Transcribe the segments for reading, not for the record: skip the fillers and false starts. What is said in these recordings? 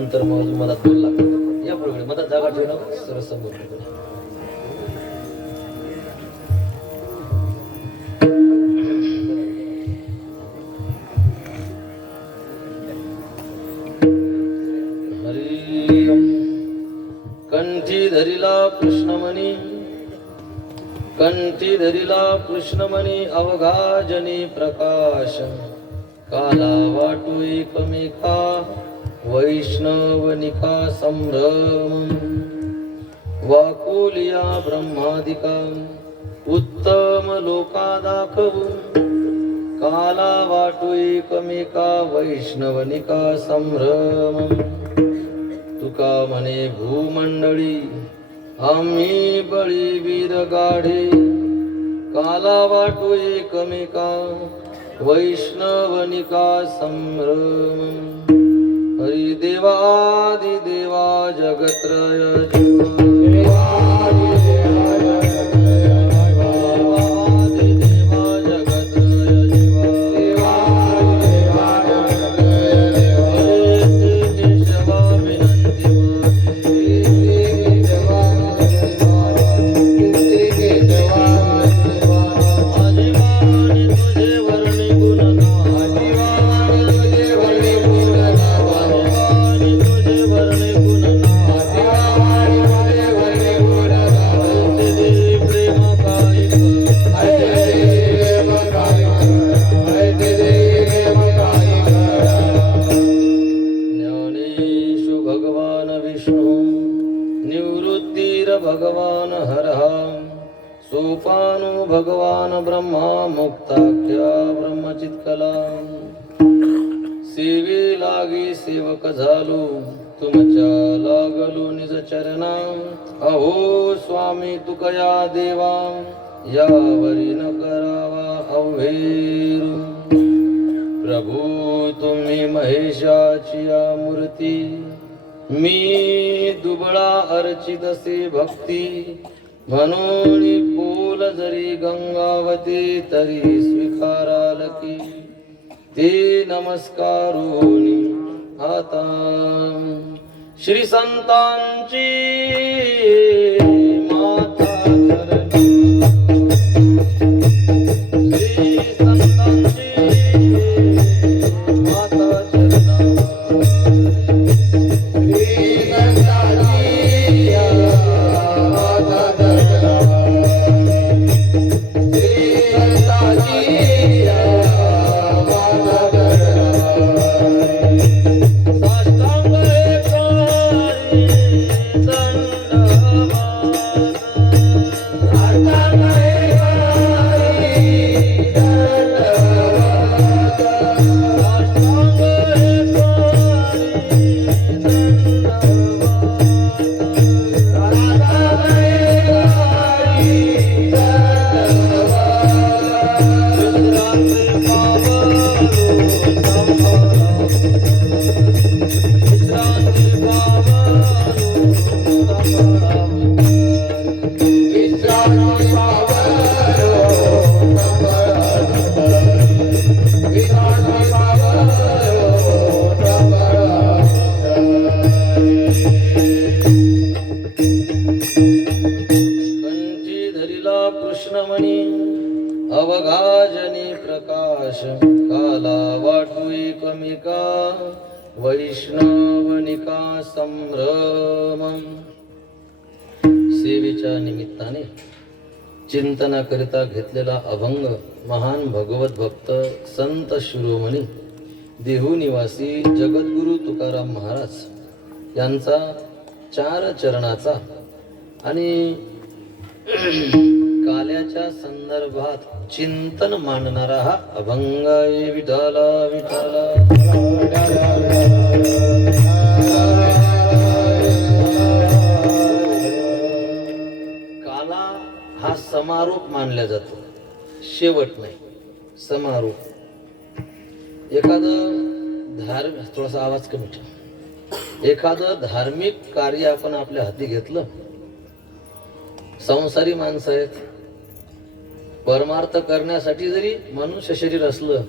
नंतर मग मला 2 लाख या प्रमाणे मला जागा ठेवणं सर्वसमोर. कंठी धरिला कृष्णमणी, कंठी धरिला कृष्णमणी, अवघा जनी प्रकाश, काला वाटू एकमेका, वैष्णवनिका संभ्रम, वाकुलिया ब्रह्मादिका, उत्तम लोका दाखवू, काला वाटू एकमेका, वैष्णवनिका संभ्रम. तुका म्हणे भूमंडळी आम्ही बळीवीर गाढे, काला वाटू एकमेका, वैष्णवनिका संभ्रम. हरिदेवादि देवा जगत्रय जीवा, भगवान हरः, सोपानो भगवान ब्रह्मा, मुक्ताख्या ब्रह्मचित्कला. सेवे लागी सेवक झालो, तुमच्या लागलो निज चरणा. अहो स्वामी तुकया देवा, यावरी न करावा अवहेरू. प्रभू तुम्ही महेशाची मूर्ती, मी दुबळा अर्चितसे भक्ती. म्हणून बोल जरी गंगावती, तरी स्वीकाराल की ते नमस्कारोनी आता. श्री संतांची माता चरणी, श्री संतांची माता चरणी, अवघाजनी प्रकाश, काला वाटू एकमेका, वैष्णवनिका संभ्रम. सेवेच्या निमित्ताने चिंतनाकरिता घेतलेला अभंग महान भगवत भक्त संत शिरोमणी देहू निवासी जगद्गुरु तुकाराम महाराज यांचा 4 चरणाचा आणि काल्याच्या संदर्भात चिंतन मांडणारा हा अभंग आहे. विठाला विठाला काला हा समारोप मानला जातो, शेवट नाही, समारोप. एखादं धार्मिक, थोडासा आवाज कमी ठेव, एखादं धार्मिक कार्य आपण आपल्या हाती घेतलं, संसारी माणसं आहेत, परमार्थ करण्यासाठी जरी मनुष्य शरीर असलं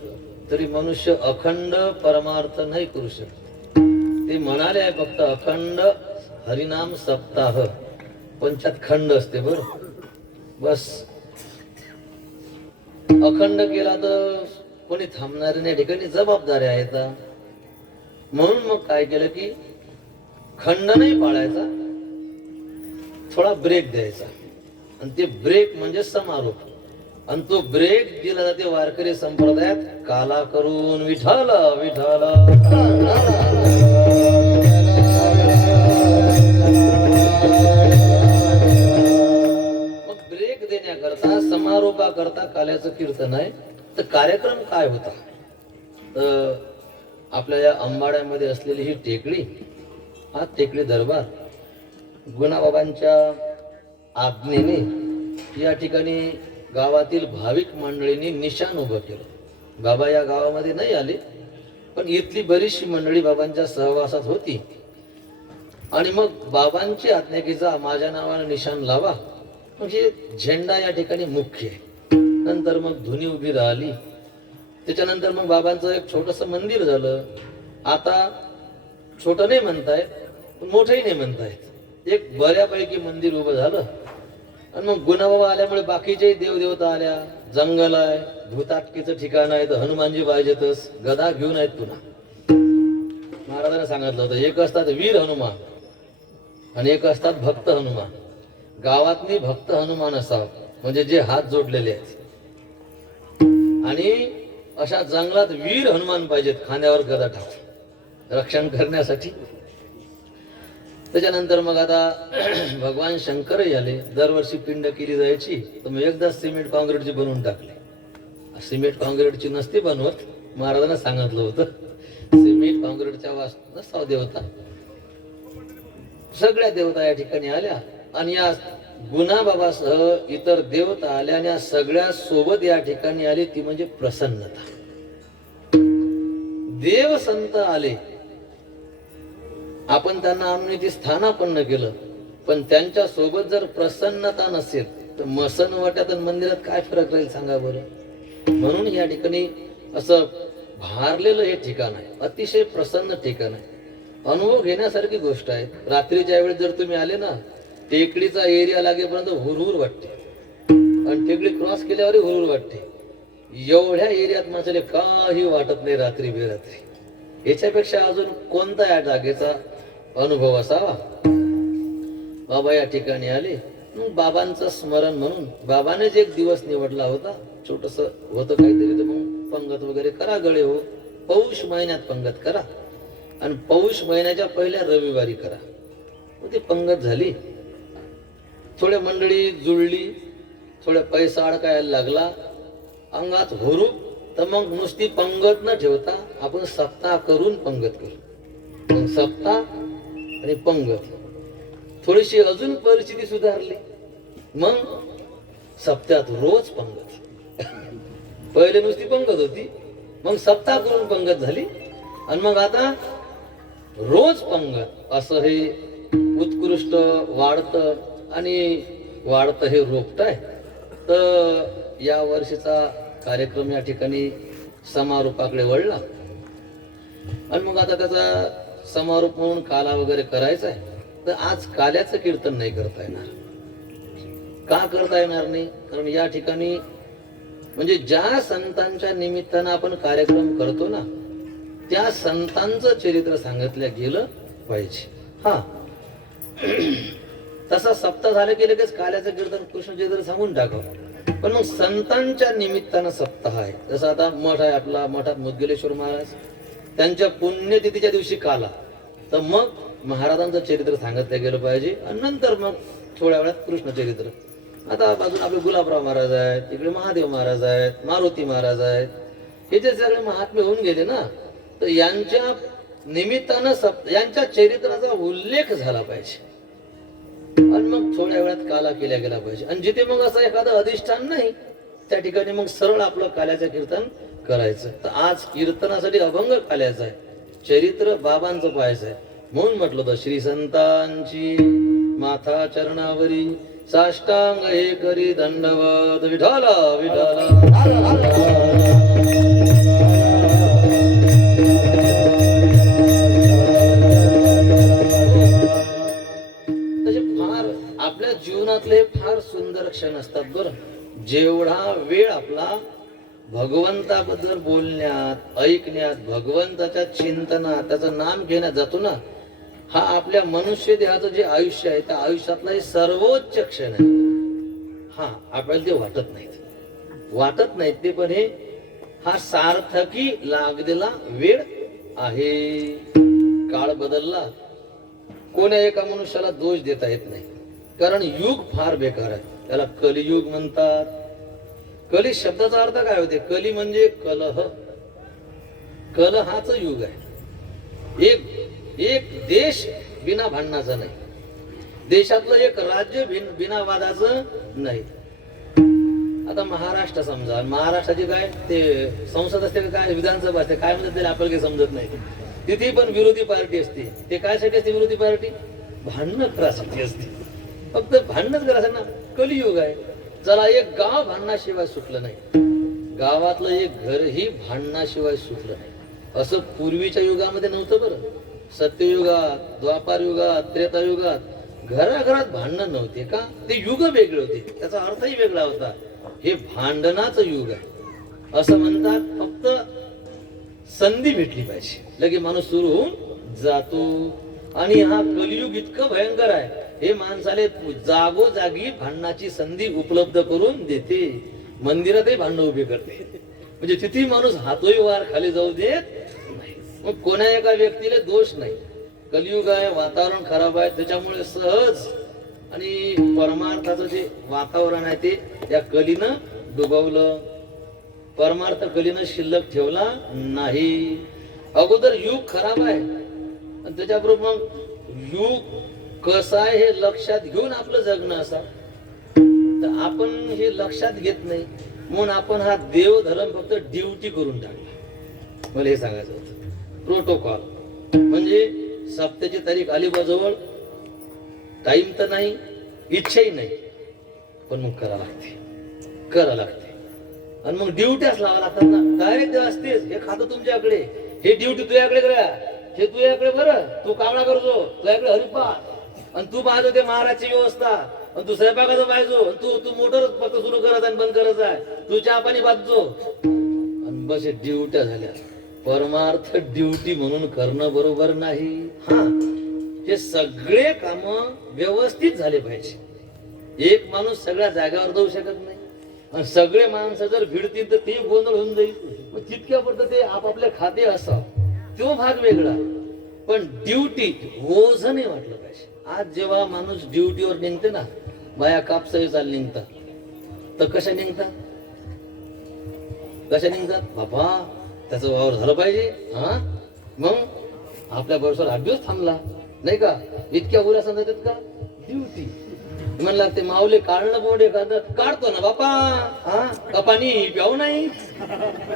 तरी मनुष्य अखंड परमार्थ नाही करू शकत. ते म्हणाले आहे फक्त अखंड हरिनाम सप्ताह, पण त्यात खंड असते बरं. बस अखंड केला तर कोणी थांबणारे नाही, ठिकाणी जबाबदारी आहेत. म्हणून मग काय केलं की खंड नाही पाळायचा, थोडा ब्रेक द्यायचा, आणि ते ब्रेक म्हणजे समारोप. आणि तो ब्रेक दिला जाते वारकरी संप्रदायात काला करून विठाल विठाल. मग ब्रेक देण्याकरता समारोपाकरता काल्याचं कीर्तन आहे. तर कार्यक्रम काय होता, तर आपल्या या अंबाड्यामध्ये असलेली ही टेकडी, हा टेकडी दरबार गुणाबाबांच्या आज्ञेने या ठिकाणी गावातील भाविक मंडळींनी निशाण उभं केलं. बाबा या गावामध्ये नाही आले, पण इथली बरीचशी मंडळी बाबांच्या सहवासात होती. आणि मग बाबांची आज्ञा की जा माझ्या नावाने निशाण लावा, म्हणजे झेंडा या ठिकाणी मुख्य आहे. नंतर मग धुनी उभी राहिली. त्याच्यानंतर मग बाबांचं एक छोटस मंदिर झालं. आता छोटं नाही म्हणतायत, पण मोठंही नाही म्हणतायत, एक बऱ्यापैकी मंदिर उभं झालं. आणि मग गुणाबाबा आल्यामुळे बाकीच्याही देवदेवता आल्या. जंगल आहे, भूताटकीचं ठिकाण आहे, तर हनुमानजी पाहिजेतच, गदा घेऊन आहेत. पुन्हा महाराजांनी सांगितलं होतं, एक असतात वीर हनुमान आणि एक असतात भक्त हनुमान. गावातली भक्त हनुमान असावं, म्हणजे जे हात जोडलेले आहेत. आणि अशा जंगलात वीर हनुमान पाहिजेत, खांद्यावर गदा टाकून रक्षण करण्यासाठी. त्याच्यानंतर मग आता भगवान शंकरही आले. दरवर्षी पिंड केली जायची, तर मग एकदा सिमेंट काँक्रीटची बनवून टाकली. सिमेंट काँक्रीटची नसते बनवत, महाराजांना सांगितलं होतं सिमेंट काँक्रीटच्या वास्तू नसाव देवता. सगळ्या देवता या ठिकाणी आल्या आणि या गुणाबाबासह इतर देवता आल्या आणि या सगळ्या सोबत या ठिकाणी आली, ती म्हणजे प्रसन्नता. देव संत आले, आपण त्यांना आणून ती स्थानापन्न केलं, पण त्यांच्या सोबत जर प्रसन्नता नसेल तर मसनवट्यात आणि मंदिरात काय फरक राहील सांगा बरं. म्हणून या ठिकाणी असं भारलेलं हे ठिकाण आहे, अतिशय प्रसन्न ठिकाण आहे. अनुभव घेण्यासारखी गोष्ट आहे. रात्रीच्या वेळेस जर तुम्ही आले ना, टेकडीचा एरिया लागेपर्यंत हुरहुर वाटते, आणि टेकडी क्रॉस केल्यावरही हुरहुर वाटते. एवढ्या एरियात माणसाला काही वाटत नाही रात्री बेरात्री. याच्यापेक्षा अजून कोणता या जागेचा अनुभव असावा. बाबा या ठिकाणी आले. मग बाबांचं स्मरण म्हणून बाबानेच एक दिवस निवडला होता, छोटस होतं काहीतरी, तर मग पंगत वगैरे करा गळे हो. पौष महिन्यात पंगत करा आणि पौष महिन्याच्या पहिल्या रविवारी करा. मग ती पंगत झाली, थोड्या मंडळी जुळली, थोड्या पैसा अडकायला लागला, अंगात हुरू. तर मग नुसती पंगत न ठेवता आपण सप्ताह करून पंगत करू. मग सप्ताह आणि पंगत, थोडीशी अजून परिस्थिती सुधारली, मग सप्त्यात रोज पंगत. पहिले नुसती पंगत होती, मग सप्ताह करून पंगत झाली, आणि मग आता रोज पंगत. असं हे उत्कृष्ट वाढतं आणि वाढतं हे रोपट आहे. तर या वर्षीचा कार्यक्रम या ठिकाणी समारोपाकडे वळला. आणि मग आता त्याचा समारोप म्हणून काला वगैरे करायचा आहे. तर आज काल्याचं कीर्तन नाही करता येणार. का करता येणार नाही? कारण या ठिकाणी म्हणजे ज्या संतांच्या निमित्तानं आपण कार्यक्रम करतो ना, त्या संतांचं चरित्र सांगितलं गेलं पाहिजे. हा तसा सप्ताह झालं की लगेच काल्याचं कीर्तन कृष्ण चरित्र सांगून टाकावं. पण मग संतांच्या निमित्तानं सप्ताह आहे. जसं आता मठ आहे आपला, मठात मुदगलेश्वर महाराज, त्यांच्या पुण्यतिथीच्या दिवशी काला, तर मग महाराजांचं चरित्र सांगितलं गेलं पाहिजे. आणि नंतर मग थोड्या वेळात कृष्ण चरित्र. आता बाजूला आपले गुलाबराव महाराज आहेत, तिकडे महादेव महाराज आहेत, मारुती महाराज आहेत, हे जे सगळे महात्मे होऊन गेले ना, तर यांच्या निमित्तानं यांच्या चरित्राचा उल्लेख झाला पाहिजे. आणि मग थोड्या वेळात काला केल्या गेला पाहिजे. आणि जिथे मग असं एखादं अधिष्ठान नाही, त्या ठिकाणी मग सरळ आपलं काल्याचं कीर्तन करायचं. तर आज कीर्तनासाठी अभंग काल्याचा आहे, चरित्र बाबांचं पाहायचं आहे. म्हणून म्हटलं होतं, श्री संतांची माथा चरणावरी साष्टांग हे करी दंडवत. विठाला विठाला. जीवनातले फार सुंदर क्षण असतात बरं. जेवढा वेळ आपला भगवंताबद्दल बोलण्यात, ऐकण्यात, भगवंताच्या चिंतनात, त्याचं नाम घेण्यात जातो ना, हा आपल्या मनुष्य देहाचं जे आयुष्य आहे त्या आयुष्यातला हे सर्वोच्च क्षण आहे. हा आपल्याला ते वाटत नाहीत ते, पण हे हा सार्थकी लागलेला वेळ आहे. काळ बदलला, कोण्या एका मनुष्याला दोष देता येत नाही, कारण युग फार बेकार आहे. त्याला कलियुग म्हणतात. कली शब्दाचा अर्थ काय होते? कली म्हणजे कलह. कलहाच युग आहे. एक देश बिना भांडणाचा नाही, देशातलं एक राज्य बिना वादाचं नाही. आता महाराष्ट्र समजा, महाराष्ट्राची काय ते संसद असते, काय विधानसभा असते, काय म्हणतात त्याला आपल्याला काही समजत नाही. तिथे पण विरोधी पार्टी असते. ते कायसाठी असते विरोधी पार्टी? भांडणं करासाठी असते, फक्त भांडणच करायचं ना. कलियुग आहे. चला, एक गाव भांडणाशिवाय सुटलं नाही, गावातलं एक घरही भांडणाशिवाय सुटलं नाही. असं पूर्वीच्या युगामध्ये नव्हतं बरं. सत्ययुगात, द्वापार युगात, त्रेतायुगात घराघरात भांडणं नव्हते का? ते युग वेगळे होते, त्याचा अर्थही वेगळा होता. हे भांडणाचं युग आहे असं म्हणतात. फक्त संधी भेटली पाहिजे, लगे माणूस सुरू होऊन जातो. आणि हा कलियुग इतकं भयंकर आहे, हे माणसाले जागोजागी भांडणाची संधी उपलब्ध करून देते. मंदिरातही भांडण उभी करते, म्हणजे तिथे माणूस हातोही वार खाली जाऊ देत नाही. मग कोणा एका व्यक्तीला दोष नाही. कलियुग आहे, वातावरण खराब आहे, त्याच्यामुळे सहज आणि परमार्थाचं जे वातावरण आहे ते त्या कलीनं डुबवलं. परमार्थ कलीनं शिल्लक ठेवला नाही. अगोदर युग खराब आहे आणि त्याच्याबरोबर मग युग कसं आहे हे लक्षात घेऊन आपलं जगणं असा. तर आपण हे लक्षात घेत नाही, म्हणून आपण हा देवधर्म फक्त ड्युटी करून टाकला. मला हे सांगायचं होतं. प्रोटोकॉल म्हणजे सप्त्याची तारीख आली बाजवळ, टाइम तर नाही, इच्छाही नाही, पण मग करा लागते. आणि मग ड्युट्याच लावा लागतात ना. डायरेक्ट असतेच, हे खातं तुमच्याकडे, हे ड्युटी तुझ्याकडे करा, हे तुझ्याकडे बरं, तू कावळा करतो, तुझ्याकडे हरिपाठ, आणि तू पाहतो ते महाराजची व्यवस्था, आणि तू स्वयंपाकाचं पाहिजो, तू मोटर फक्त सुरू करत आणि बंद करत आहे, तू चहा पाणी पाहतो, आणि बस हे ड्युट्या झाल्या. परमार्थ ड्युटी म्हणून करणं बरोबर नाही. हा, हे सगळे काम व्यवस्थित झाले पाहिजे. एक माणूस सगळ्या जागेवर जाऊ शकत नाही, आणि सगळे माणसं जर भिडतील तर ते गोंधळ होऊन जाईल. मग तितक्यापर्यंत ते आपापले खाते असावं, तो भाग वेगळा. पण ड्युटी ओझ नाही वाटलं पाहिजे. आज जेव्हा माणूस ड्युटीवर निघते ना, बाया कापसाही चाल निघतात, तर कशा निघतात बाबा, त्याचं वावर झालं पाहिजे. हा, मग आपल्या बरोबर 8 दिवस थांबला नाही का, इतक्या उरा समजतात का? ड्युटी म्हण लागते. माऊले काढणं बोर्ड एखादं काढतो ना बापा, हा का पाणी प्याऊ नाही,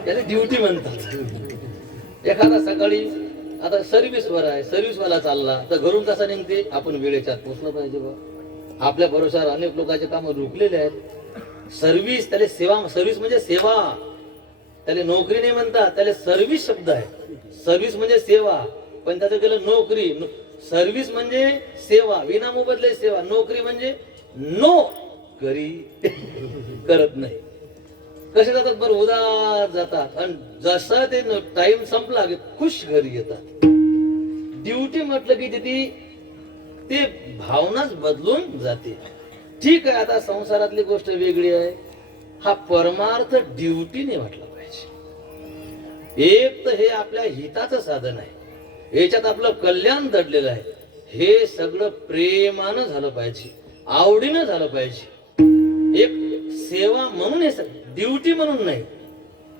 त्याला ड्युटी म्हणतात. एखादा सकाळी आता सर्व्हिसवर आहे, सर्व्हिसवाला चालला तर घरून कसा निघते? आपण वेळेच्या पोचलं पाहिजे बा. आपल्या भरोशावर अनेक लोकांचे काम रुकलेले आहेत. सर्व्हिस, त्याला सेवा, सर्व्हिस म्हणजे सेवा, त्याला नोकरी नाही म्हणतात, त्याला सर्व्हिस शब्द आहे. सर्व्हिस म्हणजे सेवा, पण त्याचं केलं नोकरी. सर्व्हिस म्हणजे सेवा, विना मोबदले सेवा. नोकरी म्हणजे नो करी करत नाही. कसे जातात बरं? उदास जातात, आणि जसं ते टाइम संपला की खुश घरी येतात. ड्युटी म्हटलं की तिथे ते भावनाच बदलून जाते. ठीक आहे, आता संसारातली गोष्ट वेगळी आहे. हा परमार्थ ड्युटीने वाटला पाहिजे. एक तर हे आपल्या हिताचं साधन आहे, याच्यात आपलं कल्याण दडलेलं आहे. हे सगळं प्रेमानं झालं पाहिजे, आवडीनं झालं पाहिजे. एक सेवा म्हणून, हे ड्युटी म्हणून नाही.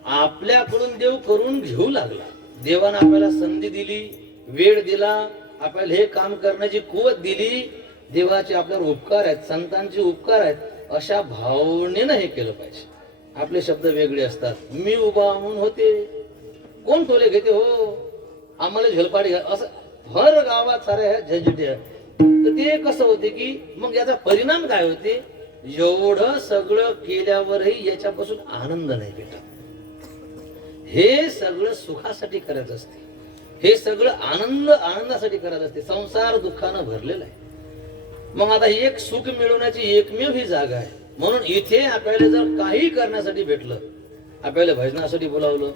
आपल्याकडून देव करून घेऊ लागला. देवानं आपल्याला संधी दिली, वेळ दिला, आपल्याला हे काम करण्याची कुवत दिली. देवाचे आपल्यावर उपकार आहेत, संतांचे उपकार आहेत, अशा भावनेनं हे केलं पाहिजे. आपले शब्द वेगळे असतात. मी उभा म्हणून होते, कोण टोले घेते हो, आम्हाला झलपाडी असं भर गावात साऱ्या झंझटे. तर ते कसं होते की मग याचा परिणाम काय होते? एवढं सगळं केल्यावरही याच्यापासून आनंद नाही भेटत. हे सगळं सुखासाठी करायचं असते, हे सगळं आनंदासाठी करायचं असते. संसार दुःखानं भरलेला आहे. मग आता ही एक सुख मिळवण्याची एकमेव ही जागा आहे. म्हणून इथे आपल्याला जर काही करण्यासाठी भेटलं, आपल्याला भजनासाठी बोलावलं,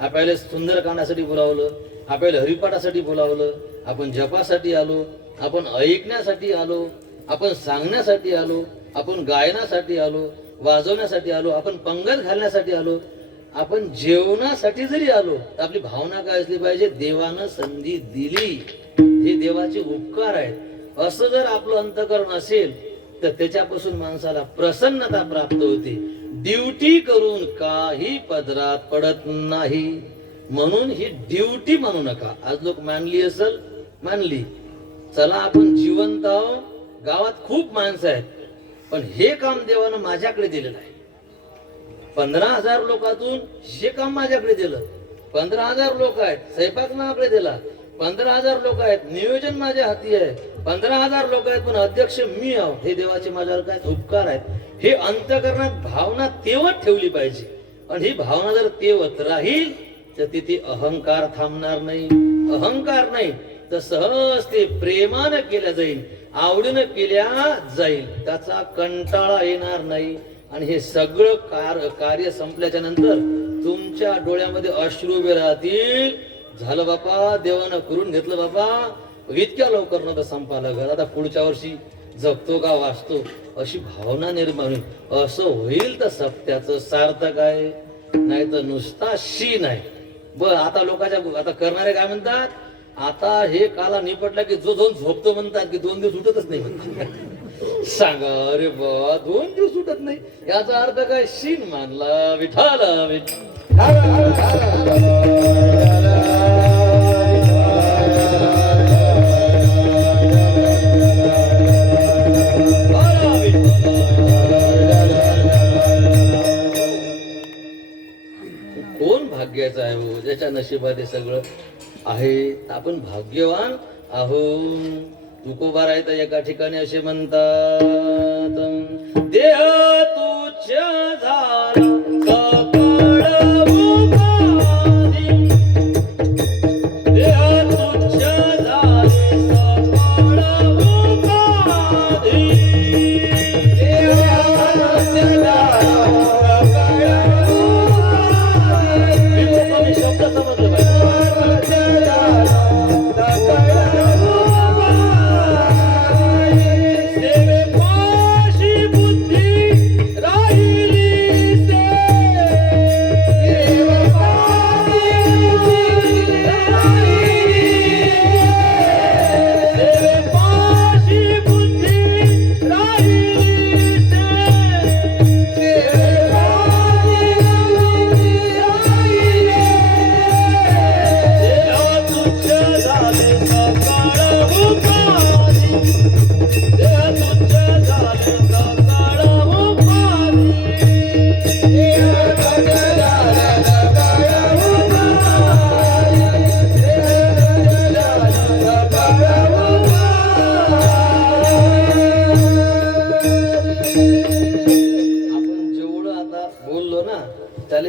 आपल्याला सुंदरकांडासाठी बोलावलं, आपल्याला हरिपाठासाठी बोलावलं, आपण जपासाठी आलो, आपण ऐकण्यासाठी आलो, आपण सांगण्यासाठी आलो, आपण गायनासाठी आलो, वाजवण्यासाठी आलो, आपण पंगत घालण्यासाठी आलो, आपण जेवणासाठी जरी आलो, तर आपली भावना काय असली पाहिजे? देवानं संधी दिली, हे देवाचे उपकार आहेत. असं जर आपलं अंतःकरण असेल तर त्याच्यापासून माणसाला प्रसन्नता प्राप्त होते. ड्युटी करून काही पदरात पडत नाही. म्हणून ही ड्युटी म्हणू नका. आज लोक मानली असेल, मानली, चला आपण जिवंत आहोत, गावात खूप माणसं आहेत, पण हे काम देवानं माझ्याकडे दिलेलं आहे. 15,000 लोकातून हे काम माझ्याकडे दिलं. 15,000 लोक आहेत, स्वयंपाक माझ्याकडे दिला. 15,000 लोक आहेत, नियोजन माझ्या हाती आहे. 15,000 लोक आहेत, पण अध्यक्ष मी आहो. हे देवाचे माझ्यावर काय उपकार आहेत. हे अंतःकरणात भावना तेवत ठेवली पाहिजे. आणि ही भावना जर तेवत राहील तर तिथे अहंकार थांबणार नाही. अहंकार नाही तर सहज ते प्रेमानं केल्या जाईल, आवडीनं केल्या जाईल, त्याचा कंटाळा येणार नाही. आणि हे सगळं कार्य संपल्याच्या नंतर तुमच्या डोळ्यामध्ये अश्रू उभे राहतील. झालं बापा, देवानं करून घेतलं बाबा, इतक्या लवकर नव्हतं संपाला घर, आता पुढच्या वर्षी जगतो का वाचतो, अशी भावना निर्माण होईल. असं होईल तर सत्याचं सार्थक आहे, नाही तर नुसता शीन आहे. आता लोकांच्या आता करणारे काय म्हणतात, आता हे काला निपटला की जो जाऊन झोपतो म्हणतात की 2 दिवस उठतच नाही म्हणतात. सांगा, अरे बा 2 दिवस उठत नाही, याचा अर्थ काय? शीन मानला विठाला कोण भाग्याचा आहे हो, ज्याच्या नशिबात हे सगळं आहे. आपण भाग्यवान आहो. तुकोबार आहे तर एका ठिकाणी असे म्हणतात, देह तुच्छ झाला सकळ उपाधी, देह तुच्छ झाले सकळ उपाधी, देह तुच्छ झाला सकळ उपाधी. शब्द समजलं पाहिजे.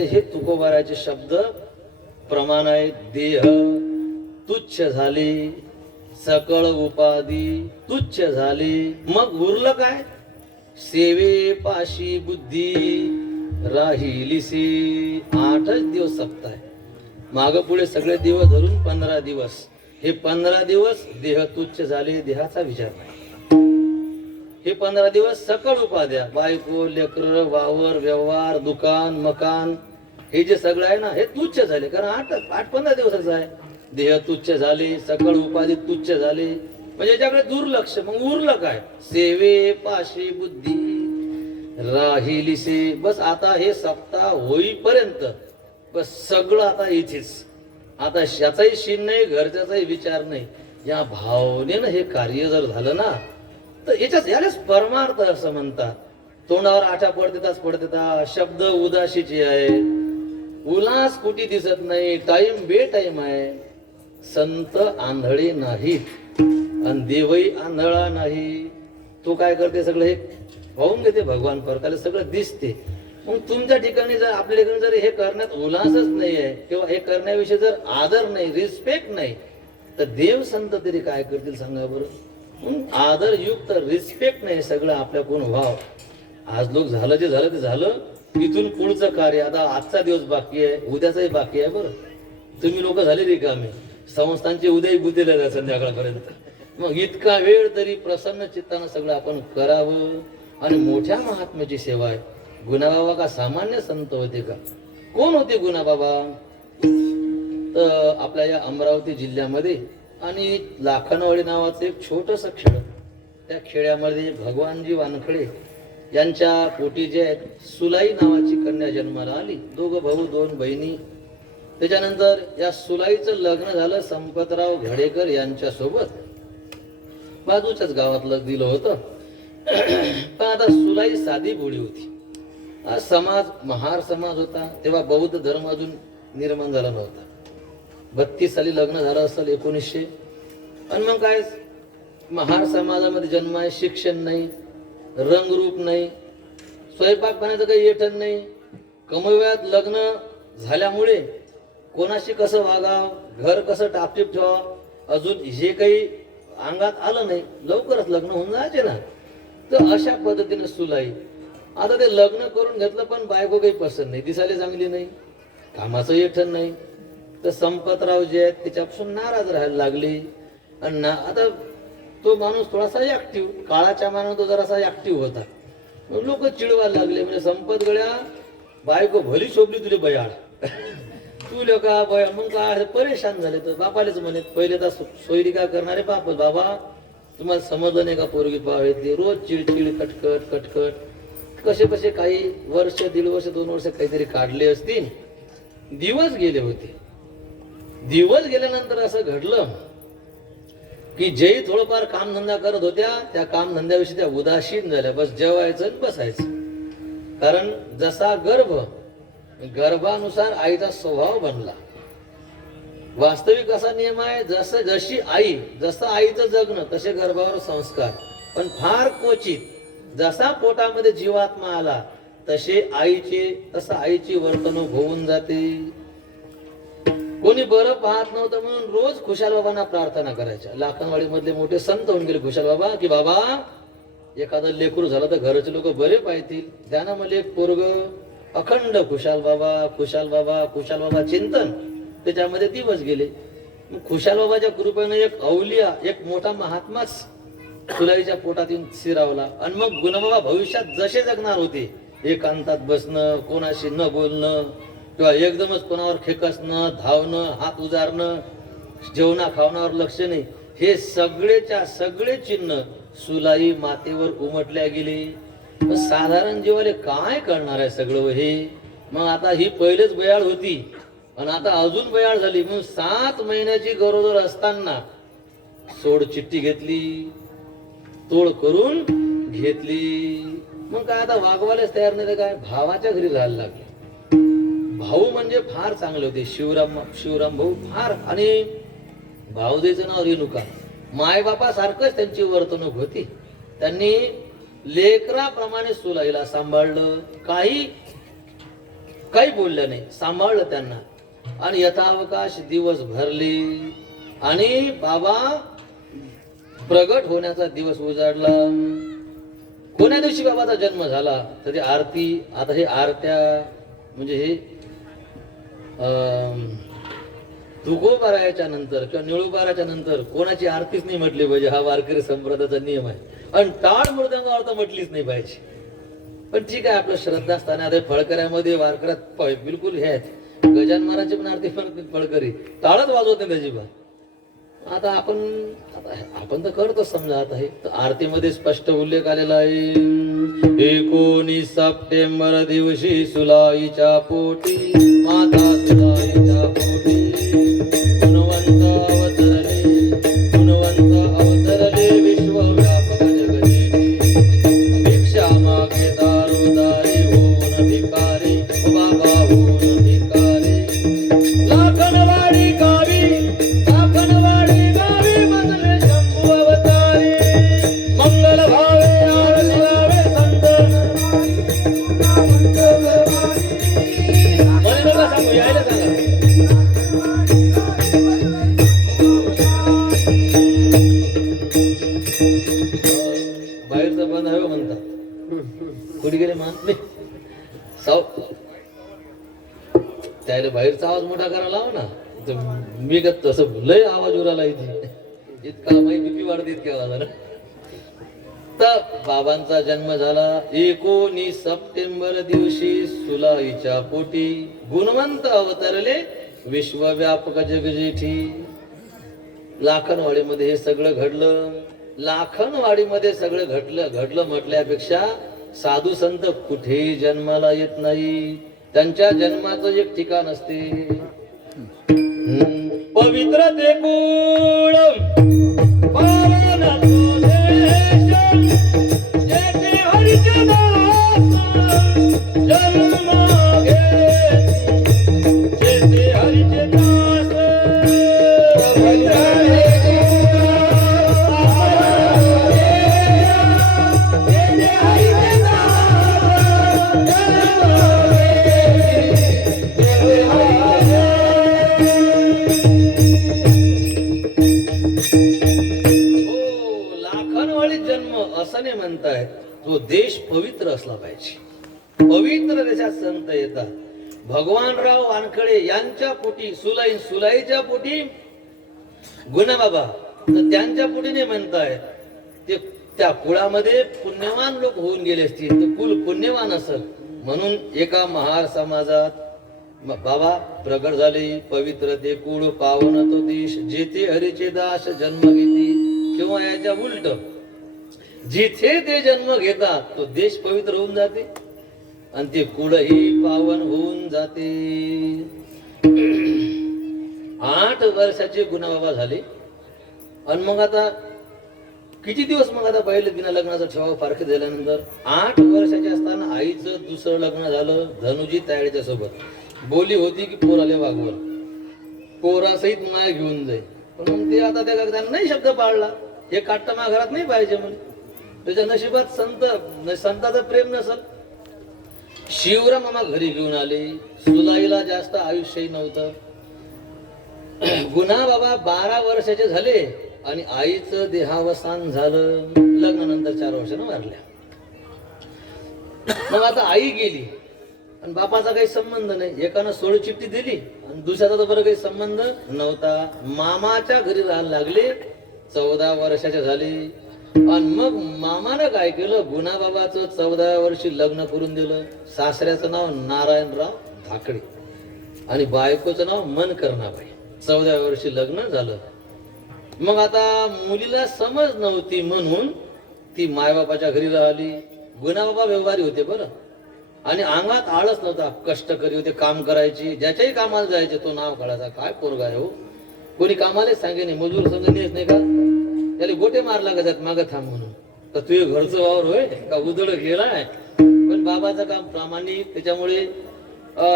हे तुकोबाराचे शब्द प्रमाण आहे. देह तुच्छ झाले, सकळ उपाधी तुच्छ झाले, मग उरलं काय? सेवे पाशी बुद्धी राहिलीसे. 8च दिवस सप्ताह आहे, माग पुढे सगळे दिवस धरून 15 दिवस. हे 15 दिवस देह तुच्छ झाले, देहाचा विचार नाही. हे 15 दिवस सकळ उपाध्या, बायको, लेकर, वावर, व्यवहार, दुकान, मकान, हे जे सगळं आहे ना, हे तुच्छ झाले. कारण 8-15 दिवसाचं आहे. देह तुच्छ झाले, सकळ उपाधी तुच्छ झाले, म्हणजे याच्याकडे दुर्लक्ष. मग उरलं काय? सेवे पाशी बुद्धी राहिलीसे. बस आता हे सप्ताह होईपर्यंत बस सगळं आता इथेच. आता याचाही शीन नाही, घरच्याचाही विचार नाही. या भावनेनं हे कार्य जर झालं ना, तर यालाच परमार्थ असं म्हणतात. तोंडावर आठा पडतेता, शब्द उदासीचे आहे, उल्हास कुठे दिसत नाही, टाइम बे टाइम आहे. संत आंधळे नाहीत आणि देवही आंधळा नाही. तो काय करते, सगळं हे पाहून घेते भगवान परकाले, सगळं दिसते. मग तुमच्या ठिकाणी जर आपल्या ठिकाणी जर हे करण्यात उल्हासच नाही आहे किंवा हे करण्याविषयी जर आदर नाही, रिस्पेक्ट नाही, तर देव संत तरी काय करतील सांगा बरं. आदरयुक्त रिस्पेक्ट नाही सगळं आपल्याकडून व्हाव. आज लोक झालं जे झालं ते झालं, इथून पुढचं कार्य आता आजचा दिवस बाकी आहे, उद्याचाही बाकी आहे. बरं तुम्ही लोक झाले रिकामे, संस्थांचे उद्याही गुतेले जात संध्याकाळपर्यंत. मग इतका वेळ तरी प्रसन्न चित्तानं सगळं आपण करावं. आणि मोठ्या महात्म्याची सेवा आहे. गुणाबाबा का सामान्य संत होते का? कोण होते गुणाबाबा? तर आपल्या या अमरावती जिल्ह्यामध्ये आणि लाखनवाडी नावाचं एक छोटस खेड, त्या खेड्यामध्ये भगवानजी वानखडे यांच्या पोटी जे आहेत सुलाई नावाची कन्या जन्माला आली. 2 भाऊ 2 बहिणी. त्याच्यानंतर या सुलाईचं लग्न झालं संपतराव घडेकर यांच्या सोबत, बाजूच्याच गावातलं दिलं होतं. पण आता सुलाई साधी भोळी होती. समाज महार समाज होता, तेव्हा बौद्ध धर्म अजून निर्माण झाला नव्हता. 32 साली लग्न झालं असेल 1900. आणि मग काय, महार समाजामध्ये जन्म आहे, शिक्षण नाही, रंगरूप नाही, स्वयंपाक पाण्याचं काही येठण नाही. कमवयात लग्न झाल्यामुळे कोणाशी कसं वागाव, घर कसं टापटीप ठेवावं, अजून जे काही अंगात आलं नाही. लवकरच लग्न होऊन जायचे ना. तर अशा पद्धतीने सुलाई आता ते लग्न करून घेतलं, पण बायको काही पसंत नाही, दिसायला चांगली नाही, कामाचं येठण नाही. तर संपतराव जे आहेत त्याच्यापासून नाराज राहायला लागले. आणि आता तो माणूस थोडासा ऍक्टिव्ह, काळाच्या मानाने तो जरासा ऍक्टिव्ह होता. मग लोक चिडवायला लागले, म्हणजे संपत गड्या बायको भली शोभली तुले बयाळ, तू लोका बयाळ. मग काय परेशान झाले. तर बापालेच म्हणे, पहिले तर सोयरी काय करणारे बाप, बाबा तुम्हाला समजलं नाही का पोरगी पाहावे ते, रोज चिडचिड कटकट कटकट. कसे कसे काही वर्ष 1.5 वर्ष 2 वर्ष काहीतरी काढले असतील. दिवस गेले होते. दिवस गेल्यानंतर असं घडलं की जेही थोडंफार कामधंदा करत होत्या, त्या कामधंद्याविषयी त्या उदासीन झाल्या. बस जेवायचं आणि बसायचं. कारण जसा गर्भानुसार आईचा स्वभाव बनला. वास्तविक असा नियम आहे, जशी आई, जसं आईचं जगणं तसे गर्भावर संस्कार. पण फार क्वचित जसा पोटामध्ये जीवात्मा आला तसं आईची वर्तणूक होऊन जाते. कोणी बरं पाहत नव्हतं म्हणून रोज खुशाल बाबांना प्रार्थना करायच्या. लाखनवाडी मधले मोठे संत होऊन गेले खुशाल बाबा, की बाबा एखादं लेकरू झालं तर घरचे लोक बरे पाहतील, त्यानं मला एक पोरग. अखंड खुशाल बाबा खुशाल बाबा खुशाल बाबा चिंतन, त्याच्यामध्ये दिवस गेले. खुशाल बाबाच्या कृपेने एक अवलिया, एक मोठा महात्माच सुलाईच्या पोटात येऊन शिरावला. आणि मग गुणबाबा भविष्यात जसे जगणार होते, एकांतात बसणं, कोणाशी न बोलणं, किंवा एकदमच कोणावर खेकसणं, धावणं, हात उजारणं, जेवणा खावणावर लक्ष नाही, हे सगळे चिन्ह सुलाई मातेवर उमटल्या गेले. साधारण जीवाले काय करणार आहे सगळं हे. मग आता ही पहिलेच बयाळ होती आणि आता अजून बयाळ झाली. म्हणून 7 महिन्याची गरोदर असताना सोड चिठ्ठी घेतली, तोड करून घेतली. मग काय आता वागवायलाच तयार नाही. काय भावाच्या घरी राहायला लागले. भाऊ म्हणजे फार चांगले होते, शिवराम भाऊ फार. आणि भाऊदेचं नाव रेणुका. मायबापा सारखंच त्यांची वर्तणूक होती. त्यांनी लेकराप्रमाणे सुलाईला सांभाळलं, काही बोललं नाही, सांभाळलं त्यांना. आणि यथावकाश दिवस भरले आणि बाबा प्रगट होण्याचा दिवस उजाडला. कोण्या दिवशी बाबाचा जन्म झाला तर ते आरती. आता हे आरत्या म्हणजे हे तुकोबाराच्या नंतर किंवा निळूबाराच्या नंतर कोणाची आरतीच नाही म्हटली पाहिजे, हा वारकरी संप्रदायाचा नियम आहे. आणि टाळ मृदंगावर तर म्हटलीच नाही पाहिजे. पण ठीक आहे, आपलं श्रद्धास्थान आहे. फळकऱ्यामध्ये वारकऱ्यात बिलकुल हे आहेत, गजान महाराजची पण आरती म्हणत फळकरी टाळच वाजवत नाही त्याची बात. आता आपण तर करतो समजा. आता हे आरतीमध्ये स्पष्ट उल्लेख आलेला आहे. 19 सप्टेंबर दिवशी सुलाईच्या पोटी, माता सुलाईच्या पोटी गुणवंत अवतरले विश्वव्यापक जगजेठी. भिक्षा मागे दारोदारी होऊन भिकारी, बाबा होऊन भिकारी. लाखनवाडी गावी बसले शंभू अवतारी. मंगल भावे आरती गावे संत. बाहेरचं बंद आहे म्हणतात. कुठे गेले मान नाही साव त्याला बाहेरचा आवाज मोठा करायला लावा ना. मी का तसं लय आवाज उराला इथे इतका माहिती बीपी वाढत इतक्या आवाजाला. तर बाबांचा जन्म झाला 19 सप्टेंबर दिवशी सुलाईच्या पोटी. गुणवंत अवतरले विश्वव्यापक जगजेठी. लाखनवाडीमध्ये हे सगळं घडलं. लाखनवाडीमध्ये सगळं घडलं म्हटल्यापेक्षा साधू संत कुठेही जन्माला येत नाही. त्यांच्या जन्माचं एक ठिकाण असते. पवित्र ते कुळ पावनाचं देश, जेथे हरीचे दास जन्म घेती, जेथे हरीचे दास असं नाही म्हणताय. तो देश पवित्र असला पाहिजे. पवित्र देशात संत येतात. भगवानराव वानखडे यांच्या पोटी सुलाईच्या पोटी गुणाबाबा, तर त्यांच्या पोटी नाही म्हणताय. ते त्या कुळामध्ये पुण्यवान लोक होऊन गेले असतील, ते कुल पुण्यवान असेल म्हणून एका महार समाजात बाबा प्रगट झाले. पवित्र ते कुळ पावन तो देश, जेथे हरीचे दास जन्म घेती. किंवा याच्या उलट, जिथे ते जन्म घेतात तो देश पवित्र होऊन जाते आणि ते कुळही पावन होऊन जाते. 8 वर्षाचे गुणाबाबा झाले. आणि मग आता किती दिवस मग आता पहिले बिना लग्नाचं ठेवावं फारकत झाल्यानंतर 8 वर्षाचे असताना आईचं दुसरं लग्न झालं धनुजी तायडीच्या सोबत. बोली होती की पोराले वागवर, पोरासहित माया घेऊन जाईल. पण मग ते आता त्या नाही शब्द पाळला. हे काट्टा घरात नाही पाहिजे म्हणून. त्याच्या नशिबात संताचं प्रेम नसल. शिवराम मामा घरी घेऊन आले. सुलाईला जास्त आयुष्यही नव्हतं. गुन्हा बाबा 12 वर्षाचे झाले आणि आईचं देहावसान झालं. लग्नानंतर 4 वर्षानं वारल्या. मग आता आई गेली आणि बापाचा काही संबंध नाही. एकानं 16 चिठ्ठी दिली आणि दुसऱ्याचा तर बरं काही संबंध नव्हता. मामाच्या घरी राहायला लागले. 14 वर्षाचे झाले. आणि मग मामानं काय केलं, गुणाबाबाचं 14व्या वर्षी लग्न करून दिलं. सासऱ्याचं नाव नारायणराव धाकडे आणि बायकोचं नाव मनकर्णाबाई. 14व्या वर्षी लग्न झालं. मग आता मुलीला समज नव्हती म्हणून ती मायबापाच्या घरी राहिली. गुणाबाबा व्यवहारी होते बरं, आणि अंगात आळस नव्हता. कष्टकरी होते, काम करायची. ज्याच्याही कामाला जायचे तो नाव काढायचा. काय पोरगा आहे हो, कोणी कामालाच सांगे नाही. मजूर संघ नेत नाही का, त्याला गोटे मार लागत मागं थांब म्हणून. तर तुझे घरचं वावर होय का उदळ गेलाय. पण बाबाचं काम प्रामाणिक, त्याच्यामुळे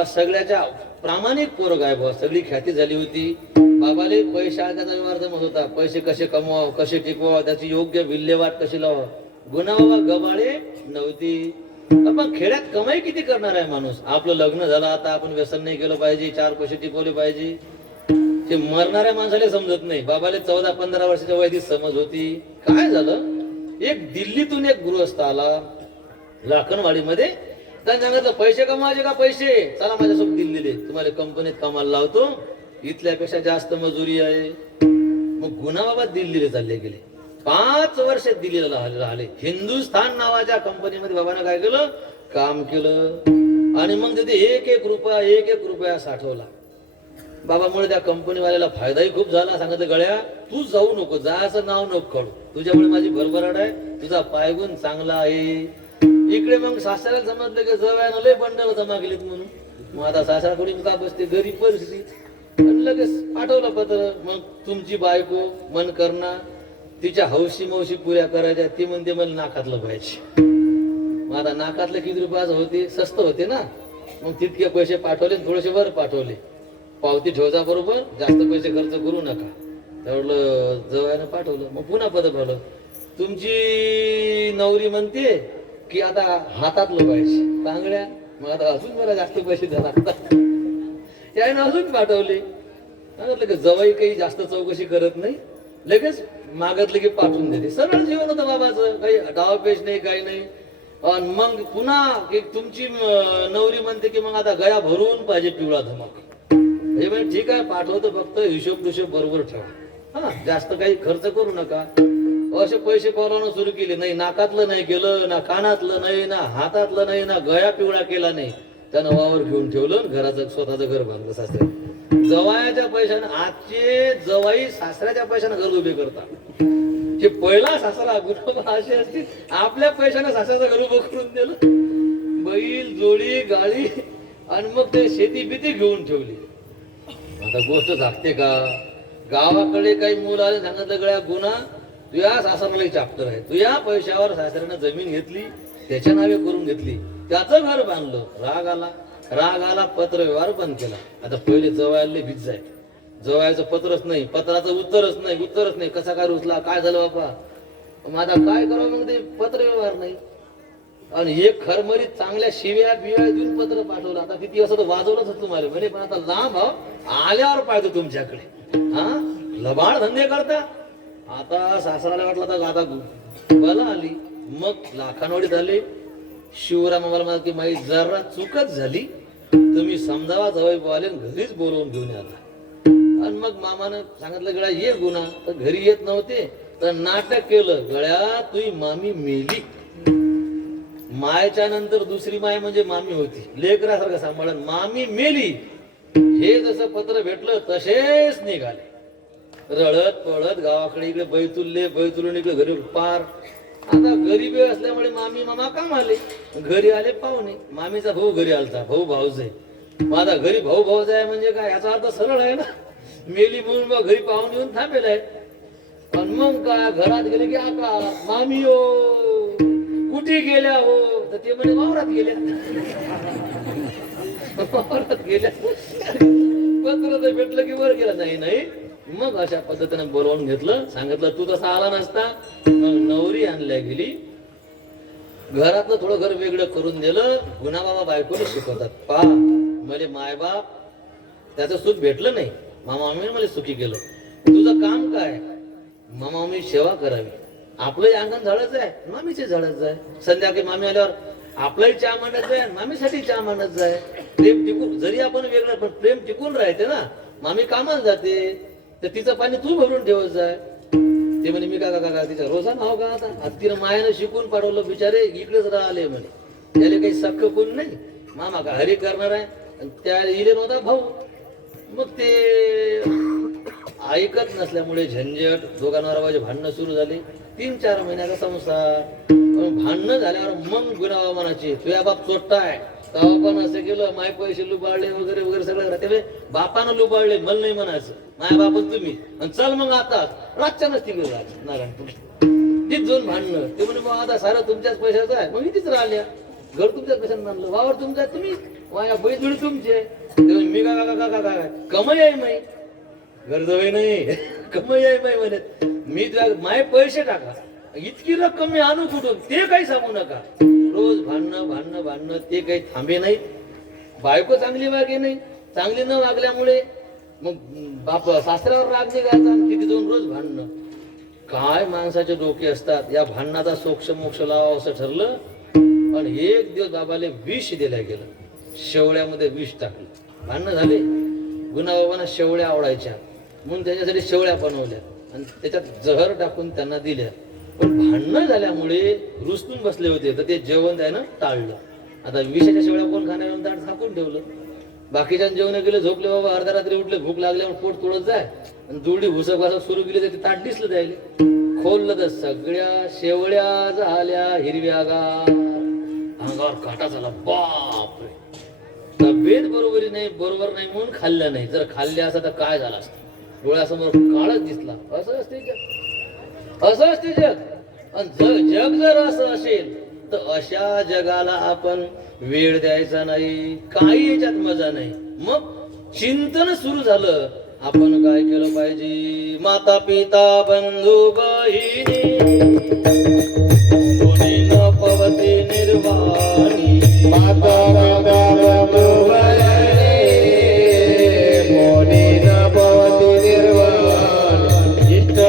सगळ्याच्या प्रामाणिक पोरग आहे बा. सगळी ख्याती झाली होती. बाबाले पैसे आळ्याचा व्यवहार जमत होता. पैसे कसे कमवावं, कसे टिकवावं, त्याची योग्य विल्हेवाट कशी लावावं. गुणाबाबा गबाळे नव्हती. पण खेड्यात कमाई किती करणार आहे माणूस. आपलं लग्न झालं, आता आपण व्यसन नाही केलं पाहिजे, 4 पैसे टिकवले पाहिजे. ते मरणाऱ्या माणसाला समजत नाही. बाबाले 14-15 वर्षाच्या वयाची समज होती. काय झालं, एक दिल्लीतून एक गृहस्थ आला लाखनवाडीमध्ये. त्यांनी सांगितलं पैसे कमवायचे का, पैसे चला माझ्यासोबत दिल्लीले, तुम्हाला कंपनीत कामाला लावतो, इथल्यापेक्षा जास्त मजुरी आहे. मग गुणाबाबा दिल्लीला चालले गेले. 5 वर्ष दिल्लीला राहिले. हिंदुस्थान नावाच्या कंपनीमध्ये बाबांना काय केलं, काम केलं. आणि मग तिथे एक रुपया साठवला. बाबामुळे त्या कंपनीवाल्याला फायदाही खूप झाला. सांगितलं गळ्या तू जाऊ नको, जायचं नाव नको काढू, तुझ्यामुळे माझी भरभराट आहे, तुझा पायगुण चांगला आहे. इकडे मग सासऱ्याला समजलं की जवळ्यानं लय बंडल जमा केलीत म्हणून. मग आता सासरा कोणी का बसते, गरीब परिस्थिती. लगेच पाठवलं पत्र. मग तुमची बायको मन करणार, तिच्या हौशी मौशी पुऱ्या करायच्या. ती म्हणते मला नाकातलं पाहिजे. मग आता नाकातलं किती रुपयाचं होते, स्वस्त होते ना. मग तितके पैसे पाठवले, थोडेसे वर पाठवले. पावती ठेवचा बरोबर, जास्त पैसे खर्च करू नका. तेवढं जवळनं पाठवलं. मग पुन्हा पत्र पाठवलं, तुमची नवरी म्हणते की आता हातातलं पाहिजे तांगड्या. मग आता अजून मला जास्त पैसे द्यायला लागतात. याने अजून पाठवले. म्हटलं की जवाई काही जास्त चौकशी करत नाही, लगेच मागितलं की पाठवून देते. सरळ जीवन होतं बाबाचं, काही डावपेच नाही, काही नाही. आणि मग पुन्हा एक तुमची नवरी म्हणते की मग आता गया भरून पाहिजे पिवळा धमक. हे म्हणजे ठीक आहे, पाठवतो, फक्त हिशोब बरोबर ठेवा. हा, जास्त काही खर्च करू नका. असे पैसे पवरावणं सुरू केले नाही, नाकातलं नाही केलं, ना कानातलं नाही, ना हातातलं नाही, ना गया पिवळा केला नाही. त्यानं वावर घेऊन ठेवलं, घराचं स्वतःचं घर बांधलं. सासरे जवायाच्या पैशानं, आजचे जवाई सासऱ्याच्या पैशानं घर उभे करतात. हे पहिला सासरा गुरुबा असे असतील, आपल्या पैशानं सासऱ्याचं घर उभं करून दिलं, बैल जोडी गाडी, आणि मग ते शेती बिती घेऊन ठेवली. आता गोष्ट झाकते का? गावाकडे काही मुलं आले, सांगितलं गळ्या गुन्हा, तुझ्या सासऱ्याला चाप्टर आहे, तुझ्या पैशावर सासऱ्यानं जमीन घेतली, त्याच्या नावे करून घेतली, त्याचं घर बांधलं. राग आला, पत्र व्यवहार बंद केला. आता पहिले जवळले भीज जाय, जवळचं पत्रच नाही, पत्राचं उत्तरच नाही. कसा काय रुसला, काय झालं बापा, मग आता काय करावं? मग ते पत्र व्यवहार नाही. आणि हे खरमरीत चांगल्या शिव्या बिव्या देऊन पत्र पाठवलं. आता किती असं तर वाजवलंच होतं तुम्हाला म्हणे, पण आता लांब आल्यावर पाहिजे तुमच्याकडे. हा, लबाड धंदे करता. आता सासराला वाटलं तर आता बला आली, मग लाखानवडी झाली. शिवराम मला म्हणा की माई जरा चूकच झाली, तुम्ही समजावा जवळ बोले, घरीच बोलवून घेऊन आला. आणि मग मामानं सांगितलं गळ्या ये गुन्हा, तर घरी येत नव्हते, तर नाटक केलं. गळ्या तुझी मामी मेली, मायच्या नंतर दुसरी माय म्हणजे मामी होती, लेकरासारखं सांभाळून मामी मेली. हे जसं पत्र भेटलं तसेच निघाले, रडत पळत गावाकडे. इकडे बैतुलून इकडे घरी पार. आता गरीबी असल्यामुळे मामी मामा काम आले, घरी आले पाहुणे. मामीचा भाऊ घरी आलता, भाऊ भाऊज आहे. माझा घरी भाऊ भाऊज आहे म्हणजे काय, याचा अर्थ सरळ आहे ना, मेली म्हणून मग घरी पाहून येऊन थांबेल आहे. पण मग काय, घरात गेले की आका मामी हो कुठे गेल्या हो, तर ते म्हणजे वावरात गेल्या. वावरात गेल्या. पत्र तर भेटलं की वर गेला नाही. मग अशा पद्धतीने बोलवून घेतलं, सांगितलं तू तसा आला नसता. मग नवरी आणल्या गेली, घरातलं थोडं घर वेगळं करून दिलं. गुन्हा बाबा बायकोला शिकवतात, पा मले मायबाप त्याचं सुख भेटलं नाही, मामामी मला सुखी केलं. तुझं काम काय? मामामी सेवा करावी. आपलंही अंगण झाडच आहे, मामीचे झाडच आहे. संध्याकाळी मामी आल्यावर आपलाही चहा मांडत आहे, मामीसाठी चहा मांडत आहे. प्रेम टिकून, जरी आपण वेगळं पण प्रेम टिकून राहते ना. मामी कामाला जाते तर तिचं पाणी तू भरून ठेवत जाय. ते म्हणे मी का तिच्या रोजा नाव का? आता तिनं मायानं शिकून पाठवलं, बिचारे इकडेच राहिले म्हणे, त्याला काही सख्ख कोण नाही. मामा का हरी करणार आहे, त्या इले नव्हता भाऊ. मग ते ऐकत नसल्यामुळे झंझट, दोघांवर माझे भांडणं सुरू झाले. 3-4 महिन्याचा संसार. भांडणं झाल्यावर मग गुन्हा म्हणायचे, तुझ्या बाप चोट्टा आहे, तेव्हा पण असं केलं, माय पैसे लुबाडले वगैरे वगैरे सगळं. त्यामुळे बापानं लुबाडले, मला नाही म्हणायचं, माया बापन तुम्ही. आणि चल मग आता रातच्यानच तिकडे राहायचं नारायणपूर, तीच जाऊन भांडणं. ते म्हणे मग आता सारं तुमच्याच पैशाचं आहे. मग इथेच राहिल्या, घर तुमच्याच पैशानं बांधलं, वावर तुमचा, तुम्ही माया बैजुडी तुमचे. मी काय कमाई आहे माई, गरजवय नाही, कमाई आहे माई म्हणत. मी तुझ्या माय पैसे टाका, इतकी रक्कम मी आणू कुठून, ते काही सांगू नका. रोज भांडणं, ते काही थांबे नाही. बायको चांगली वागे नाही, चांगली न वागल्यामुळे मग बाप सासऱ्यावर राग निघायचा, किती दोन रोज भांडणं. काय माणसाचे डोके असतात. या भांडणाचा सोक्ष लावा असं ठरलं. आणि एक दिवस बाबाले विष दिल्या गेलं, शेवळ्यामध्ये विष टाकलं. भांडणं झाले, गुणाबाबांना शेवळ्या आवडायच्या म्हणून त्याच्यासाठी शेवळ्या बनवल्या आणि त्याच्यात जहर टाकून त्यांना दिल्या. पण भांडणं झाल्यामुळे रुसून बसले होते, तर ते जेवण त्यानं टाळलं. आता विषाच्या शेवळ्या कोण खाण्यावर ताट झाकून ठेवलं. बाकीच्या जेवण गेले, झोपले बाबा. अर्ध्या रात्री उठले, भूक लागल्यावर पोट तोडत जाय आणि दुरडी घुसक सुरू केली, तर ते ताट दिसलं द्यायला. खोललं तर सगळ्या शेवळ्या झाल्या हिरव्यागार. अंगावर काटा झाला. बापरे, तब्येत बरोबर नाही म्हणून खाल्ल्या नाही. जर खाल्ल्या असं तर काय झालं असतं, डोळ्यासमोर काळच दिसला. असं असते जग. आणि जग जर असं असेल तर अशा जगाला आपण वेळ द्यायचा नाही, काही याच्यात मजा नाही. मग चिंतन सुरू झालं, आपण काय केलं पाहिजे. माता पिता बंधू बहिणी कोणी न पवते निर्वाणी. माता पिता बंधू बहिणी कोणी न पवते निर्वाणी. इष्ट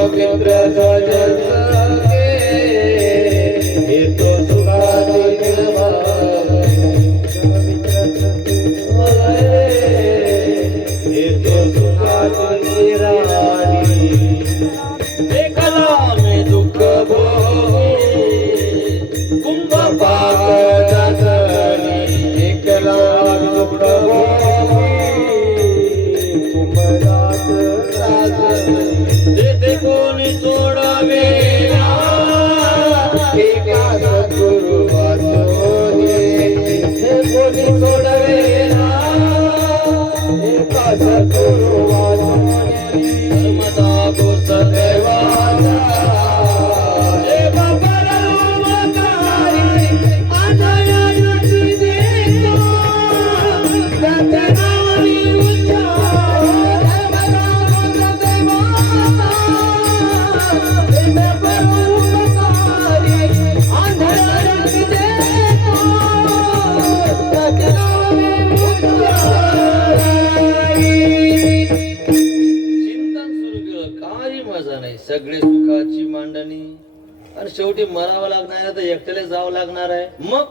शेवटी मरावं लागणार आहे तर एकट्याला जावं लागणार आहे. मग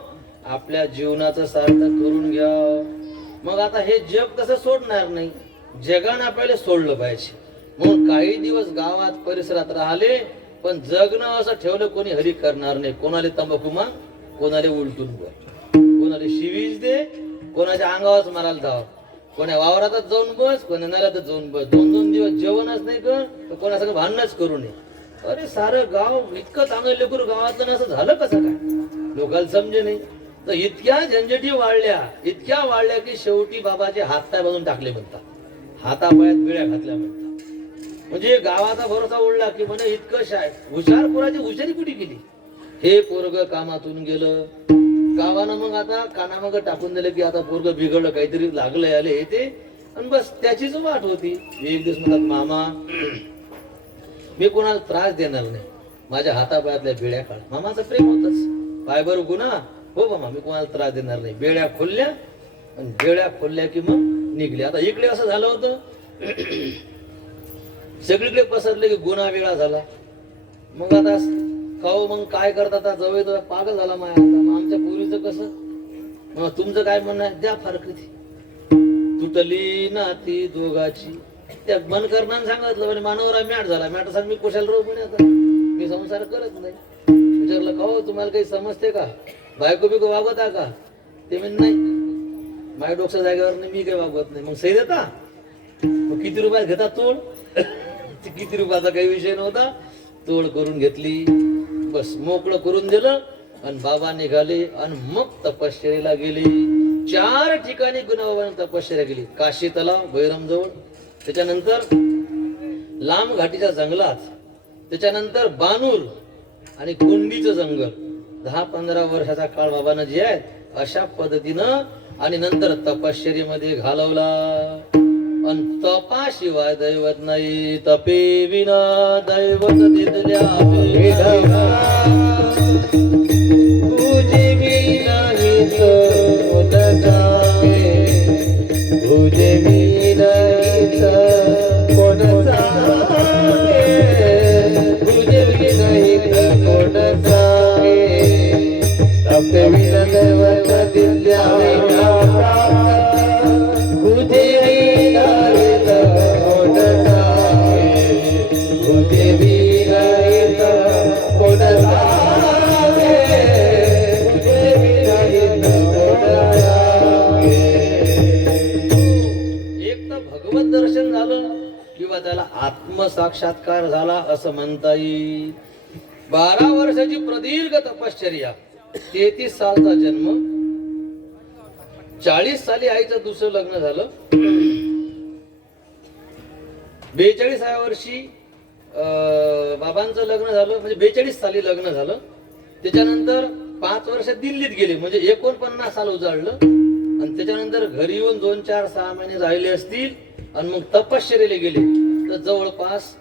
आपल्या जीवनाचं सार्थक करून घ्या. मग आता हे जग कसं सोडणार नाही, जगानं आपल्याला सोडलं पाहिजे. म्हणून काही दिवस गावात परिसरात राहिले, पण जगणं असं ठेवलं कोणी हरी करणार नाही. कोणाला तंबाखू माग, कोणाला उलटून बोल, कोणाला शिवीच दे, कोणाच्या अंगावरच मारायला जावं, कोणा वावरातच जाऊन बस, कोणा नळ्यातच जाऊन बस. 2-2 दिवस जेवणच नाही कर, तर कोणासंग भांडणच करू नये. अरे सारं गाव इतकं चांगलं लेकरू गावातलं असं झालं कसं काय, लोकांना समजे नाही. तर इतक्या झंझटी वाढल्या, इतक्या वाढल्या की शेवटी बाबाचे हातपाय बांधून टाकले म्हणतात, हातापायात बिळ्या घातल्या म्हणतात. म्हणजे गावाचा भरोसा उडला की म्हणे इतकं हुशार पोराची हुशारी कुठे गेली. हे पोरग कामातून गेलं, गावानं मग आता कानामाग टाकून दिलं की आता पोरग बिघडलं, काहीतरी लागलंय आले हे ते, आणि बस त्याचीच वाट होती. एक दिवस म्हणतात, मामा मी कोणाला त्रास देणार नाही, माझ्या हातापायातल्या बेड्या काढ. मामाचं प्रेम होतच, पाय बरं गुन्हा, हो मामा मी कोणाला त्रास देणार नाही. बेड्या खोलल्या, आणि बेड्या खोलल्या की मग निघले. आता इकडे असं झालं होतं, सगळीकडे पसरले की गुन्हा वेगळा झाला. मग आता काहो मग काय करतात, जवळ तर पागल झाला माया. आता आमच्या पोरीचं कसं, मग तुमचं काय म्हणणं आहे, द्या फारकती. तुटली नाती दोघाची, त्या मन करणार सांगितलं म्हणजे मानवरा मॅट झाला. मॅट सांग मी कुशाला रोग आता मी संसार करत नाही. विचारलं का हो तुम्हाला काही समजते का, बायको बिको वागवता का. ते म्हण नाही, माझ्या डोक्याच्या जागेवर नाही, मी काही वागवत नाही. मग सही देता, मग किती रुपयात घेता तोड. किती रुपयाचा काही विषय नव्हता, तोड करून घेतली, बस मोकळं करून दिलं. आणि बाबा निघाले आणि मग तपश्चर्याला गेली. 4 ठिकाणी गुणाबाबांनी तपश्चर्या केली. काशी तलाव बैरम जवळ, त्याच्यानंतर लांब घाटीच्या जंगलात, त्याच्यानंतर बानूर आणि कोंडीचं जंगल. 10-15 वर्षाचा काळ बाबांना जे आहे अशा पद्धतीनं, आणि नंतर तपश्चर्येमध्ये घालवला. आणि तपाशिवाय दैवत नाही, तपे विना दैवत दिसल्या. तुझे मी नाही तर तुझे मी नाही तर कोण सांगे, तुझे मी नाही तर कोण सांगे. तपे विना दैवत दिसल्या, तुझे मी नाही तर कोण सांगे, तुझे मी नाही तर कोण सांगे, तुझे मी नाही तर कोण सांगे. एक तर भगवत दर्शन झालं किंवा त्याला आत्मसाक्षात्कार झाला असं म्हणता येईल. 12 वर्षाची प्रदीर्घ तपश्चर्या, 33 सालचा जन्म, 40 साली आईचं दुसरं लग्न झालं. 42व्या वर्षी बाबांचं लग्न झालं, म्हणजे 42 साली लग्न झालं. त्याच्यानंतर 5 वर्ष दिल्लीत गेले, म्हणजे 49 साल उजाडलं. आणि त्याच्यानंतर घरी येऊन 2-4-6 महिने राहिले असतील. आणि मग तपश्चर्येला गेले, तर जवळपास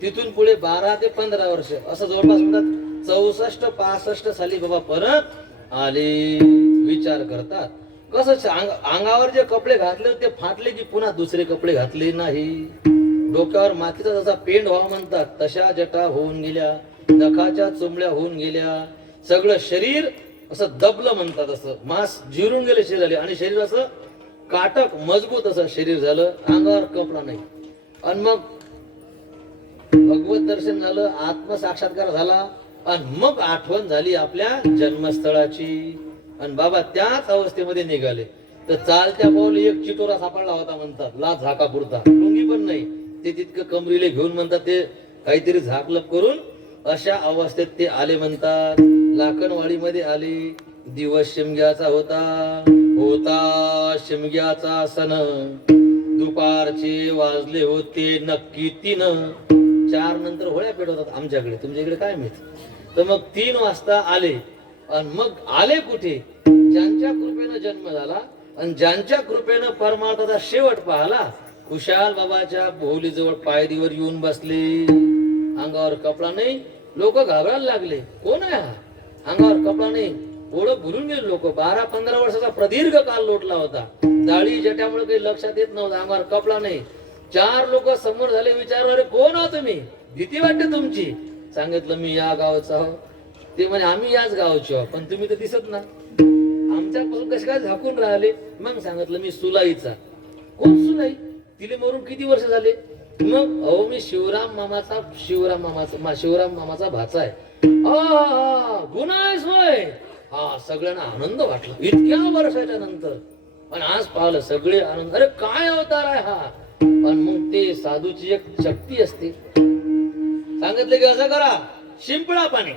तिथून पुढे 12 ते 15 वर्ष असं जवळपास म्हणतात. 64-65 साली बाबा परत आले. विचार करतात कसं, अंगावर जे कपडे घातले ते फाटले की पुन्हा दुसरे कपडे घातले नाही. डोक्यावर मातीचा जसा पेंड व्हावा म्हणतात तशा जटा होऊन गेल्या, नखाच्या चुंबड्या होऊन गेल्या, सगळं शरीर असं दबलं म्हणतात, असं मांस जिरून गेले शरीर झाले. आणि शरीर असं काटक मजबूत असं शरीर झालं, अंगावर कपडा नाही. आणि मग भगवत दर्शन झालं, आत्मसाक्षात्कार झाला. आणि मग आठवण झाली आपल्या जन्मस्थळाची. आणि बाबा त्याच अवस्थेमध्ये निघाले. तर चालत्या पावली एक चिटोरा सापडला होता म्हणतात, लाच झाकापुरता, लुंगी पण नाही, ते तितकं कमरीले घेऊन म्हणतात ते काहीतरी झाकलप करून अशा अवस्थेत ते आले म्हणतात. लाकणवाडीमध्ये आले. दिवस शिमग्याचा होता शिमग्याचा सण. दुपारचे वाजले होते नक्की 3. 4 नंतर होळ्या पेटवतात आमच्याकडे, तुमच्याकडे काय माहित. तर मग 3 वाजता आले. आणि मग आले कुठे, ज्यांच्या कृपेनं जन्म झाला आणि ज्यांच्या कृपेनं परमार्थाचा शेवट पाहला, कुशाल बाबाच्या बोहलीजवळ पायरीवर येऊन बसले. अंगावर कपडा नाही, लोक घाबरायला लागले, कोण आहे हा, अंगावर कपडा नाही. ओळख भुलून गेले लोक. 12-15 वर्षाचा प्रदीर्घ काल लोटला होता. दाढी जट्यामुळे काही लक्षात येत नव्हतं, अंगावर कपडा नाही. 4 लोक समोर झाले. विचारलं, अरे कोण आहो तुम्ही, भीती वाटते तुमची. सांगितलं मी या गावचा हो. ते म्हणे आम्ही याच गावचे आहोत, पण तुम्ही तर दिसत ना, आमच्यापासून कसे काय झाकून राहिले. मग सांगितलं मी सुलाईचा. कोण सुलाई? तिले मरून किती वर्ष झाले? मग अहो मी शिवराम मामाचा भाचा आहे. गुणास होय. हा, सगळ्यांना आनंद वाटला इतक्या वर्षाच्या नंतर. पण आज पाहिलं सगळे आनंद, अरे काय अवतार आहे हा. पण मग ते साधूची एक शक्ती असते. सांगितले की असं करा, शिंपडा पाणी.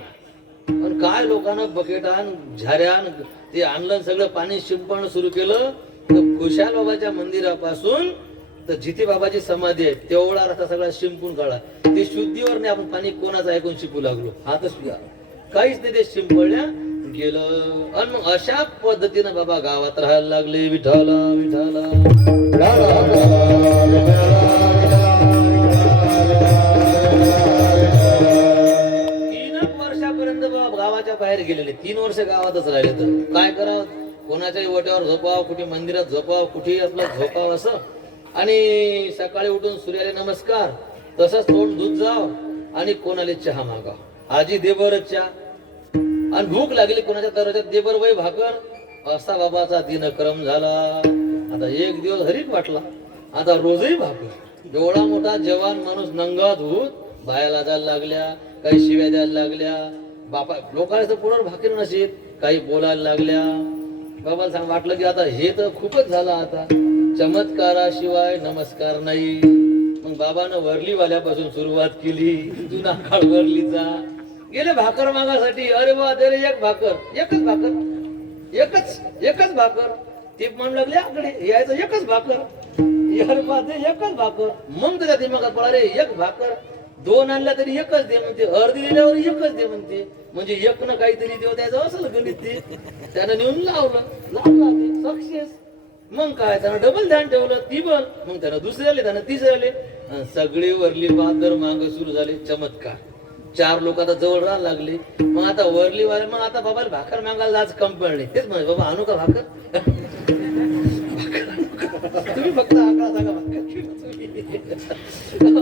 पण काय लोकांना बकेटान झाऱ्यान ते आणलं, सगळं पाणी शिंपणं सुरू केलं. तर खुशाल बाबाच्या मंदिरापासून तर जिथे बाबाची समाधी आहे तेवढा रस्ता सगळा शिंपून काढला. ते शुद्धीवर नाही, आपण पाणी कोणाचं ऐकून शिंपू लागलो. हातच काहीच नाही, ते शिंपडल्या गेलं. आणि मग अशा पद्धतीनं बाबा गावात राहायला लागले. विठाला विठाला गावाच्या बाहेर गेलेले. 3 वर्ष गावातच राहिले. तर काय करावं, कोणाच्याही वट्यावर झोपाव, कुठे मंदिरात झोपाव, कुठेही आपलं झोपाव असं. आणि सकाळी उठून सूर्याला नमस्कार, तसंच तोंड दूध जाव आणि कोणाला चहा मागाव. आजी दे बरं चहा. आणि भूक लागली कोणाच्या दरवाजात दे बरं वय भाकर. असा बाबाचा दिनक्रम झाला. आता एक दिवस हरीक वाटला, आता रोजही भाकर. एवढा मोठा जवान माणूस नंगा धूत बायाला जायला लागल्या, काही शिव्या द्यायला लागल्या. बापा लोकांचं पुढं भाकीर नसेल, काही बोलायला लागल्या. बाबाला सांग वाटलं की आता हे तर खूपच झालं, आता चमत्काराशिवाय नमस्कार नाही. मग बाबानं वरलीवाल्यापासून सुरुवात केली. जुना काळ वरलीचा. गेले भाकर मागासाठी. अरे बा दे रे एक भाकर. एकच भाकर, एकच भाकर. ते म्हणू लागले आकडे यायचं एकच भाकर. यार बा दे एकच भाकर. मग त्याच्या दिमागात पळा रे एक भाकर. 2 आणल्या तरी एकच दे म्हणते, अर्धी दिल्यावर एकच दे म्हणते. म्हणजे एक न काहीतरी देव द्यायचं असं गणित. ते त्यानं नेऊन लावला ते सक्सेस. मग काय त्यानं डबल ध्यान ठेवलं, तिबल. मग त्यानं दुसऱ्याले, त्यानं तिसऱ्याले. सगळे वरली बहादर माग सुरू झाले. चमत्कार. 4 लोक आता जवळ राहायला लागले. मग आता वरली वाले मग आता बाबाला भाकर मागायला आज कंपनी. तेच म्हणे बाबा आणू का भाकर. तुम्ही फक्त आकडा सांगा भाकर.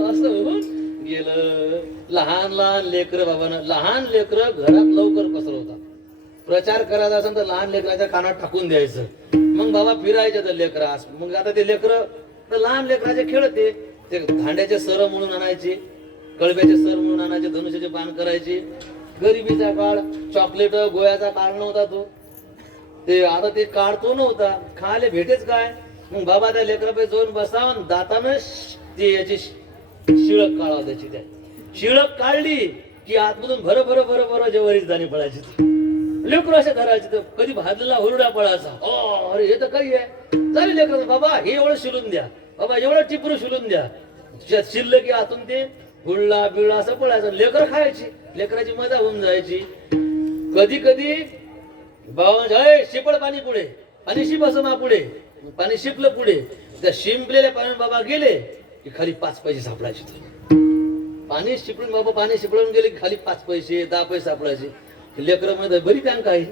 असं होऊन गेलं. लहान लहान लेकर बाबांना, लहान लेकर घरात लवकर पसरवतात. प्रचार करायचा असेल तर लहान लेकराच्या कानात टाकून द्यायचं. मग बाबा फिरायचे तर लेकरास. मग आता ते लेकर लहान लेकराचे खेळते. ते धांड्याचे सर म्हणून आणायचे, कळब्याचे सर म्हणून आणायचे, धनुष्याचे बाण करायचे. गरिबीचा काळ, चॉकलेट गोळ्याचा काळ नव्हता तो. ते आता ते काळ तो नव्हता. खायला भेटेच काय. मग बाबा त्या लेकरापे जाऊन बसावून दातानं ते याची शिळक काढावं त्याची. त्या शिळक काढली की आतमधून भर भर भर भर जेवरीच दाणे पडायची. लेकरू असे धरायचे. तर कधी भाजलेला हुरडा पडायचा. अरे हे तर काही आहे. झाले लेकर बाबा हे एवढं शिलून द्या, बाबा एवढं टिपरू शिलून द्या. शिल्ल की आतून ते हुळला बिळला असं पडायचं. लेकर खायची. लेकराची मजा होऊन जायची. कधी कधी बाबा शिपड पाणी पुढे आणि शिप असं मा पुढे. पाणी शिपलं पुढे. त्या शिंपलेल्या पाण्यात बाबा गेले की खाली 5 पैसे सापडायचे. पाणी शिपडून बाबा पाणी शिपडून गेले की खाली 5 पैसे 10 पैसे सापडायचे. लेकर मध्ये बरी बँक आहे.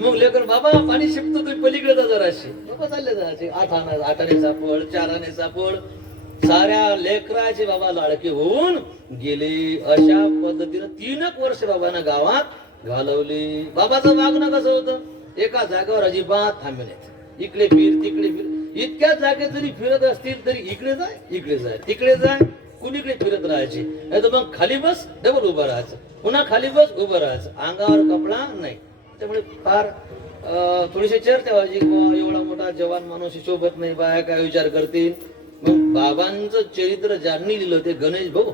मग लेकर बाबा पाणी शिपतो तुम्ही पलीकडे जा जराशी. बाबा चालले जायचे. 8 आणे सापड, 4 आणे सापड. साऱ्या लेकराचे बाबा लाडके होऊन गेले. अशा पद्धतीनं 3 वर्ष बाबांना गावात घालवली. बाबाचं वागणं कसं होतं, एका जागेवर अजिबात थांबले नाहीत. इकडे फिर तिकडे फिर. इतक्या जागेत जरी फिरत असतील तरी इकडे जाय इकडे जाय तिकडे जाय, कुणीकडे फिरत राहायचे. नाही तर मग खाली बस डबल उभं राहायचं, पुन्हा खाली बस उभं राहायचं. अंगावर कपडा नाही. त्यामुळे फार थोडीशी चर्चा व्हायची. एवढा मोठा जवान माणूस शोभत नाही, बाया काय विचार करतील. मग बाबांचं चरित्र ज्यांनी लिहिलं ते गणेश भाऊ.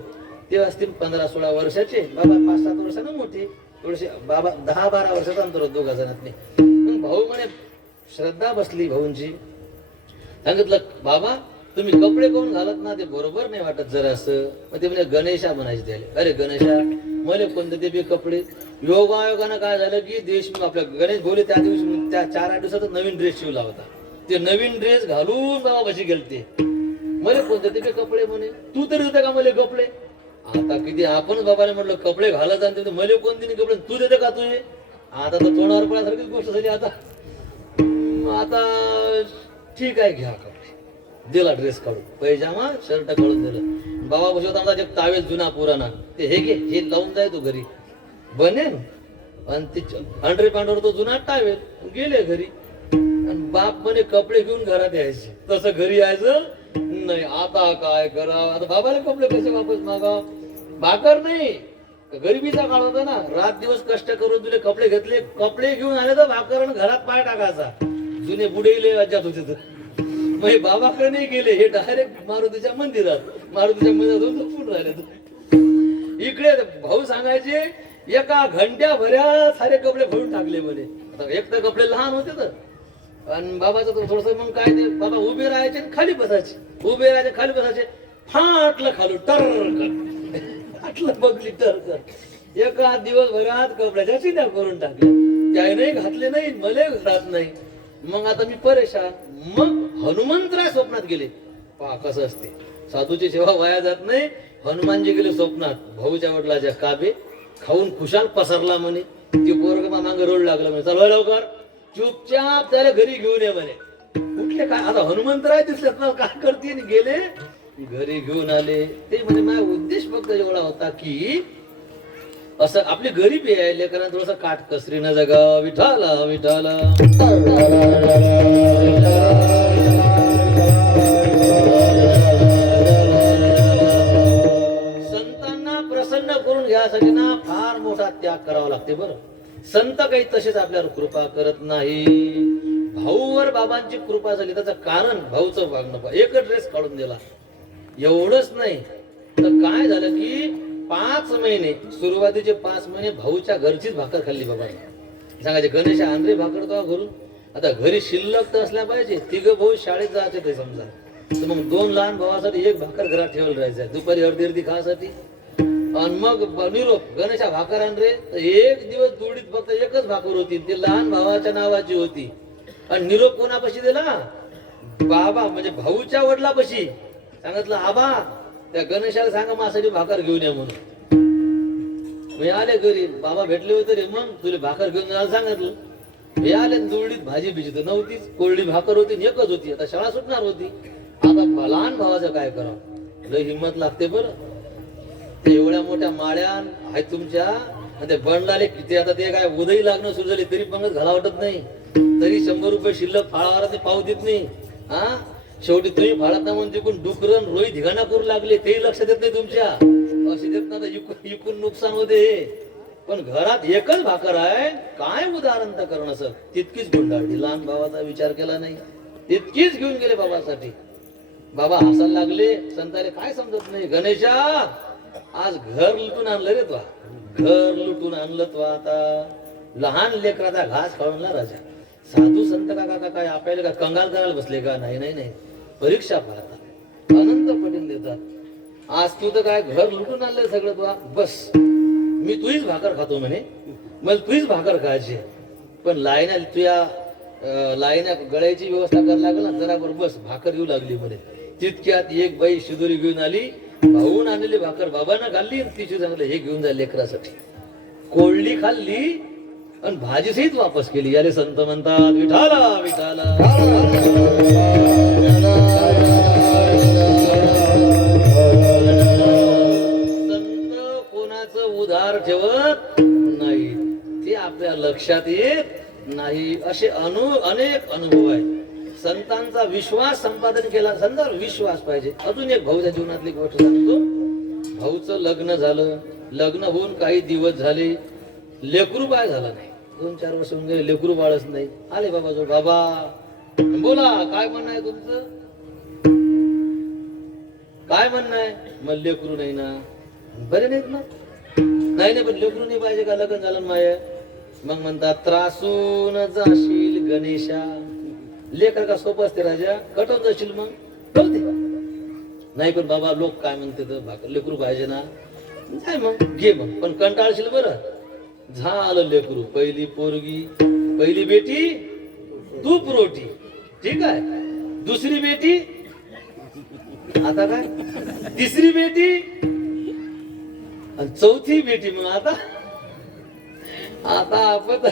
ते असतील 15-16 वर्षाचे. बाबा 5-7 वर्षांना मोठे. थोडेसे बाबा 10-12 वर्षाचा अंतर होत दोघा जणांनी. मग भाऊ म्हणे श्रद्धा बसली भाऊंची. सांगितलं बाबा तुम्ही कपडे कोण घालत ना ते बरोबर नाही वाटत जरा असं. मग ते म्हणजे गणेशा म्हणायचे त्याला. अरे गणेशा मले कोणते ते बी कपडे. योगायोगानं काय झालं की देश आपल्या गणेश भाऊले त्या दिवशी त्या 4-8 दिवसात नवीन ड्रेस शिवला होता. ते नवीन ड्रेस घालून बाबा कशी गेलते. मले कोणते ते कपडे म्हणे. तू तरी देते का मले कपडे. आता किती आपण बाबाने म्हटलं कपडे घालत आणि मले कोणते कपडे तू देते का तुझे. आता तर तोंडावर पडल्यासारखीच गोष्ट झाली. आता ठीक आहे घ्या कपडे. दिला ड्रेस काढून, पैजामा शर्ट काढून दिलं. बाबा बसवत आमचा एक तावेल जुना पुराणा. ते हे घे हे लावून जाय तू घरी बनेन. आणि ती अंडरी पॅन्टवर तो जुना टावेल. गेले घरी आणि बाप म्हणे कपडे घेऊन घरात यायचे. तसं घरी यायचं नाही. आता काय करावं, आता बाबाला कपडे कसे वापस मागाव. भाकर नाही, गरिबीचा काळ होता ना, रात दिवस कष्ट करून तुले कपडे घेतले, कपडे घेऊन आले तर भाकर आणि घरात पाय टाकायचा. जुने बुडेले अज्जात होते तर मग बाबाकडे नाही गेले, हे डायरेक्ट मारुतीच्या मंदिरात झोपून राहिले. इकडे भाऊ सांगायचे एका घंट्या भऱ्या सारे कपडे भरून टाकले म्हणे. आता एक तर कपडे लहान होते तर, आणि बाबाचं थोडस मग काय ते बाबा उभे राहायचे खाली बसायचे, फाटलं खालू फाटलं बघली तर एका दिवसभरात कपड्याच्या चिंध्या करून टाकल्या. त्याने घातले नाही, मले घरात नाही. मग आता मी परेशान. मग हनुमंतराय स्वप्नात गेले. पहा कसं असते, साधूची सेवा वाया जात नाही. हनुमानजी गेले स्वप्नात, भाऊच्या वडिलाच्या काबे खाऊन खुशाल पसरला म्हणे. ती पोरग मागे रोड लागला म्हणे, चल लवकर चुपचाप त्याला घरी घेऊन ये म्हणे. कुठले काय आता हनुमंतराय दिसलेत ना, काय करतील. गेले घरी घेऊन आले. ते म्हणजे माझा उद्देश फक्त एवढा होता की असं आपली गरीबी आहे, लेकरांना थोडस काटकसरीनं जगा. विठाला विठाला संतांना प्रसन्न करून घ्यासाठी ना फार मोठा त्याग करावा लागते. बरं, संत काही तसेच आपल्यावर कृपा करत नाही. भाऊवर बाबांची कृपा झाली त्याचं कारण भाऊचं वागणं. एकच ड्रेस काढून दिला एवढंच नाही तर काय झालं की 5 महिने, सुरुवातीचे 5 महिने भाऊच्या घरचीच भाकर खाल्ली. बाबा सांगायचे गणेश आंध्रे भाकर तो घरून. आता घरी शिल्लक तर असल्या पाहिजे. 3 भाऊ शाळेत जायचे ते समजा, तर मग 2 लहान भावासाठी 1 भाकर घरात ठेवलं राहायचं दुपारी अर्धी खासाठी. आणि मग निरोप गणेशा भाकर आण रे. तर एक दिवस दुडीत फक्त एकच भाकर होती, ती लहान भावाच्या नावाची होती. आणि निरोप कोणापाशी दिला? बाबा म्हणजे भाऊच्या वडिलापाशी. सांगितलं आबा त्या गणेशाला सांगा माझ्यासाठी भाकर घेऊन या म्हणून. मी आले घरी, बाबा भेटले होते रे, मग तुला भाकर घेऊन जायला सांगितलं. हे आले दुडीत भाजी बिजी तर नव्हतीच, कोरडी भाकर होती, एकच होती. आता शाळा सुटणार होती. आता लहान भावाचं काय करावं, लय हिंमत लागते बरं. ते एवढ्या मोठ्या माळ्या आहेत तुमच्या, ते बंडलाले किती. आता ते काय उदयी लागणं सुरू झाले तरी पंगत घाला वाटत नाही. तरी 100 रुपये शिल्लक फाळावर ते पाहू देत नाही. हा शेवटी तुम्ही फाळत ना म्हणून तिकून डुकरन रोई धिगाणा करू लागले, तेही लक्ष देत नाही तुमच्या. असे देत ना इकून नुकसान होते. पण घरात एकच भाकर आहे, काय उदाहरण तर करणं सर. तितकीच गुंडाळली. लहान भावाचा विचार केला नाही, तितकीच घेऊन गेले बाबासाठी. बाबा हसायला लागले. संतारे काय समजत नाही. गणेशा आज घर लुटून आणलं रे तुला, घर लुटून आणलं तू. आता लहान लेकराचा घास खाऊनला राजा. साधू संत काका काय आपल्याला का कंगाल करायला बसले का? नाही नाही नाही, परीक्षा पाहतात, अनंत पटील देतात. आज तू तर काय घर लुटून आणलंय सगळं तुला. बस मी तुझीच भाकर खातो म्हणे, मला तुझीच भाकर खायची. पण लाईना तुझ्या लाईना गळ्याची व्यवस्था करायला लागल ना जरा. बरं बस भाकर येऊ लागली म्हणे. तितक्यात एक बाई शिदोरी घेऊन आली. भाऊन आणलेली भाकर बाबांना खाल्ली. तिची सांगितलं हे घेऊन जा लेकरासाठी. कोळली खाल्ली आणि भाजी सहित वापस केली. याले संत म्हणतात विठाला विठाला. संत कोणाचं उधार ठेवत नाही, ते आपल्या लक्षात येत नाही. असे अनेक अनुभव आहेत. संतांचा विश्वास संपादन केला. संतांवर विश्वास पाहिजे. अजून एक भाऊच्या जीवनातली गोष्ट सांगतो. भाऊचं लग्न झालं. लग्न होऊन काही दिवस झाले, लेकरू बाळ झाला नाही. 2-4 वर्ष होऊन गेले, लेकरू बाळच नाही. आले बाबा जो, बाबा बोला काय म्हणणं आहे तुमचं, काय म्हणणं आहे? मग लेकरू नाही ना. बरे नाहीत ना? नाही नाही, पण लेकरू नाही पाहिजे का? लग्न झालं माय. मग म्हणतात त्रासून जाशील गणेशा. लेकर का सोपं असते राजा, कटवून जाशील मग कळते. नाही पण बाबा लोक काय म्हणते तर भाकर लेकरू पाहिजे ना. जाय मग घे मग, पण कंटाळशील बरं. झालं लेकरू, पहिली पोरगी, पहिली बेटी तूप रोटी, ठीक आहे. दुसरी बेटी, आता काय तिसरी बेटी आणि चौथी बेटी. मग आता आपण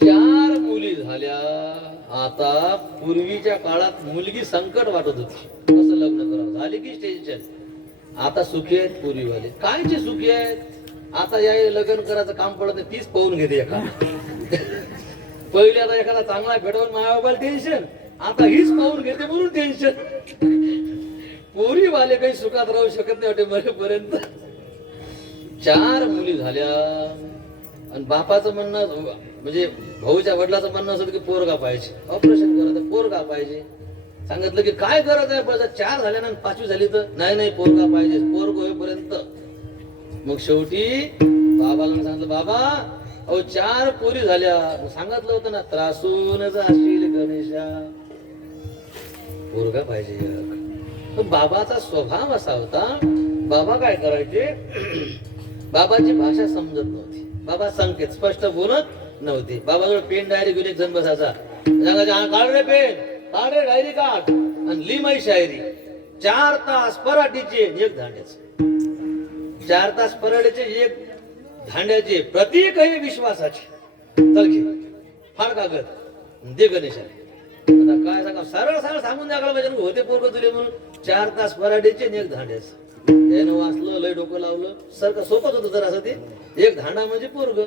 4 मुली झाल्या. आता पूर्वीच्या काळात मुलगी संकट वाटत होती, कसं लग्न करावं. झाली की टेन्शन. आता सुखी आहेत पूर्वीवाले. कायचे सुखी आहेत? आता या लग्न करायचं काम पडत नाही, तीच पाहून घेते एका. पहिले आता एखादा चांगला भेटवून माझ्या मोबाईल टेन्शन, आता हीच पाहून घेते म्हणून टेन्शन. पोरी वाले काही सुखात राहू शकत नाही वाटे मरेपर्यंत. 4 मुली झाल्या आणि बापाचं म्हणणं म्हणजे भाऊच्या वडिलाचं म्हणणं असं की पोरगा पाहिजे, ऑपरेशन करायचं, पोरगा पाहिजे. सांगितलं की काय गरज आहे, बस 4 झाल्या ना 5वी झाली तर नाही पोरगा पाहिजे, पोरग होईपर्यंत. मग शेवटी बाबाला सांगितलं, बाबा अहो 4 पोरी झाल्या, सांगितलं होतं ना त्रासून जाशील गणेशा, पोरगा पाहिजे. बाबाचा स्वभाव असा होता, बाबा काय करायचे, बाबाची भाषा समजत नव्हती, बाबा संकेत स्पष्ट बोलत नव्हते. बाबाजवळ पेन डायरी घेऊन एक जण बसायचा, सांगायचा काढ रे पेन, काढ रे डायरी काढ आणि लिमाई शायरी. 4 तास पराठीचे 1 धांड्याचे, 4 तास पराठीचे 1 धांड्याचे, प्रतीक हे विश्वासाचे. चल घे फार कागद दे गणेशाला. आता काय सांगा, सरळ सरळ सांगून द्यायला पाहिजे, होते पोरग तुले म्हणून. 4 तास पराठीचे 1 धांड्याचं. त्यानं वाचलं, लय डोकं लावलं, सारखं सोपत होतं जर असं ते. 1 धांडा म्हणजे पोरग.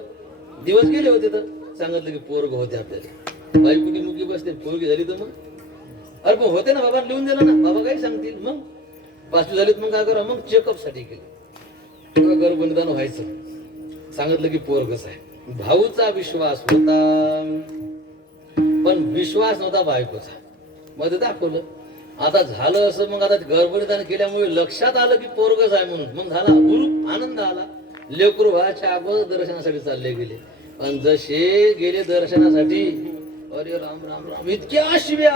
दिवस गेले होते तर सांगितलं की पोरग होते आपल्याला. बाई कुठे मुकी बसते, पोरगी झाली तर मग अरे पण होते ना, बाबा लिहून दिलं ना, बाबा काही सांगतील. मग 5वी झालीत मग काय करा, मग चेकअप साठी केलं, गर्भनिदान व्हायचं. सांगितलं की पोरगच आहे. भाऊचा विश्वास होता पण विश्वास नव्हता बायकोचा. मध्ये दाखवलं. आता झालं असं, मग आता गर्भनिदान केल्यामुळे लक्षात आलं की पोरगच आहे म्हणून. मग झाला हुरूप, आनंद आला. लेकरू व्हायच्या अगोदर दर्शनासाठी चालले गेले. आणि जसे गेले दर्शनासाठी, अरे राम राम राम, इतक्या शिव्या,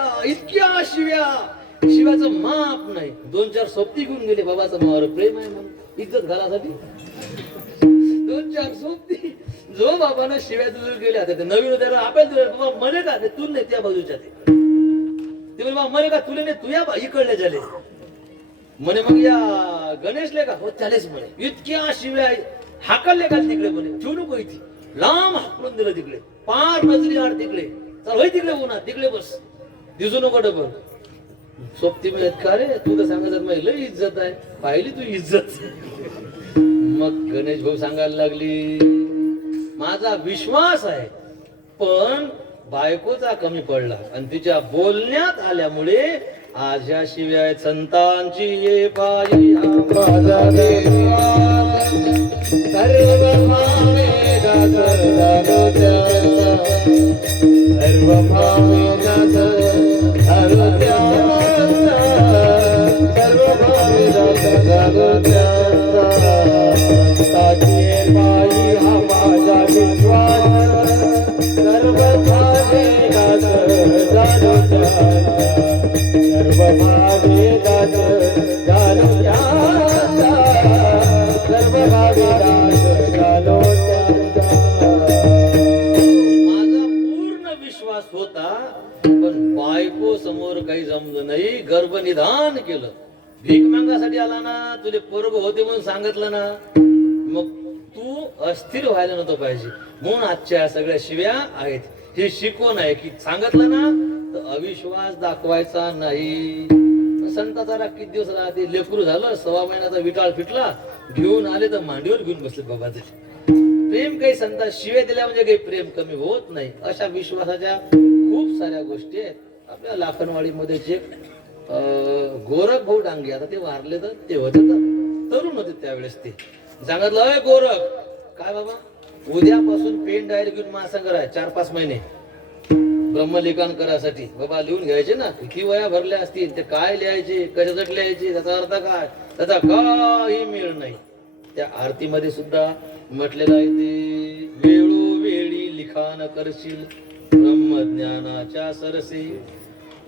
शिव्याचं माप नाही. 2-4 सोबती घेऊन गेले, बाबाचं मावर प्रेम आहे म्हणून इज्जत घालासाठी. 2-4 सोबती. जो बाबांना शिव्या दूर गेल्या ते नवीन होत्या, आपल्याला मने का तू नाही त्या बाजूच्या ते बाबा मने का तुले नाही, तुया इकडले झाले म्हणे. मग या गणेशले का हो त्यालेच म्हणे, इतक्या शिव्या हाकलले का तिकडे म्हणे, ठेवू नको इथे, लांब हाकलून दिलं तिकडे, पार नजरी आड तिकडे, चल होय तिकडे उन्हा तिकडे बस, दिसू नको डबल. सोबती मिळत का रे, तू तर सांगायचं माझी लय इज्जत आहे, पाहिली तू इज्जत. मग गणेश भाऊ सांगायला लागली, माझा विश्वास आहे पण बायकोचा कमी पडला आणि तिच्या बोलण्यात आल्यामुळे आज या शिव्या संतांची ये पायी माझा विश्वास सर्व भावे दास झालो त्याचा, सर्व भावे दास झालो त्याचा, सर्व भावे दास झालो त्याचा. ताची पायी हा माझा विश्वास सर्व भावे दास झालो त्याचा, सर्व भावे दास झालो त्याचा, सर्व भावे दास झालो त्याचा. माझा पूर्ण विश्वास होता पण बायको समोर काही जमलं नाही. गर्भनिदान केलं, भीक मागासाठी आला ना, तुझे पोरग होते म्हणून सांगितलं ना, मग तू अस्थिर व्हायला नव्हतं पाहिजे म्हणून आजच्या सगळ्या शिव्या आहेत. हे शिकवण आहे की सांगितलं ना तर अविश्वास दाखवायचा नाही. संताचा राग किती दिवस राहते, लेकरू झालं 6 महिन्याचा विटाळ फिटला, घेऊन आले तर मांडीवर घेऊन बसले बाबा. प्रेम काही संता शिव्या दिल्या म्हणजे काही प्रेम कमी होत नाही. अशा विश्वासाच्या खूप साऱ्या गोष्टी आहेत. आपल्या लाखनवाडीमध्ये जे गोरख भाऊ डांगे, आता ते वारले तर ते होते तर तरुण होते त्यावेळेस. ते सांगितलं, अय गोरख काय बाबा, उद्यापासून पेन डायरी घेऊन महासंग्रह आहे 4-5 महिने ब्रह्मलिखाण करायसाठी. बाबा लिहून घ्यायचे ना, किती वया भरल्या असतील, ते काय लिहायचे, कशासाठी लिहायचे, त्याचा अर्थ काय, त्याचा काही मेळ नाही. त्या आरतीमध्ये सुद्धा म्हटलेलं आहे ते, वेळोवेळी लिखाण करशील ब्रह्मज्ञानाच्या सरसे.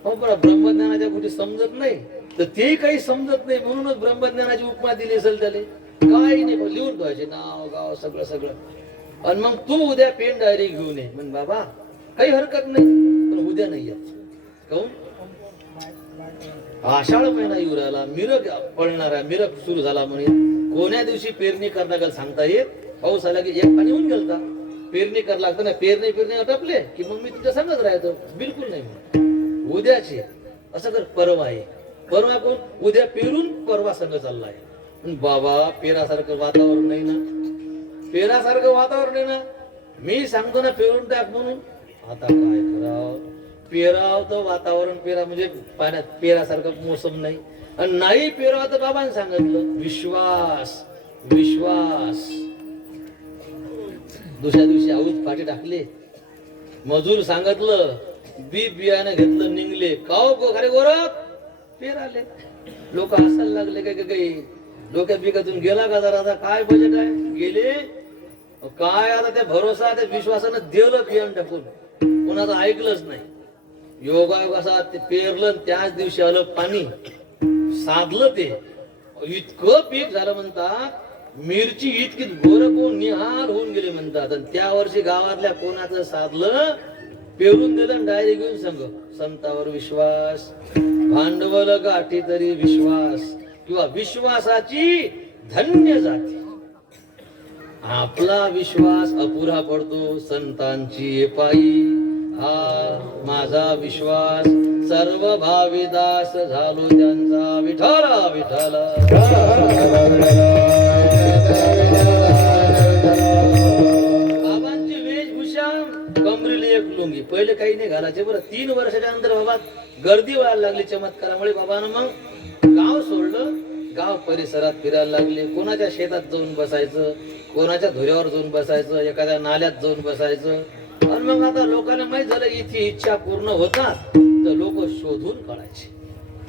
हो बरं, ब्रह्मज्ञानाच्या कुठे समजत नाही तर ते काही समजत नाही म्हणूनच ब्रह्मज्ञानाची उपमा दिली असेल त्याला. काही नाही, लिहून ठेवायचे नाव गाव सगळं सगळं. आणि मग तू उद्या पेन डायरी घेऊन ये म्हण. बाबा काही हरकत नाही पण उद्या नाही येत. काहून? आषाढ महिना येऊ राहिला, मिरग पडणारा, मिरग सुरू झाला म्हणे. कोण्या दिवशी पेरणी करता सांगता येत. पाऊस आला की एक पाणी होऊन गेलता. पेरणी कर लागतं ना, पेरणी आटपले की मग मी तुझ्या सांगत राहतो. बिलकुल नाही, उद्याचे असं कर. परवा आहे, परवा कोण उद्या पेरून परवा संघ चाललाय. बाबा पेरासारखं वातावरण नाही ना, पेरासारखं वातावरण आहे ना. मी सांगतो ना पेरून टाक म्हणून, आता काय करावं, पेराव तर वातावरण पेरा म्हणजे पाण्यात पेरासारखं मोसम नाही, आणि नाही पेराव तर बाबांनी सांगितलं विश्वास विश्वास. दुसऱ्या दिवशी आऊत पाठी टाकले, मजूर सांगितलं, बी बियाणं घेतलं, निघले. काव खरे गोरख पेर आले. लोक हसायला लागले, काय काही डोक्यात बिकातून गेला का जरा, आता काय बजेट आहे, गेले काय, आता त्या भरोसा त्या विश्वासानं दिलं बियाणं टाकून, कोणाचं ऐकलंच नाही. योगायोग असा ते पेरलं, त्याच दिवशी आलं पाणी, साधलं, ते इतकं पीक झालं म्हणतात, मिरची इतकी गोरखून निहाल होऊन गेली म्हणतात. आणि त्या वर्षी गावातल्या कोणाचं साधलं, पेरून दिलं, डायरेक्ट घेऊन संग संतावर विश्वास, भांडवल गाठी तरी विश्वास, किंवा विश्वासाची धन्य जाती. आपला विश्वास अपुरा पडतो संतांची पायी, हा माझा विश्वास सर्व भाविदास झालो त्यांचा, विठ्ठल विठ्ठल. बाबांची वेशभूषा, कमरेला एक लुंगी, पहिले काही नाही घालायचे बरं. 3 वर्षाच्या नंतर बाबा गर्दी व्हायला लागली चमत्कारामुळे. बाबानं मग गाव सोडलं, गाव परिसरात फिरायला लागले. कोणाच्या शेतात जाऊन बसायचं, कोणाच्या धुऱ्यावर जाऊन बसायचं, एखाद्या नाल्यात जाऊन बसायचं. आणि मग आता लोकांना माहित झालं इथे इच्छा पूर्ण होतात, तर लोक शोधून काढायचे.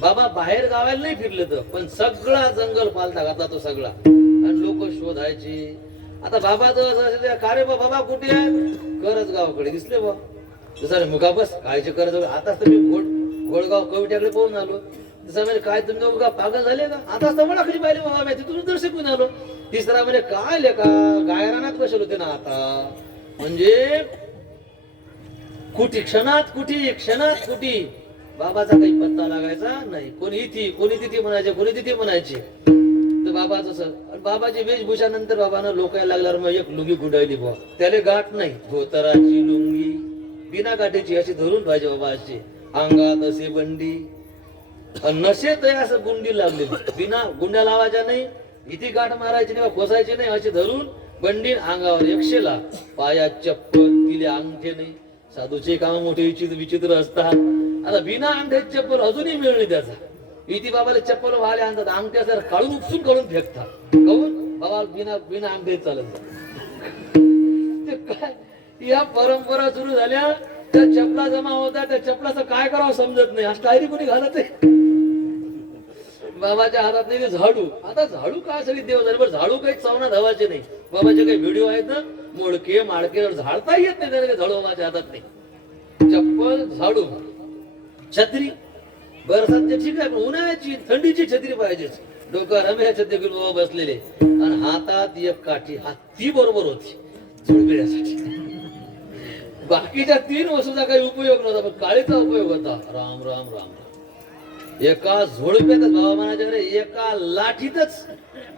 बाबा बाहेर गावाला नाही फिरले तर, पण सगळा जंगल पालथा घातला तो सगळा, आणि लोक शोधायचे. आता बाबा जवळ का रे बाबा कुठे आहे, करज गावाकडे दिसले बा. जसं मुका बस कायचे करज, आताच तर मी गोडगाव कविट्याकडे पाहून आलो. तसं म्हणजे काय तुम्ही उगा पागल झाले का, आताच तर मला कधी पाहिजे बाबा, तिथून तर शिकून आलो. तिसरा म्हणजे काय लेका गायरानात बसले होते ना आता, म्हणजे कुठे क्षणात कुठी बाबाचा काही पत्ता लागायचा नाही. कोणी इथे कोणी तिथे म्हणायचे, कोणी तिथे म्हणायचे. तर बाबा तसं, बाबाची वेशभूषा नंतर बाबानं लोकायला लागल्यावर मग एक लुंगी गुंडाळली बा, त्याला गाठ नाही, धोतराची लुंगी बिना गाठीची अशी धरून पाहिजे बाबा, अशी अंगात असे बंडी, नशेत असं गुंडी लागलेली, बिना गुंड्या लावायच्या नाही, इथे गाठ मारायची नाही, खोसायची नाही, अशी धरून बंडी, अंगावर एकशेला, पायात चप्पल, तिले अंगठे नाही. साधूचे काम मोठे विचित्र असतात. आता बिना अंगठ्याची चप्पल अजूनही मिळणे त्याचा. इथे बाबाला चप्पल व्हायला आणतात, अंगठ्या जर काढून उपसून काढून फेकतात. काऊन बाबा बिना अंगठे चालत ते काय, या परंपरा सुरू झाल्या. त्या चपला जमा होता, त्या चपलाचं काय करावं समजत नाही. आज टायरी कोणी घालत आहे बाबाच्या हातात नाही, झाडू. आता झाडू काय सगळी देव झाली, बरं झाडू काही चवना धावायचे नाही. बाबाचे काही व्हिडिओ आहेत ना, मोडके माडके झाडता येत नाही, त्याला झाडू बाबाच्या हातात नाही. चप्पल, झाडू, छत्री, बरसात ठीक आहे, पण उन्हाळ्याची थंडीची छत्री पाहिजेच. डोक्यावर रम्या छत्री घेऊन बाबा बसलेले, आणि हातात एक काठी, हात ती बरोबर होती झुळपिण्यासाठी. बाकीच्या 3 वस्तूचा काही उपयोग नव्हता, पण काळीचा उपयोग होता. राम राम राम राम. एका झोडप्यातच बाबा म्हणायचे, एका लाठीतच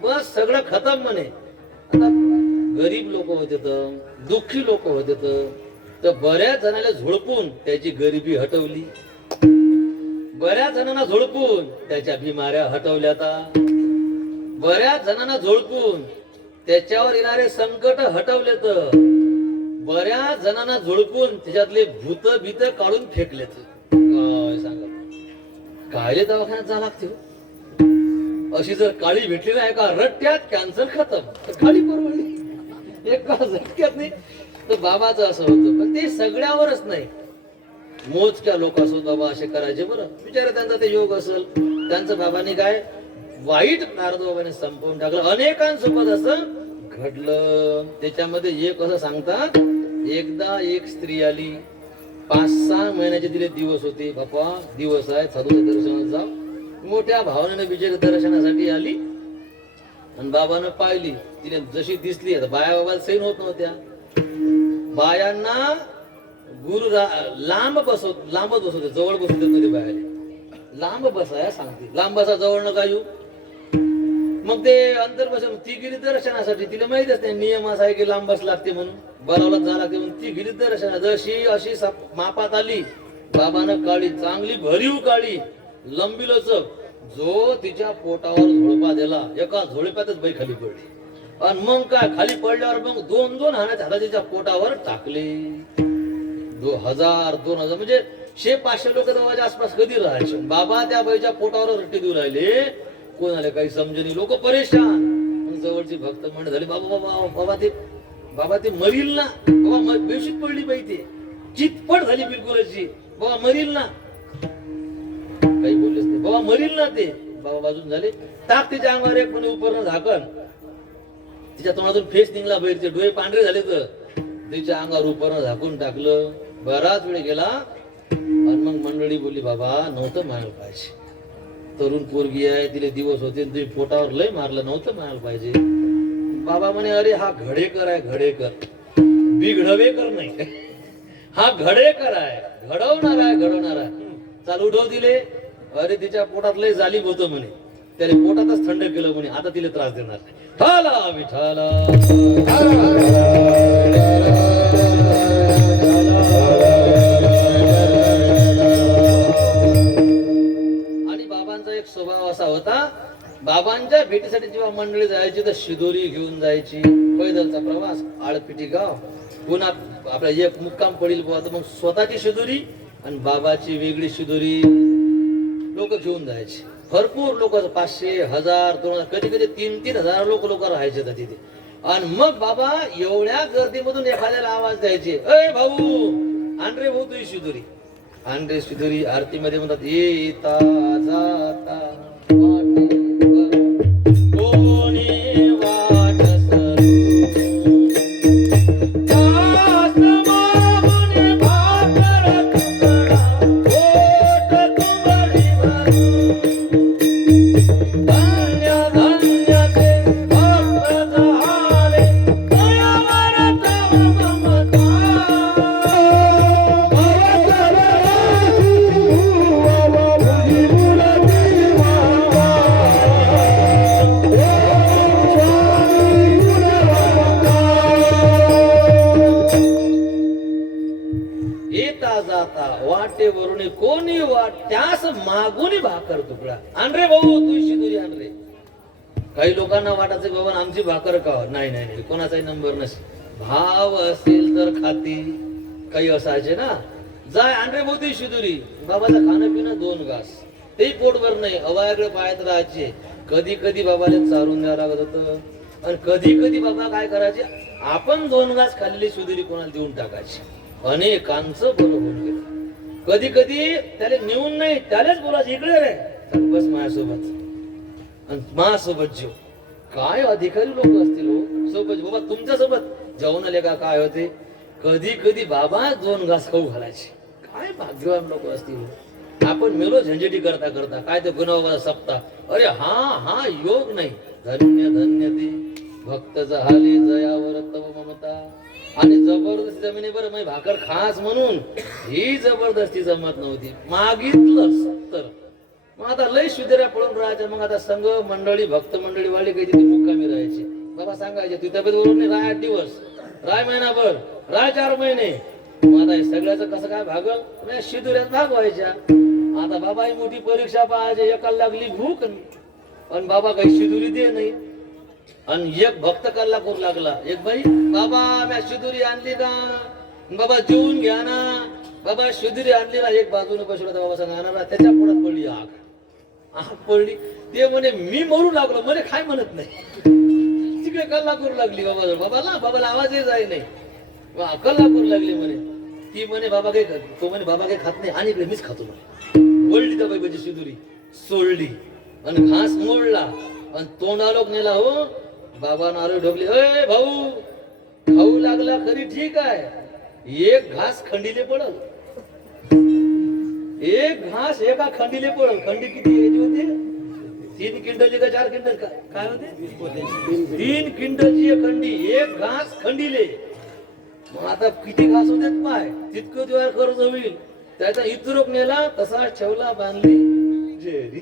बस सगळं खतम म्हणे. आता गरीब लोक होते तर, दुःखी लोक होते तर बऱ्याच जणांना झोडपून त्याची गरिबी हटवली, बऱ्याच जणांना झोडपून त्याच्या बिमाऱ्या हटवल्या, बऱ्याच जणांना झोडपून त्याच्यावर येणारे संकट हटवले, तर बऱ्याच जणांना झोडपून त्याच्यातले भूत भीत काढून फेकले. काय सांगा, कायले दवाखान्यात जा लागते. अशी जर काळी भेटली नाही का रट्ट्यात कॅन्सर खतम, तर काळी परवडली एका झटक्यात नाही. तर बाबाचं असं होतं, पण ते सगळ्यावरच नाही, मोजक्या लोकांसोबत बाबा असे करायचे. बरं विचारा त्यांचा ते योग असेल, त्यांचं बाबांनी काय वाईट प्रारब्ध बाबाने संपवून टाकलं. अनेकांसोबत असं घडलं. त्याच्यामध्ये एक असं सांगतात, एकदा एक स्त्री आली, 5-6 महिन्याचे तिले दिवस होते. बापा दिवस आहे, साधूच्या दर्शनात जा. मोठ्या भावनेने विजय दर्शनासाठी आली, आणि बाबानं पाहिली. तिने जशी दिसली, आता बाया बाबाला सैन होत नव्हत्या. बायांना गुरु लांबच बसवते, जवळ बसवते मध्ये बायाले. लांब बसाया सांगते, लांब बसा, जवळ नका येऊ. मग ते अंतर बसून ती गेली दर्शनासाठी. तिला माहितच नाही नियम असा आहे की लांब बस लागते म्हणून, बरावलाच जा लागते म्हणून. ती गेली दर्शना. जशी अशी मापात आली, बाबानं काळी, चांगली भरीव काळी, लंबी लचक, जो तिच्या पोटावर झोळपा दिला, एका झोळप्यातच बाई खाली पडली. आणि मग काय खाली पडल्यावर मग 2-2 हाणाच्या हातात त्याच्या पोटावर टाकले. 2000 म्हणजे 100-500 लोक देवाच्या आसपास कधी राहायचे. बाबा त्या बाईच्या पोटावर रट्टे देऊ राहिले. कोण आले काही समजणी, लोक परेशान. मग जवळची भक्त मंडळी झाली, बाबा बाबा बाबा ते मरील ना बाबा, बेशुद्ध पडली बाई, ते चितपट झाली बिलकुल अशी, बाबा मरील ना. काही बोललेच नाही, बाबा मरील ना ते. बाबा बाजून झाले, टाक तिच्या अंगावर एक पण उपरण झाकण. तिच्या तोंडातून फेस निघला बाहेरचे, डोळे पांढरे झाले. तर तिच्या अंगावर उपरण झाकून टाकलं. बराच वेळ गेला आणि मग मंडळी बोलली, बाबा नव्हतं मारायला पाहिजे, तरुण पोरगी आहे, तिले दिवस होते, तुम्ही पोटावर लय मारलं, नव्हतं मारायला पाहिजे. बाबा म्हणे, अरे हा घडेकर आहे, घडेकर, बिघडवेकर नाही, हा घडेकर आहे, घडवणार आहे. चालू उठव दिले. अरे तिच्या पोटात लय जालीब होतं म्हणे, त्याने पोटातच थंड केलं म्हणे, आता तिला त्रास देणार नाही. ठाला विठाला. आणि बाबांचा एक स्वभाव असा होता, बाबांच्या भेटीसाठी जेव्हा मंडळी जायची तर शिदोरी घेऊन जायची. पैदलचा प्रवास, आळपिटी गाव, पुन्हा आपल्या एक मुक्काम पडील बुवा, तर मग स्वतःची शिदोरी आणि बाबाची वेगळी शिदोरी लोक घेऊन जायचे. भरपूर लोक, 500, 1000, 2000, कधी कधी 3-3 हजार लोक राहायचे तिथे. आणि मग बाबा एवढ्या गर्दीमधून एखाद्याला आवाज द्यायचे, अय भाऊ, आंड्रे भाऊ तुझी शिदोरी. आंड्रे शिदोरी आरतीमध्ये म्हणतात, येता जाता वाटेवर कोणी वाट सरू, दास मागुनी भाकर तुकडा, पोट तुंबडी भरू. धन्य धन्य ते भक्त झाले, दयावर तव ममता. येता जाता वाटेवरून कोणी वाट, त्यास मागून भाकर तुकडा. आणरे भाऊ तू शिदोरी आणरे. काही लोकांना वाटायचं, बाबा आमची भाकर का, नाही नाही नाही, कोणाचाही नंबर नसे, भाव असेल तर खाती. काही असायचे ना, जाय आणरे भाऊ ती शिदोरी. बाबाचं खाणं पिणं 2 घास, तेही पोटभर नाही, अवायाकडे पायात राहायचे. कधी कधी बाबाला चारून द्यावं लागत होतं. आणि कधी कधी बाबा काय करायचे, आपण 2 घास खाल्लेली शिदोरी कोणाला देऊन टाकायची. अनेकांचं बरं होऊन गेलं. कधी कधी त्याला नेऊन नाही, त्यालाच बोलायचं, इकडे रे, चल बस माझ्यासोबत, आणि माझ्यासोबत जेव. काय अधिकारी लोक असतील हो सोबत. बाबा तुमच्या सोबत जेवण आले का काय होते. कधी कधी बाबा 2 घास खाऊ घालायचे. काय भाग्यवान लोक असतील. आपण मेलो झंझटी करता करता, काय ते गुन्हा सपता, अरे हा योग नाही. धन्य धन्य ते भक्त झाले, जयावर तव ममता. आणि जबरदस्ती जमिनीवर मग भाकर खास म्हणून ही जबरदस्ती जमत नव्हती. मागितलं तर मग आता लय शुद्धऱ्या पळून राहायच्या. मग आता संघ मंडळी, भक्त मंडळी वाले काही तिथे मुक्कामी राहायचे. बाबा सांगायचे, तू तब्येत बरोबर नाही, राय 8 दिवस, राय महिनाभर, राय 4 महिने. मग आता हे सगळ्याचं कसं काय भागल, शिदुऱ्यात भागवायच्या. आता बाबा ही मोठी परीक्षा पाहायची, एकाला लागली भूक आणि बाबा काही शिदुरी दे नाही. आणि एक भक्त कल्ला करू लागला, एक बाई, बाबा मी शिदुरी आणली का, बाबा जेवून घ्या ना, बाबा शिदुरी आणली ना. एक बाजूने बसवला बाबा सांगणार, त्याच्या पोटात पडली आग पडली. ते म्हणे मी मरू लागलो, म्हणे काय म्हणत नाही. तिकडे कल्ला करू लागली बाबाला आवाजही जाय नाही, कल्ला करू लागली म्हणे. ती म्हणे बाबा काही खात, तो म्हणे बाबा काही खात नाही, आणि इकडे मीच खातो म्हणे. वळली त्या बाई शिदुरी सोडली आणि घास मोडला आणि तोंडालोक नेला. हो बाबा नारळ ढोकले, अय भाऊ खाऊ लागला खरी ठीक आहे, एक घास खंडीले पडल, एक घास एका खंडीले पडल. खंडी किती याची होती, 3 क्विंटलची का 4 क्विंटल काय होते, 3 क्विंटलची खंडी, एक घास खंडीले. मग आता किती घास होते पाय, तितकं दिवाळ खर्च होईल. त्याचा इतरोक नेला, तसाच ठेवला, बांधली जेरी.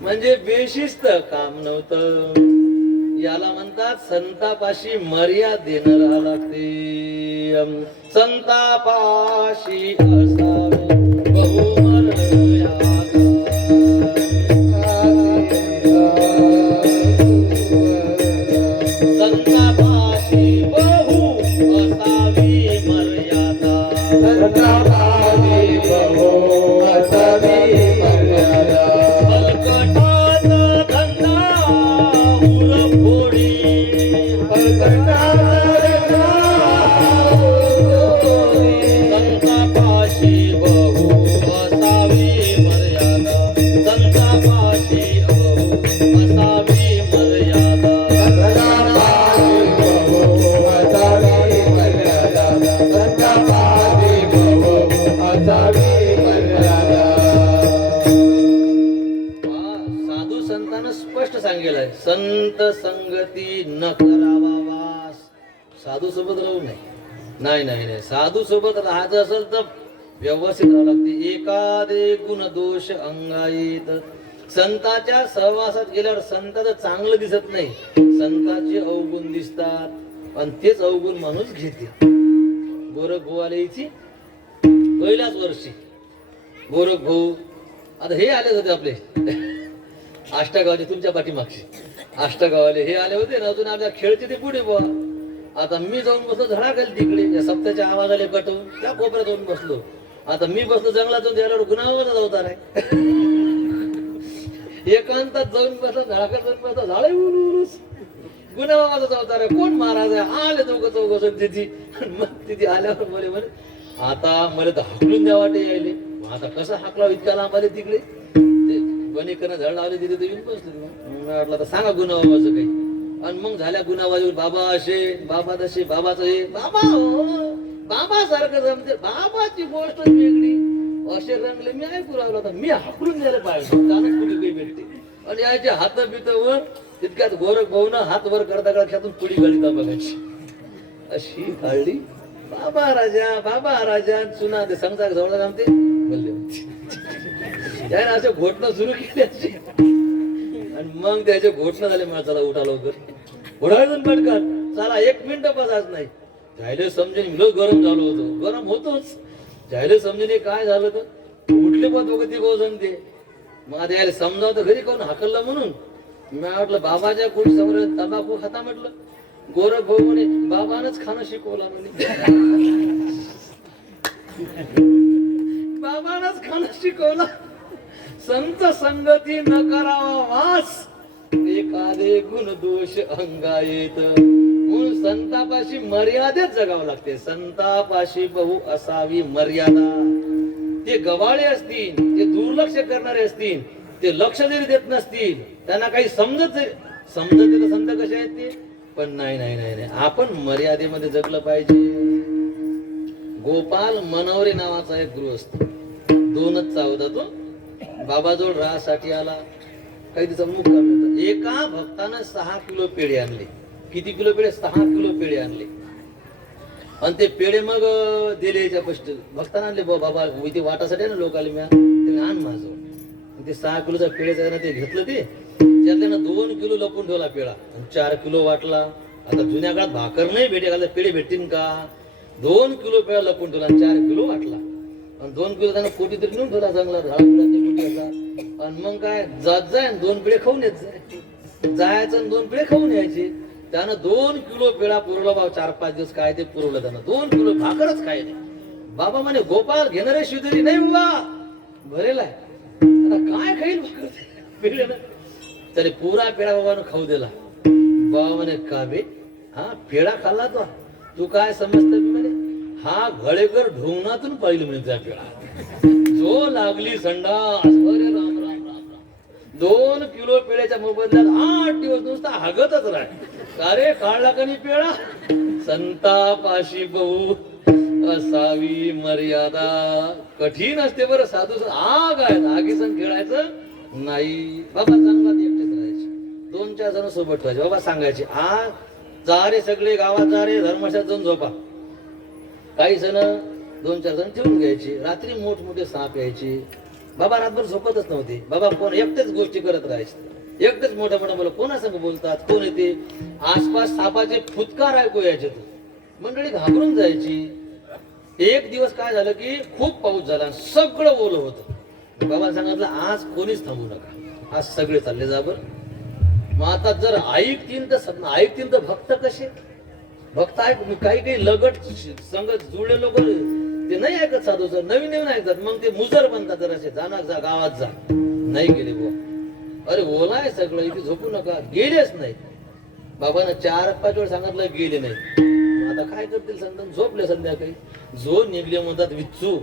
म्हणजे बेशिस्त काम नव्हतं. याला म्हणतात संतापाशी मर्यादेनं राहावं लागते. संतापाशी असावे बहुमर्यादा. संत संगती न करावा वास. साधू सोबत राहू नये. नाही नाही नाही, साधू सोबत राहायचं असेल तर व्यवस्थित राहावं लागते. एखादे गुण दोष अंगाईत. संताच्या सहवासात गेल्यावर संताचं चांगलं दिसत नाही, संताचे अवगुण दिसतात आणि तेच अवगुण माणूस घेते. गोरख भाऊ आले इथे पहिल्याच वर्षी. गोरख भाऊ आता हे आले होते आपले आष्टागावचे, तुमच्या पाठीमागचे आष्टागावले हे आले होते ना. अजून आपल्या खेळचे ते पुढे बुवा. आता मी जाऊन बसलो झाडाखाली तिकडे, या सप्त्याच्या आवाजाले कटवून त्या कोपऱ्यात जाऊन बसलो. आता मी बसलो जंगलात जाऊन त्याला गुन्हावर अवतार आहे. एकांतात जाऊन बसलो, झाडाखाली जाऊन बसलो, झाड गुन्हावाचा अवतार आहे. कोण महाराज आहे? आले दोघं चौघं तिथे. मग तिथे आल्यावर मला म्हणे आता मला तर हाकलून द्या वाटे यायले. आता कसं हाकला, इतक्या लांब आले तिकडे. ते वनीकरण झाड लावले तिथे येऊन बसले. मग वाटलं आता सांगा गुन्हावाचं काही. आणि मग झाल्या गुन्हावाजी, बाबा असे बाबा तसे, बाबाचं हे बाबा हो बाबा सारखं जमते, बाबाची गोष्ट वेगळी. असे रंगले मी ऐकू राहिलो. होता मी हाकलून द्यायला पाहिजे, कानच कुठे काही भेटते. आणि याचे हात बित वर. तितक्यात गोरख भाऊ ना हात वर करता खेळातून पुढी गाडी बघायची अशी हळली. बाबा राजा चुना ते सांगता जवळ जमते बोलले. त्याने असे घोटणं सुरू केले असे. आणि मग त्याचे घोटणं झाले. मला चला उठा लवकर उठायचं पटकन, चला 1 मिनिट बसाच नाही. जायला समजेन मी गरम झालो होतो, गरम होतोच. जायला समजेन काय झालं तर उठले पण दोघं ती गोजन ते. मग आता यायला समजावतं घरी कोण हाकललं म्हणून. मी म्हटलं बाबाच्या कुठे समोर तंबाखू खाता म्हटलं. गोरख भाऊ म्हणे बाबानच खाणं शिकवला म्हणे. बाबानच खाणं शिकवलं. संत संगती न करावा वास, एखादे गुण दोष अंगायेत. म्हणून संतापाशी मर्यादेत जगावं लागते. संतापाशी बहु असावी मर्यादा. ते गवाळे असतील, ते दुर्लक्ष करणारे असतील, ते लक्ष जरी देत नसतील, त्यांना काही समजत तर संत कसे आहेत ते. पण नाही नाही नाही नाही, आपण मर्यादेमध्ये जगलं पाहिजे. गोपाल मनवरे नावाचा एक गृहस्थ 2च चावता तो बाबाजवळ राहासाठी आला. काही तिचा मुख कमी होता. एका भक्तानं 6 किलो पेढे आणले. किती किलो पेढे? 6 किलो पेढे आणले. आणि ते पेढे मग दिले याच्या पष्ट भक्तांना आणले. बाबा इथे वाटासाठी ना लोक आले, म्या ते आण माझं. ते 6 किलोचा पेढे ना ते घेतलं. ते त्यातल्यानं 2 किलो लपून ठेवला पेढा आणि 4 किलो वाटला. आता जुन्या काळात भाकर नाही भेटे का, पेढे भेटतील का? 2 किलो पेढा लपून ठेवला आणि 4 किलो वाटला. आणि 2 किलो त्यानं पोटी तरी नेऊन ठेवला चांगला झाडापिडाची पोटी असा. आणि मग काय जात जाय 2 पेढे खाऊन येत जाय. जायचं आणि 2 पेढे खाऊन यायचे. त्यानं 2 किलो पेढा पुरवला. बाबा 4-5 दिवस काय ते पुरवलं त्यानं. 2 किलो भाकरच काय नाही. बाबा म्हणे गोपाल घेणारे शिदरी नाही बाबा भरेल आहे. आता काय खाईल भाकर पेढ्यानं? त्याने पुरा पेढा बाबानं खाऊ दिला. बाबा म्हणे का बे, हा पेढा खाल्ला तो, तू काय समजत म्हणे? हा घळेकर ढोंगणातून पाहिलं म्हणजे त्या पेढा जो लागली संडास. अरे राम राम राम राम. 2 किलो पेढ्याच्या मोबदल्यात 8 दिवस नुसता हागतच राह. अरे काढला का नाही पेढा? संतापाशी बहु असावी मर्यादा. कठीण असते बरं साधू. आग आहे, आगीसन खेळायचं नाही. बाबा चांगला एकटेच राहायचे. 2-4 जण सोबत ठेवायचे. बाबा सांगायचे आज जा रे सगळे गावात जा रे, धर्मशाळेत जाऊन झोपा. काही जण 2-4 जण ठेवून घ्यायचे. रात्री मोठमोठे साप यायचे. बाबा रातभर झोपतच नव्हते. बाबा कोण एकटेच गोष्टी करत राहायचे. एकटेच मोठ्या मोठ्या बोला कोणासंग बोलतात, कोण येते. आसपास सापाचे फुतकार ऐकू यायचे. मंडळी घाबरून जायची. एक दिवस काय झालं की खूप पाऊस झाला, सगळं ओलं होतं. बाबा सांगितलं आज कोणीच थांबू नका, आज सगळे चालले जा बरं. मग आता जर ऐकतील तर भक्त कसे? भक्त ऐक काही काही लगट संगत जुळले लोक ते नाही ऐकत साधू सर, नवीन नवीन ऐकतात. मग ते मुजर बनतात. जर असे जाणार जा गावात जा. नाही गेले बुवा. अरे ओला आहे सगळं, इथे झोपू नका. गेलेच नाही. बाबांना 4-5 वेळ सांगितलं गेले नाही. आता काय करतील संत? झोपले संध्याकाळी. जो निघले म्हणतात विच्चू,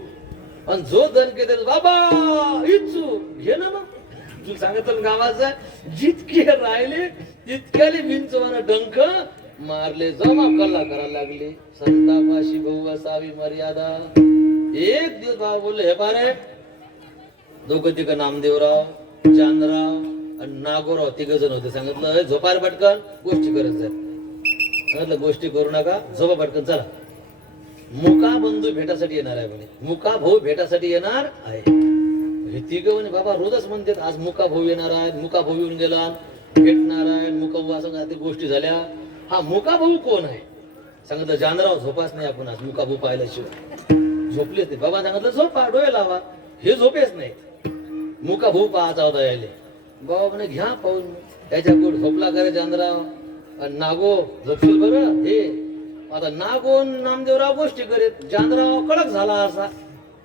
आणि जो दणके देतो बाबा इच्चू घे ना. मग तू सांगितलं गावात जा. जितके राहिले तितक्याले विंचवाना डंक मारले, जमा कल्ला करायला लागले. संतापाशी बहु असावी मर्यादा. एक दिवस बाबा बोलले हे बारे दोघं तिघं नामदेवराव, चांदराव आणि नागोराव 3 जण होते. सांगितलं "ए, झोपायला पटकन गोष्टी करत जाय." सांगितलं गोष्टी करू नका, झोपा पटकन चला. मुका बंधू भेटासाठी येणार आहे म्हणे, मुका भाऊ भेटासाठी येणार आहे. हे 3 म्हणे बाबा रोजच म्हणतात आज मुका भाऊ येणार आहे, मुका भाऊ येऊन गेला, भेटणार आहे, मुका भाऊ असं ते गोष्टी झाल्या. हा मुका भाऊ कोण आहे? सांगितलं जानराव झोपाच नाही आपण आज मुका भाऊ पाहिल्याशिवाय. झोपलेच नाही. बाबा सांगितलं झोपा, डोळे लावा. हे झोपेच नाही. मुका भाऊ पाहायचा होता यायले. बाबा म्हणे घ्या पाहून. त्याच्या पोट झोपला करे जानराव. आणि नागो झोपशील बरं हे. आता नागो नामदेवराव गोष्टी करेत. जानराव कडक झाला असा.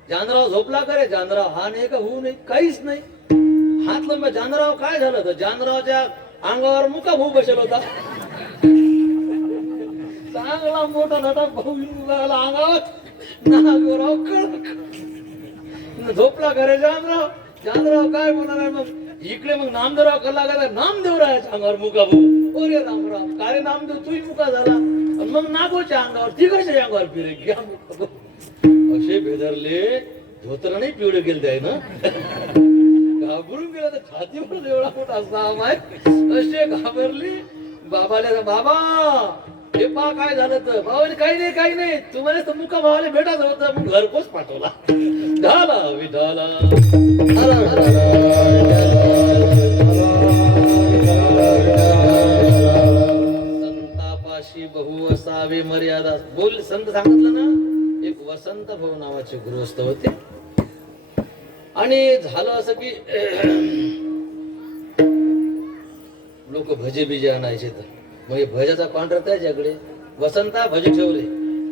जानराव झोपला करे. जानराव हा नाही का होऊ नाही, काहीच नाही. हात लंबा. जानराव काय झालं तर जानरावच्या अंगावर मुका भाऊ बसेल होता. चांगला मोठा नटा भाऊ अंगावर. नागोराव कडक झोपला करे जानराव. जानराव काय बोलणार आहे मग? इकडे मग नामदेवराव कल्ला करा. नामदेवरायाच्या अंगावर मुका भाऊ. अरे रामराम काय रे नामदेव तूही मुका झाला. आणि मग नागोच्या अंगावर 3 अंगावर फिरे घ्या मुका भाऊ. असे बेदरले धोतर नाही पिवळे गेले त्याय ना. घाबरून गेला तर छातीवर एवढा मोठा साम आहे. असे घाबरले. बाबाला बाबा हे पा काय झालं तर. बाबाने काही नाही तुम्हाला तर मुका भावाला भेटायचं होतं मग घरपोच पाठवला. झाला विठाला. संतापाशी बहु असावे मर्यादा. बोल संत सांगितलं ना. एक वसंत भाऊ नावाचे गृहस्थ होते. आणि झालं असं की लोक भजे बिजे आणायचे तर मग भजाचा कॉन्ट्रॅक्ट त्याच्याकडे. वसंता भजे ठेवले,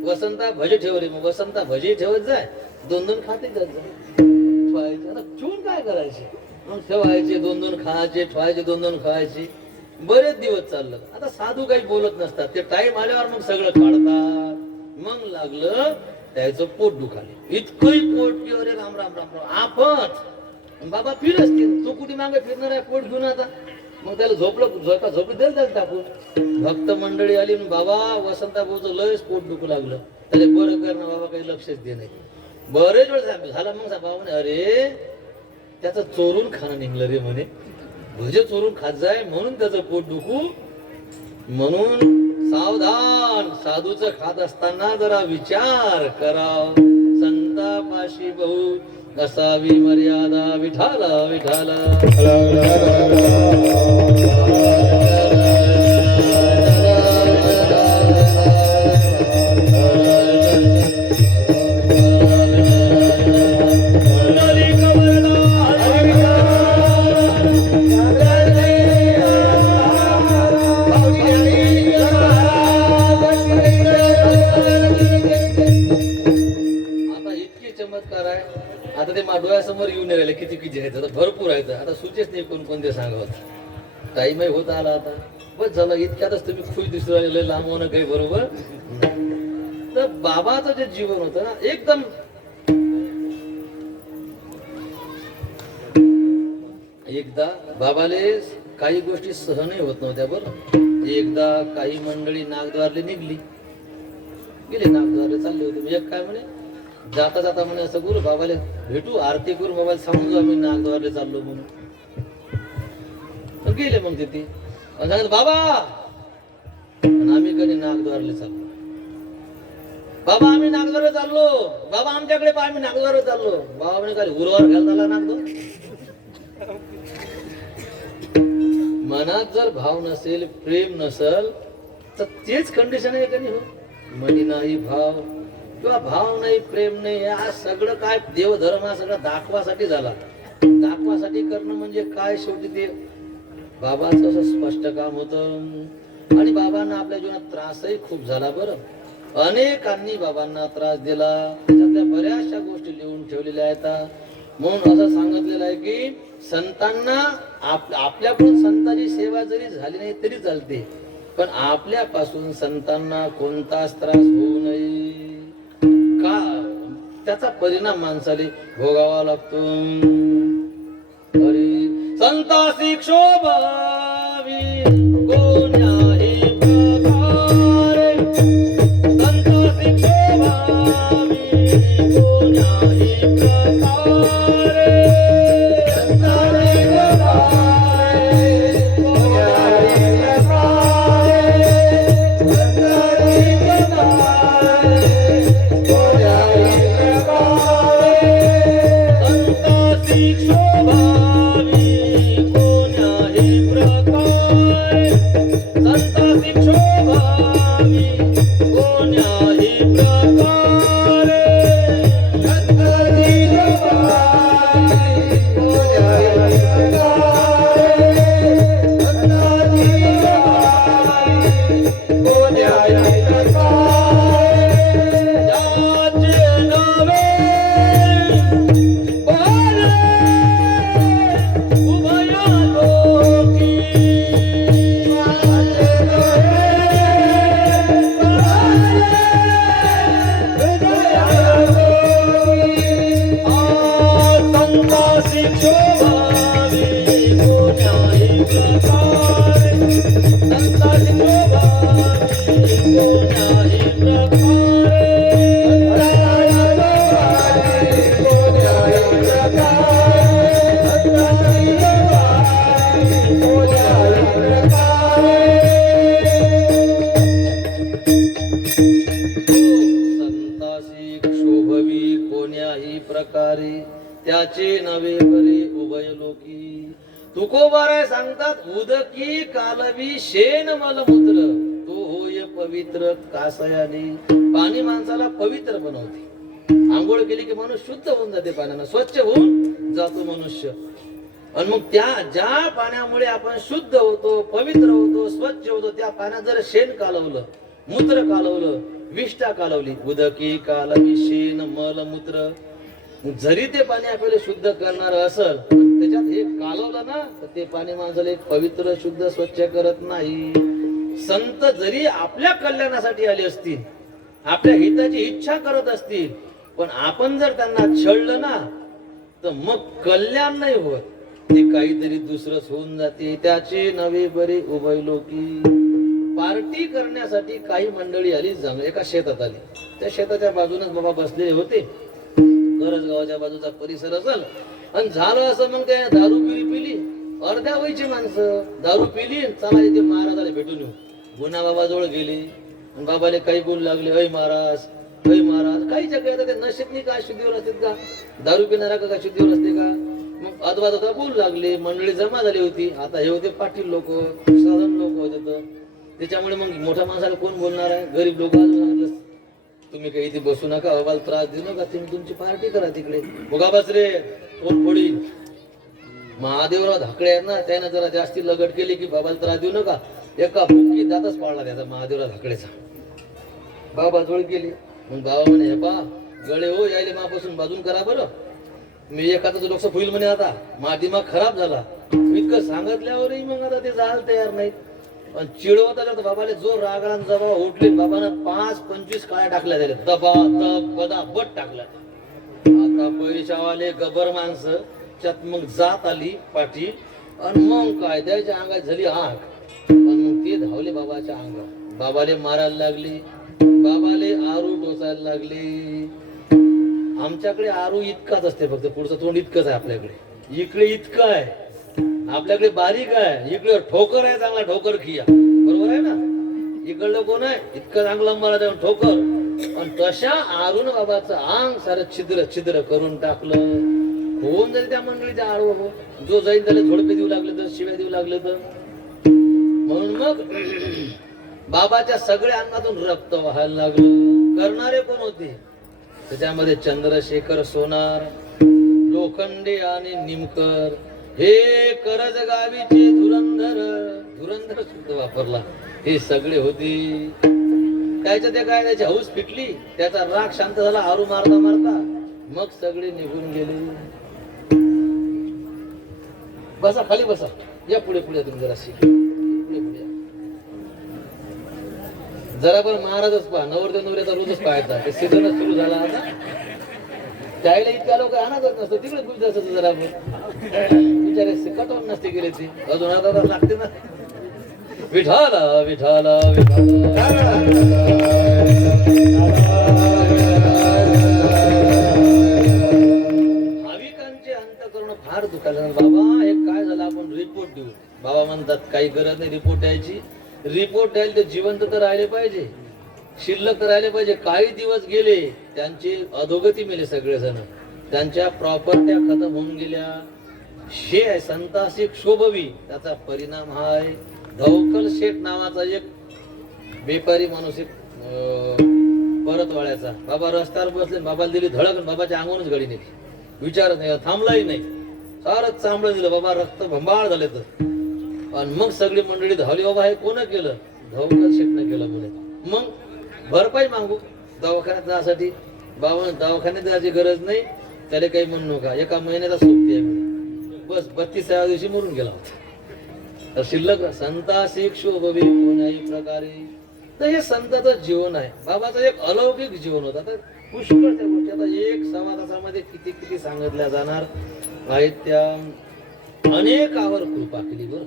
वसंता भजे ठेवले. मग वसंता भजे ठेवत जाय, 2-2 खाते जात जाय. ठेवायचे आता ठेवून काय करायचे. मग ठेवायचे 2-2 खायचे, ठेवायचे 2-2 खायचे. बरेच दिवस चाललं. आता साधू काही बोलत नसतात. ते टाइम आल्यावर मग सगळं काढतात. मग लागलं त्याचं पोट दुखाले. इतकंही पोट की अरे राम राम राम राम. आपण बाबा फिर असतील. तो कुठे मागे फिरणार आहे पोट घेऊन आता. मग त्याला झोपली देईल त्याला टाकून. भक्त मंडळी आली. बाबा वसंता भाऊचं लयच पोट दुखू लागलं. त्याला बरं कर ना बाबा, काही लक्षच दे नाही. बरेच वेळ झाला. मग बाबा म्हणे अरे त्याचं चोरून खाणं निघलं रे म्हणे. भजे चोरून खात जाय म्हणून त्याचं पोट दुखू. म्हणून सावधान. साधूचं खात असताना जरा विचार करा. संतापाशी बहु असावी मर्यादा. विठाला विठाला. आता ते डोळ्यासमोर येऊन राहिले किती किती आहेत. आता भरपूर आहेत. आता सुचेच नाही कोणते सांगत. टाईमही होत आला आता. बस झालं इतक्यातच तुम्ही खुश दिसू राहिले. लांब होणं काही बरोबर. तर बाबाचं जे जीवन होतं ना एकदम एकदा बाबाले काही गोष्टी सहनही होत नव्हत्या. बरं एकदा काही मंडळी नागद्वारले निघली. गेले नागद्वारले चालले होते. एक काय म्हणे जाता जाता म्हणे असं गुरु बाबाले भेटू आरती करू बाबाला सांगून जाऊ आम्ही नागद्वारले चाललो म्हणून. गेले मग तिथे सांगत बाबा आम्ही कधी नागद्वारले चाललो. बाबा आम्ही नागद्वारला चाललो. बाबा आमच्याकडे पहा आम्ही नागद्वारला चाललो. बाबा म्हणे काय उरवार घालताला नागद्वार. मनात जर भाव नसेल, प्रेम नसेल तर तेच कंडिशन आहे का नाही. हो मनी नाही भाव किंवा भाव नाही, प्रेम नाही. हा सगळं काय देवधर्म हा सगळं दाखवासाठी झाला. दाखवासाठी करणं म्हणजे काय शेवटी ते बाबाचं असं स्पष्ट काम होतं. आणि बाबांना आपल्या जीवनात त्रासही खूप झाला. बरं अनेकांनी बाबांना त्रास दिला. त्याच्यातल्या बऱ्याचशा गोष्टी लिहून ठेवलेल्या आहेत. म्हणून असं सांगितलेलं आहे की संतांना आपल्याकडून संतांची सेवा जरी झाली नाही तरी चालते, पण आपल्यापासून संतांना कोणताच त्रास होऊ नये. का त्याचा परिणाम माणसाला भोगावा लागतो. हरी संतासी क्षोभावी कोण्याही प्रकारे. संतासी क्षोभावी कोण्याही प्रकारे. संतासी क्षोभावी उभवी कोण्याही प्रकारे त्याचे नवे बरे उभय लोकी. तुकोबाराय सांगतात उदकी कालवी शेण मलमूत्र तो होय पवित्र कासयाने. पाणी माणसाला पवित्र बनवते. आंघोळ केली की माणूस शुद्ध होऊन जाते पाण्यानं, स्वच्छ होऊन जातो मनुष्य. आणि मग त्या ज्या पाण्यामुळे आपण शुद्ध होतो, पवित्र होतो, स्वच्छ होतो, त्या पाण्यात जर शेण कालवलं, मूत्र कालवलं, विष्ठा कालवली, उदकी कालवी शेण मलमूत्र, जरी ते पाणी आपल्याला शुद्ध करणार असेल पण त्याच्यात हे कालवलं ना तर ते पाणी माणसाला एक पवित्र शुद्ध स्वच्छ करत नाही. संत जरी आपल्या कल्याणासाठी आले असतील, आपल्या हिताची इच्छा करत असतील, पण आपण जर त्यांना छळलं ना तर मग कल्याण नाही होत, ते काहीतरी दुसरंच होऊन जाते. त्याचे नवे बरे उभय लोकी. पार्टी करण्यासाठी काही मंडळी आली, एका शेतात आली. त्या शेताच्या बाजूनच बाबा बसलेले होते. गावाच्या बाजूचा परिसर असेल आणि झालं असं मग त्या दारू पिली. अर्ध्या वयची माणसं दारू पिली, चला इथे महाराजाला भेटून येऊ. गुन्हा बाबाजवळ गेले आणि बाबाले काही बोलू लागले, अय महाराज, अय महाराज. काही जग ते नशेतनी काय शुद्धीवर असतात का, दारू पिणारा का शुद्धीवर असते का. मग अद्वादा बोलू लागले. मंडळी जमा झाली होती. आता हे होते पाटील लोक, साधारण लोक होते. त्याच्यामुळे मग मोठ्या माणसाला कोण बोलणार आहे. गरीब लोक तुम्ही काही इथे बसू नका, बाबाला त्रास देऊ नका, तुम्ही तुमची पार्टी करा तिकडे. बघा बस रे कोण फोडील. महादेवराव धाकळे आहेत ना, त्यानं जरा जास्ती लगट केली की बाबाला त्रास देऊ नका. एका बुक्की दातच पाडला त्याचा महादेवराव धाकळेचा. बाबा जोड केली. मग बाबा म्हणे, हे पा गळे हो यायले मापासून बाजून करा बरं. मी एखादं डोकं फुईल म्हणे, आता माझा दिमाग खराब झाला. इतकं सांगितल्यावरही मग आता ते जायला तयार नाहीत. पण चिडवत आलं तर बाबाले जो रागाला जबा उठले. बाबानं 5-25 काळ्या टाकल्या त्याला, दबा तब बदा बट टाकला. आता पैशावाले गबर माणसं त्यात मग जात आली पाठी आणि मग काय त्याच्या अंगात झाली आग. पण मग ते धावले बाबाच्या अंगावर. बाबाले मारायला लागले, बाबाले आरू टोचायला लागले. आमच्याकडे आरू इतकाच असते, फक्त पुढचं तोंड इतकंच आहे आपल्याकडे. इकडे इतकं आहे, आपल्याकडे बारीक आहे. इकडे ठोकर आहे, चांगला ठोकर खिया, बरोबर आहे ना. इकडलं कोण आहे, इतकं चांगलं मला ठोकर. आणि तशा आरून बाबाचं अंग सारं छिद्र छिद्र करून टाकलं. होऊन जाईल त्या मंडळीच्या आडवं हो. जो जाईल त्याला झोडपे देऊ लागले तर, शिव्या देऊ लागले तर. म्हणून मग बाबाच्या सगळ्या अंगातून रक्त व्हायला लागलं. करणारे कोण होते त्याच्यामध्ये? चंद्रशेखर सोनार, लोखंडे आणि निमकर, हे करज गावीचे धुरंधर. धुरंधर शब्द वापरला. हे सगळे होते. त्याच्या ते काय त्याची हौस पिटली, त्याचा राग शांत झाला. आरू मारता मारता मग सगळे निघून गेले. बसा खाली बसा. या पुढे पुढे तुम्ही जराशी पुढे पुढे जरा. पण महाराजच पहा, नवरदेव नवऱ्याचा रोजच पाहायचा. ते सीझनच सुरू झाला आता. त्याला इतक्या लोक आणतच नसतं, तिकडे खूप जास्त जरा बिचारे कटवून नसते गेले. ते अजून आता लागते ना. विठाला विठाला भाविकांचे अंतःकरण फार दुखायला. बाबा हे काय झालं, आपण रिपोर्ट देऊ. बाबा म्हणतात काही गरज नाही रिपोर्ट द्यायची. रिपोर्ट द्यायला ते जिवंत तर राहिले पाहिजे, शिल्लक तर राहिले पाहिजे. काही दिवस गेले, त्यांची अधोगती मिळेल. सगळेजण त्यांच्या प्रॉपर्ट्या खतम होऊन गेल्या. हे आहे संतासी क्षोभवी. त्याचा परिणाम हा आहे. धवकल शेठ नावाचा एक बेपारी माणूस, एक परतवाड्याचा. बाबा रस्त्यावर बसले, बाबाला दिली धडक, बाबाच्या अंगावरूनच गाडी नेली. विचारत नाही, थांबलाही नाही, सारच चांबळ दिलं. बाबा रक्त भंबाळ झाले तर. आणि मग सगळी मंडळी धावली. बाबा हे कोण केलं? धवकल शेठनं केलं म्हणे. मग भरपाई मागू दवाखान्यात जाण्यासाठी. बाबा दवाखान्यात जायची गरज नाही, त्याला काही म्हणू नका, एका महिन्याचा सोबती आहे. बस 32व्या दिवशी मरून गेला होता. तर शिल्लक संतासी क्षोभवी कोण्याही प्रकारे. तर हे संताचं जीवन आहे. बाबाचं एक अलौकिक जीवन होतं. तर पुष्कळ त्या गोष्टी आता 1-1.25 तासामध्ये किती किती सांगितल्या जाणार आहेत. त्या अनेकावर कृपा केली बरं.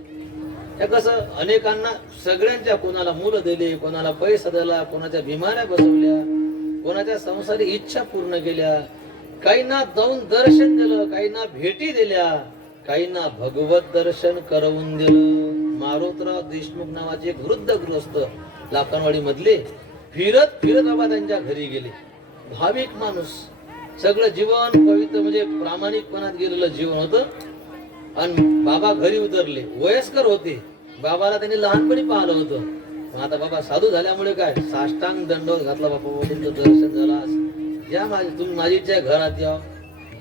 त्या कसं अनेकांना, सगळ्यांच्या, कोणाला मुलं दिले, कोणाला पैसा दिला, कोणाच्या बिमाऱ्या बसवल्या, कोणाच्या संसारी इच्छा पूर्ण केल्या, काहींना जाऊन दर्शन दिलं, काहींना भेटी दिल्या, काहींना भगवत दर्शन करवून दिलं. मारुतराव देशमुख नावाचे एक वृद्ध गृहस्थ लाखनवाडी मधले फिरत फिरत बाबा त्यांच्या घरी गेले. भाविक माणूस, सगळं जीवन पवित्र म्हणजे प्रामाणिकपणात गेलेलं जीवन होतं. आणि बाबा घरी उतरले, वयस्कर होते, बाबाला त्यांनी लहानपणी पाहिलं होतं. पण आता बाबा साधू झाल्यामुळे काय साष्टांग दंडवत घातला. बाबा तुमचं दर्शन झालं, या तुम्ही माझी इच्छा आहे घरात या.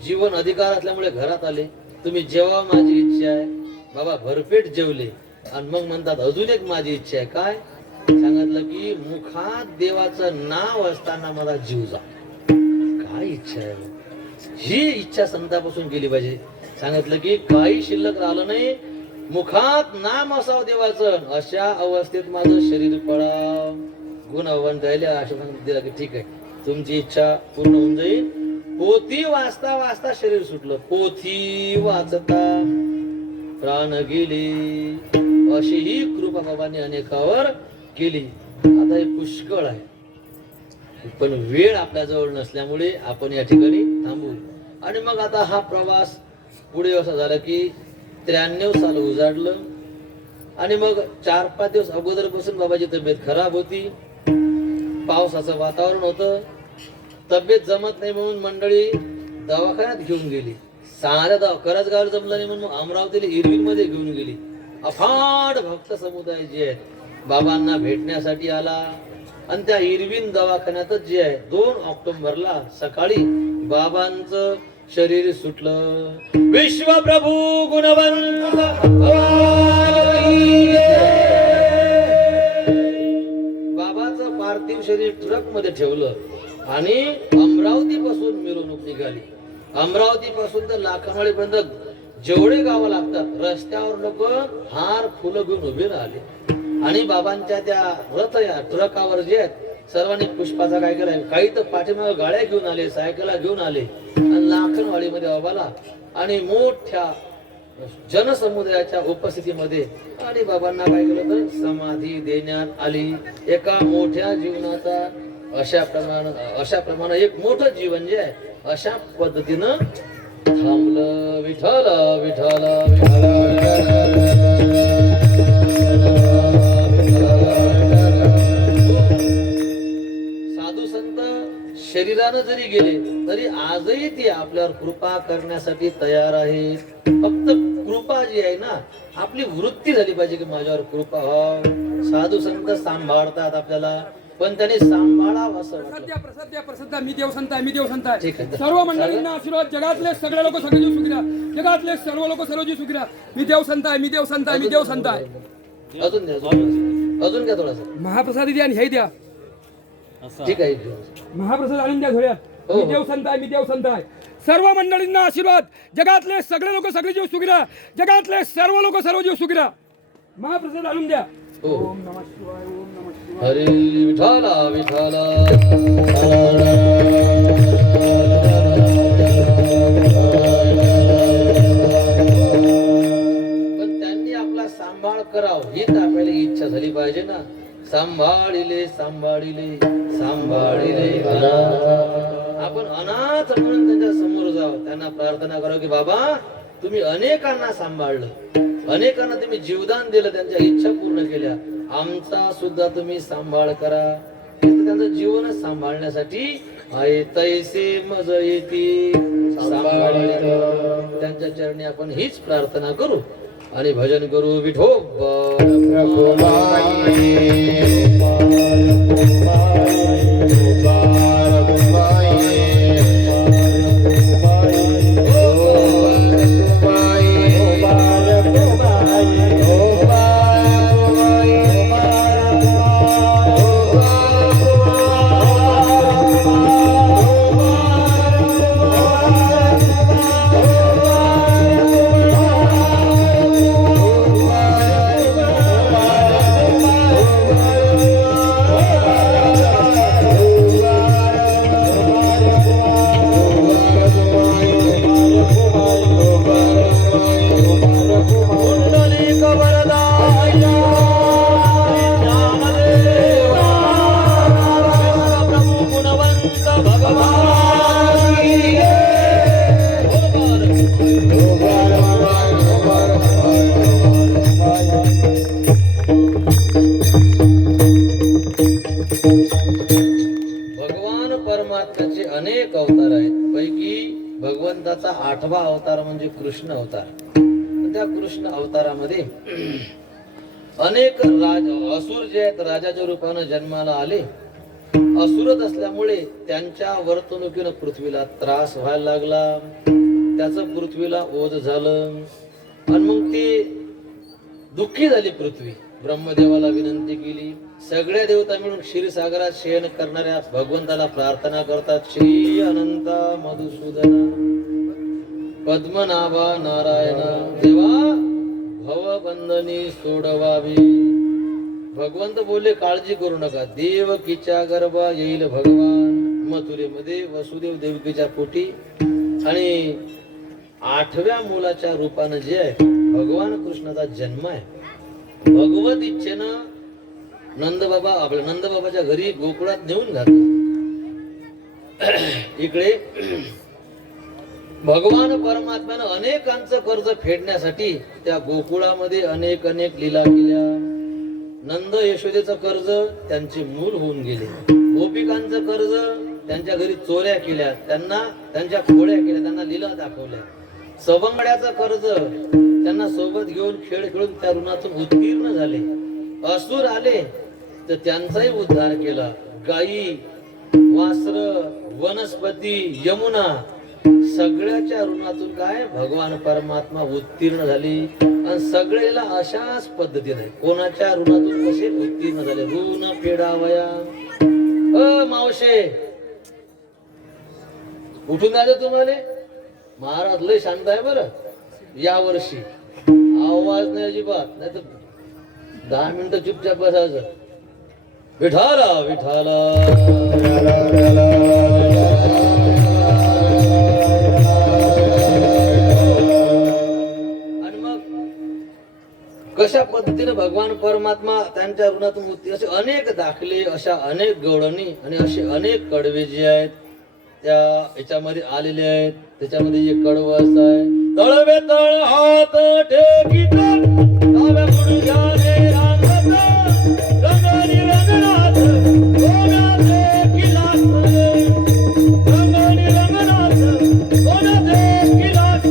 जीवन अधिकार असल्यामुळे घरात आले. तुम्ही जेव्हा माझी इच्छा आहे. बाबा भरपेट जेवले आणि मग म्हणतात अजून एक माझी इच्छा आहे. काय सांगितलं की मुखात देवाचं नाव असताना मला जीव जा. काय इच्छा आहे? ही इच्छा संतापासून केली पाहिजे. सांगितलं की काही शिल्लक राहिलं नाही, मुखात नाम असावं देवाचं, अशा अवस्थेत माझं शरीर पडाव. गुणवन राहिले आशीर्वाद दिला की ठीक आहे तुमची इच्छा पूर्ण होऊन जाईल. पोथी वाचता वाचता शरीर सुटलं. पोथी वाचता प्राण गेली. अशी ही कृपा बाबांनी अनेकावर केली. आता हे पुष्कळ आहे, पण वेळ आपल्या जवळ नसल्यामुळे आपण या ठिकाणी थांबू. आणि मग आता हा प्रवास पुढे असं झालं की 93 साल उजाडलं. आणि मग 4-5 दिवस अगोदरपासून बाबाची तब्येत खराब होती. पावसाचं वातावरण होतं. तब्येत जमत नाही म्हणून मंडळी दवाखान्यात घेऊन गेली. साऱ्या करंजगावला जमलं नाही म्हणून अमरावतीला इरविन मध्ये घेऊन गेली. अफाट भक्त समुदाय जे आहेत बाबांना भेटण्यासाठी आला. आणि त्या इरविन दवाखान्यातच जे आहे 2 ऑक्टोबरला सकाळी बाबांचं शरीर सुटलं. विश्वप्रभू गुणवंत बाबाचं पार्थिव शरीर ट्रक मध्ये ठेवलं आणि अमरावती पासून मिरवणूक निघाली. अमरावती पासून तर लाखनवाडीपर्यंत जेवढे गावं लागतात रस्त्यावर लोक हार फुलं घेऊन उभे राहिले. आणि बाबांच्या त्या रथ या ट्रकावर जे आहेत सर्वांनी पुष्पाचा काय केलाय, काही तर पाठीमागे गाड्या घेऊन आले, सायकला घेऊन आले आणि लाखनवाडीमध्ये बाबाला आणि मोठ्या जनसमुदायाच्या उपस्थितीमध्ये आणि बाबांना काय केलं तर समाधी देण्यात आली. एका मोठ्या जीवनाचा अशा प्रमाणे एक मोठं जीवन जे आहे अशा पद्धतीनं थांबलं. विठ्ठल विठ्ठल साधू संत शरीरानं जरी गेले तरी आजही ते आपल्यावर कृपा करण्यासाठी तयार आहेत. फक्त कृपा जी आहे ना आपली वृत्ती झाली पाहिजे की माझ्यावर कृपा व्हावी. साधू संत सांभाळतात आपल्याला, पण त्याने सांभाळावं असं प्रसिद्ध मी देव संत आहे, मी देव संत आहे. ठीक आहे. सर्व मंडळींना आशीर्वाद. जगातले सगळे लोक सगळे जीव सुखी राहा. जगातले सर्व लोक सर्व जीव सुखी राहा. मी देव संत आहे, मी देव संत आहे, मी देव संत आहे. अजून द्या, अजून घ्या थोडासा. महाप्रसाद द्या आणि हे द्या. ठीक आहे. महाप्रसाद आणून द्या धुळ्यात. मी देव संत आहे, मी देव संत आहे. सर्व मंडळींना आशीर्वाद. जगातले सगळे लोक सगळे जीव सुखी राहा. जगातले सर्व लोक सर्व जीव सुखी राहा. महाप्रसाद आणून द्या. ओम नमः शिवाय, ओम नमः शिवाय. हरे विठ्ठला विठ्ठला. पण त्यांनी आपला सांभाळ करावं हीच आपल्याला इच्छा झाली पाहिजे ना. सांभाळिले सांभाळिले सांभाळिले अनाथ. आपण अनाथ म्हणून त्यांच्या समोर जावं, त्यांना प्रार्थना करावं की बाबा तुम्ही अनेकांना सांभाळलं, अनेकांना तुम्ही जीवदान दिलं, त्यांच्या इच्छा पूर्ण केल्या, आमचा सुद्धा तुम्ही सांभाळ करा. त्यांचं जीवनच सांभाळण्यासाठी आहे तैसे मज येती सांभाळिलं. त्यांच्या चरणी आपण हीच प्रार्थना करू आणि भजन करू. विठोबा अवतार आहेत पैकी भगवंताचा 8वा अवतार म्हणजे कृष्ण अवतार. त्या कृष्ण अवतारामध्ये अनेक असुर जे आहेत राजाच्या रूपाने जन्माला आले. असुरच असल्यामुळे त्यांच्या वर्तणुकीनं पृथ्वीला त्रास व्हायला लागला. त्याचं पृथ्वीला ओझ झालं आणि मग ती दुःखी झाली पृथ्वी. ब्रह्मदेवाला विनंती केली. सगळ्या देवता मिळून क्षीरसागरात शयन करणाऱ्या भगवंताला प्रार्थना करतात. श्री अनंत मधुसूदना पद्मनाभा नारायण देवा भवबंधनी सोडवावी. भगवंत बोलले काळजी करू नका. देवकीच्या गर्भा येईल भगवान. मथुरेमध्ये वसुदेव देवकीच्या पोटी आणि 8व्या मुलाच्या रूपानं जे आहे भगवान कृष्णाचा जन्म आहे. भगवत इच्छेनं नंदबाबा आपल्या नंदबाबाच्या घरी गोकुळात नेऊन घातलं. इकडे भगवान परमात्म्यानं अनेकांचं कर्ज फेडण्यासाठी त्या गोकुळामध्ये अनेक लीला केल्या. नंद यशोदेचं कर्ज त्यांचे मूल होऊन गेले. गोपिकांचं कर्ज त्यांच्या घरी चोऱ्या केल्या, त्यांना त्यांच्या खोड्या केल्या, त्यांना लीला दाखवल्या. सवंगड्याचं कर्ज त्यांना सोबत घेऊन खेळ खेळून त्या ऋणातून उत्तीर्ण झाले. असुर आले तर त्यांचाही उद्धार केला. गायी, वासर, वनस्पती, यमुना सगळ्याच्या ऋणातून काय भगवान परमात्मा उत्तीर्ण झाली. आणि सगळेला अशाच पद्धतीने कोणाच्या ऋणातून कसे उत्तीर्ण झाले. ऋण फेडावया. मावशे उठून जायचं तुम्हाला. महाराज लय शांत आहे बरं या वर्षी. आवाज नाही अजिबात. नाही तर 10 मिनिटं चुपचाप बसायचं. विठाला विठाला कशा पद्धतीने भगवान परमात्मा त्यांच्या ऋणातून मुक्ती. असे अनेक दाखले, अशा अनेक गवळणी आणि असे अनेक कडवे जे आहेत त्या याच्यामध्ये आलेले आहेत. त्याच्यामध्ये एक कडवं असं आहे. तळवे तळ हात टेकीत डाव्या गुडघ्याने रांगत रंगणी रंगनाथ कोणाचे किलास रंगणी रंगनाथ कोणाचे किलास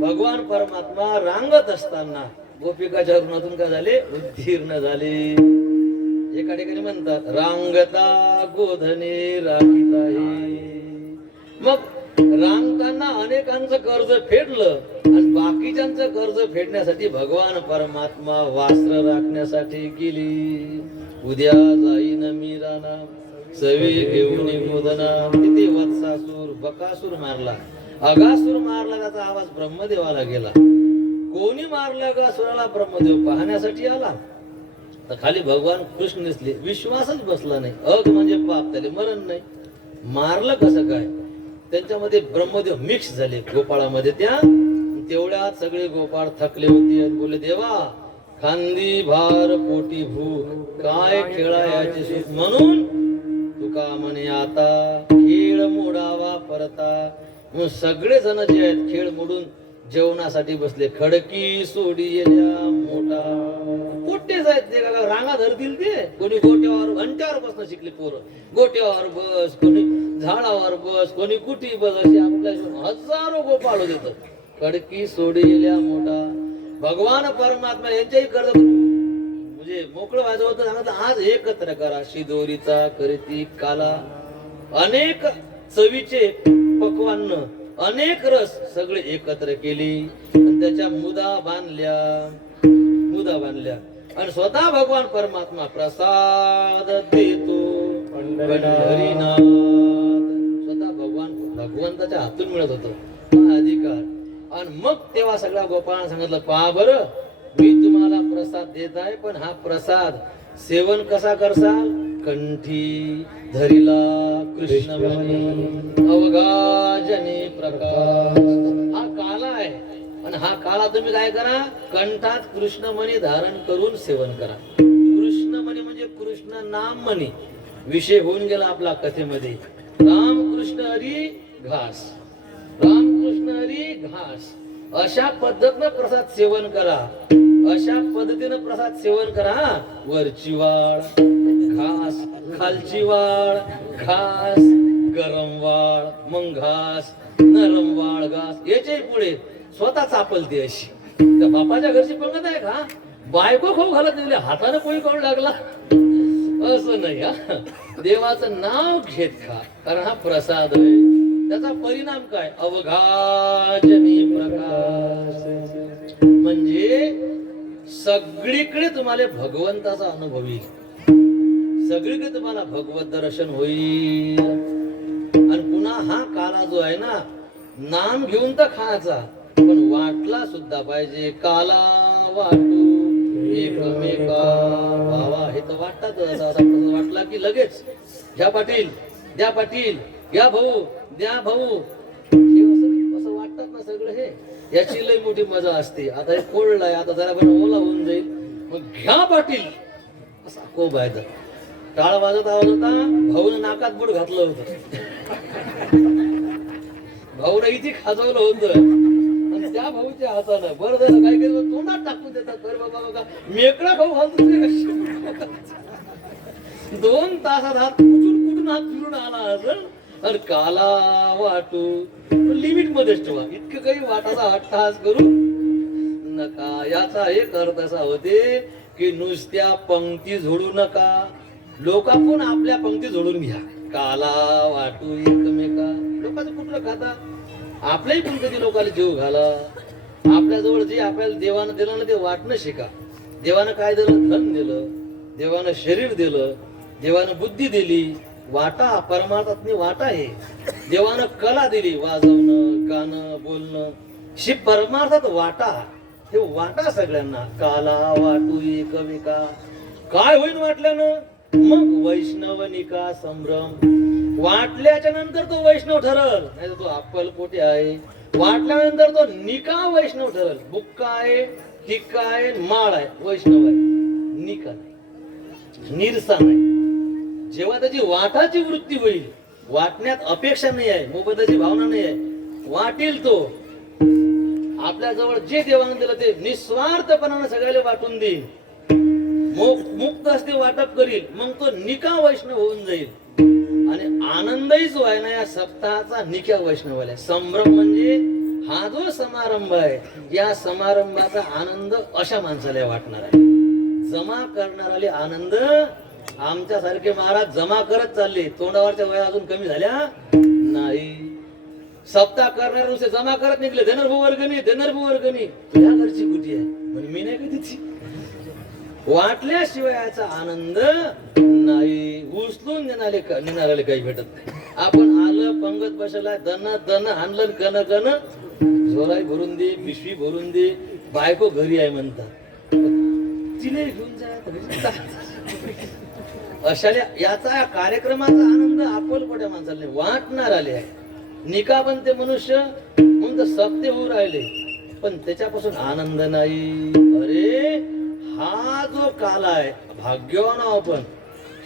भगवान परमात्मा रांगत असताना गोपिकाच्या ऋणातून काय झाले उत्तीर्ण झाले. एका ठिकाणी म्हणतात रांगता गोधने राखीता. मग रांगताना अनेकांचं कर्ज फेडलं आणि बाकीच्यांचं कर्ज फेडण्यासाठी भगवान परमात्मा वास्त्र राखण्यासाठी गेली. उद्या जाईन मी राणा सवे घेऊन मोदना. किती वत्सासूर बकासूर मारला, अगासूर मारला. त्याचा आवाज ब्रह्मदेवाला गेला. कोणी मारला अगासुराला? ब्रह्मदेव पाहण्यासाठी आला तर खाली भगवान कृष्ण दिसले. विश्वासच बसला नाही. अग म्हणजे पाप, त्याले मरण नाही. मारलं कसं काय? त्यांच्यामध्ये ब्रह्मदेव मिक्स झाले गोपाळामध्ये. त्या तेवढ्यात सगळे गोपाळ थकले होते आणि बोलले देवा खांदी भार पोटी भूक काय खेळायचे सुख. म्हणून तुका म्हणे आता खेळ मोडावा परता. मग सगळे जण जे आहेत खेळ मोडून जेवणासाठी बसले. खडकी सोडी येल्या मोठा. पोटेच आहेत ते का रांगा धरतील ते. कोणी गोट्यावर घंट्यावर बसणं शिकले पोरं. गोट्यावर बस, कोणी झाडावर बस, कोणी कुठी बस. अशी आपल्या हजारो गोपाळ देत. खडकी सोडी येल्या मोठा. भगवान परमात्मा यांच्याही कर्ज म्हणजे मोकळं व्हायचं होतं. सांगितलं आज एकत्र करा शिदोरीचा करती काला. अनेक चवीचे पक्वान्न, अनेक रस सगळे एकत्र केली आणि त्याच्या मुदा बांधल्या आणि स्वतः भगवान परमात्मा प्रसाद देतो पंढरीनाथ. स्वतः भगवानच्या हातून मिळत होतं. हा अधिकार. आणि मग तेव्हा सगळ्या गोपाळांना सांगितलं, पहा बरं, मी तुम्हाला प्रसाद देत आहे, पण हा प्रसाद सेवन कसा करसाल? कंठी धरिला कृष्णमणी अवघाजने प्रकाश. हा काला आहे, आणि हा काळा तुम्ही काय करा? कंठात कृष्णमणी धारण करून सेवन करा. कृष्णमणी म्हणजे कृष्ण नाम मणी. विषय होऊन गेला आपला कथेमध्ये. रामकृष्ण हरी घास, रामकृष्ण हरी घास. अशा पद्धतीनं प्रसाद सेवन करा, अशा पद्धतीनं प्रसाद सेवन करा. वरची वाळ घास, खालची वाळ घास, गरम वाळ मग घास, नरम वाळ घास. याच्या पुढे स्वतः चापलते अशी. त्या बापाच्या घरची पंगत आहे का? बायको खाऊ घालत नाही, हाताने कोणी खाऊ लागला असं नाही. हा देवाचं नाव घेत खा, कारण हा प्रसाद आहे. त्याचा परिणाम काय? अवघाजनी प्रकाश. म्हणजे सगळीकडे तुम्हाला भगवंताचा अनुभव येईल, सगळीकडे तुम्हाला भगवत दर्शन होईल. आणि पुन्हा हा काला जो आहे ना, नाम घेऊन तर खायचा, पण वाटला सुद्धा पाहिजे. काला वाटू एकमेका भावा. हे तर वाटतात. असा प्रसंग वाटला की लगेच घ्या पाटील, द्या पाटील, घ्या भाऊ, द्या भाऊ. हे असं वाटतात ना सगळं. हे याची लय मोठी मजा असते. आता हे कोळलाय, आता जरा पण ओला होऊन जाईल, मग घ्या पाटील असा कोब आहे. टाळ वाजत आवाज होता, भाऊन नाकात बुड घातलं होतं, भाऊला इथे खाजवलं होतं. आणि त्या भाऊच्या हातानं बरं झालं काय केलं, तोंडात टाकून देतात. कर बाबा बघा, मेकडा खाऊ घालतो. 2 तासात हात कुठून हात फिरून आला असेल. तर काला वाटू लिमिट मध्येच ठेवा. इतकं काही वाटाचा हट्टहास करू नका. याचा एक अर्थ असा होते की नुसत्या पंक्ती जोडू नका, लोकांकडून आपल्या पंक्ती जोडून घ्या. काला वाटू एकमेका. लोकांचं कुठलं खाता? आपल्याही पण कधी लोकांना जीव घाला. आपल्या जवळ जे आपल्याला देवानं दिलं ना ते वाटणं शिका. देवानं काय दिलं? धन दिलं, देवानं शरीर दिलं, देवानं बुद्धी दिली. वाटा परमार्थात वाटा आहे. देवानं कला दिली, वाजवणं, गाणं, बोलणं. शि परमार्थात वाटा. हे वाटा सगळ्यांना. काला वाटू एकमेका. काय होईल वाटल्यानं? मग वैष्णवनिका संभ्रम. वाटल्याच्या नंतर तो वैष्णव ठरल, नाही तो अक्कलकोटी आहे. वाटल्यानंतर तो निका वैष्णव ठरल. बुक्का आहे, टिक्का आहे, माळ आहे, वैष्णव आहे. निका नाही, निरसा नाही. जेव्हा त्याची वाटाची वृत्ती होईल, वाटण्यात अपेक्षा नाही आहे, मोबदल्याची भावना नाही आहे, वाटेल तो. आपल्या जवळ जे देवानं दिलं ते निस्वार्थपणानं सगळ्याला वाटून देईल. मुक्त असते वाटप करील, मग तो निका वैष्णव होऊन जाईल. आणि आनंदही जो आहे ना या सप्ताहाचा निक्या वैष्णव आहे. संभ्रम म्हणजे हा जो समारंभ आहे, या समारंभाचा आनंद अशा माणसाला वाटणार आहे. जमा करणाराले आनंद. आमच्यासारखे महाराज जमा करत चालले, तोंडावरच्या वया अजून कमी झाल्या नाही. सप्ताह करणारे नुसते जमा करत निघले. धनर्भू वर्गणी, धनर्भू वर्गणी. तुझ्या घरची गुटी आहे म्हणजे मी नाही कधी ती वाटल्याशिवाय याचा आनंद नाही. उचलून नेणाऱ्याला काही भेटत नाही. आपण आलं पंगत बसलाय, दन दन आणलं, कन कन झोराई भरून दे, पिशवी भरून दे. बायको घरी आहे म्हणतात, तिने घेऊन जा. अशाला याचा कार्यक्रमाचा आनंद अक्कलकोट्या माणसाला वाटणार आले आहे. निका पण ते मनुष्य म्हणून सप्ते होऊ राहिले, पण त्याच्यापासून आनंद नाही. अरे हा जो काल आहे, भाग्यवान आपण.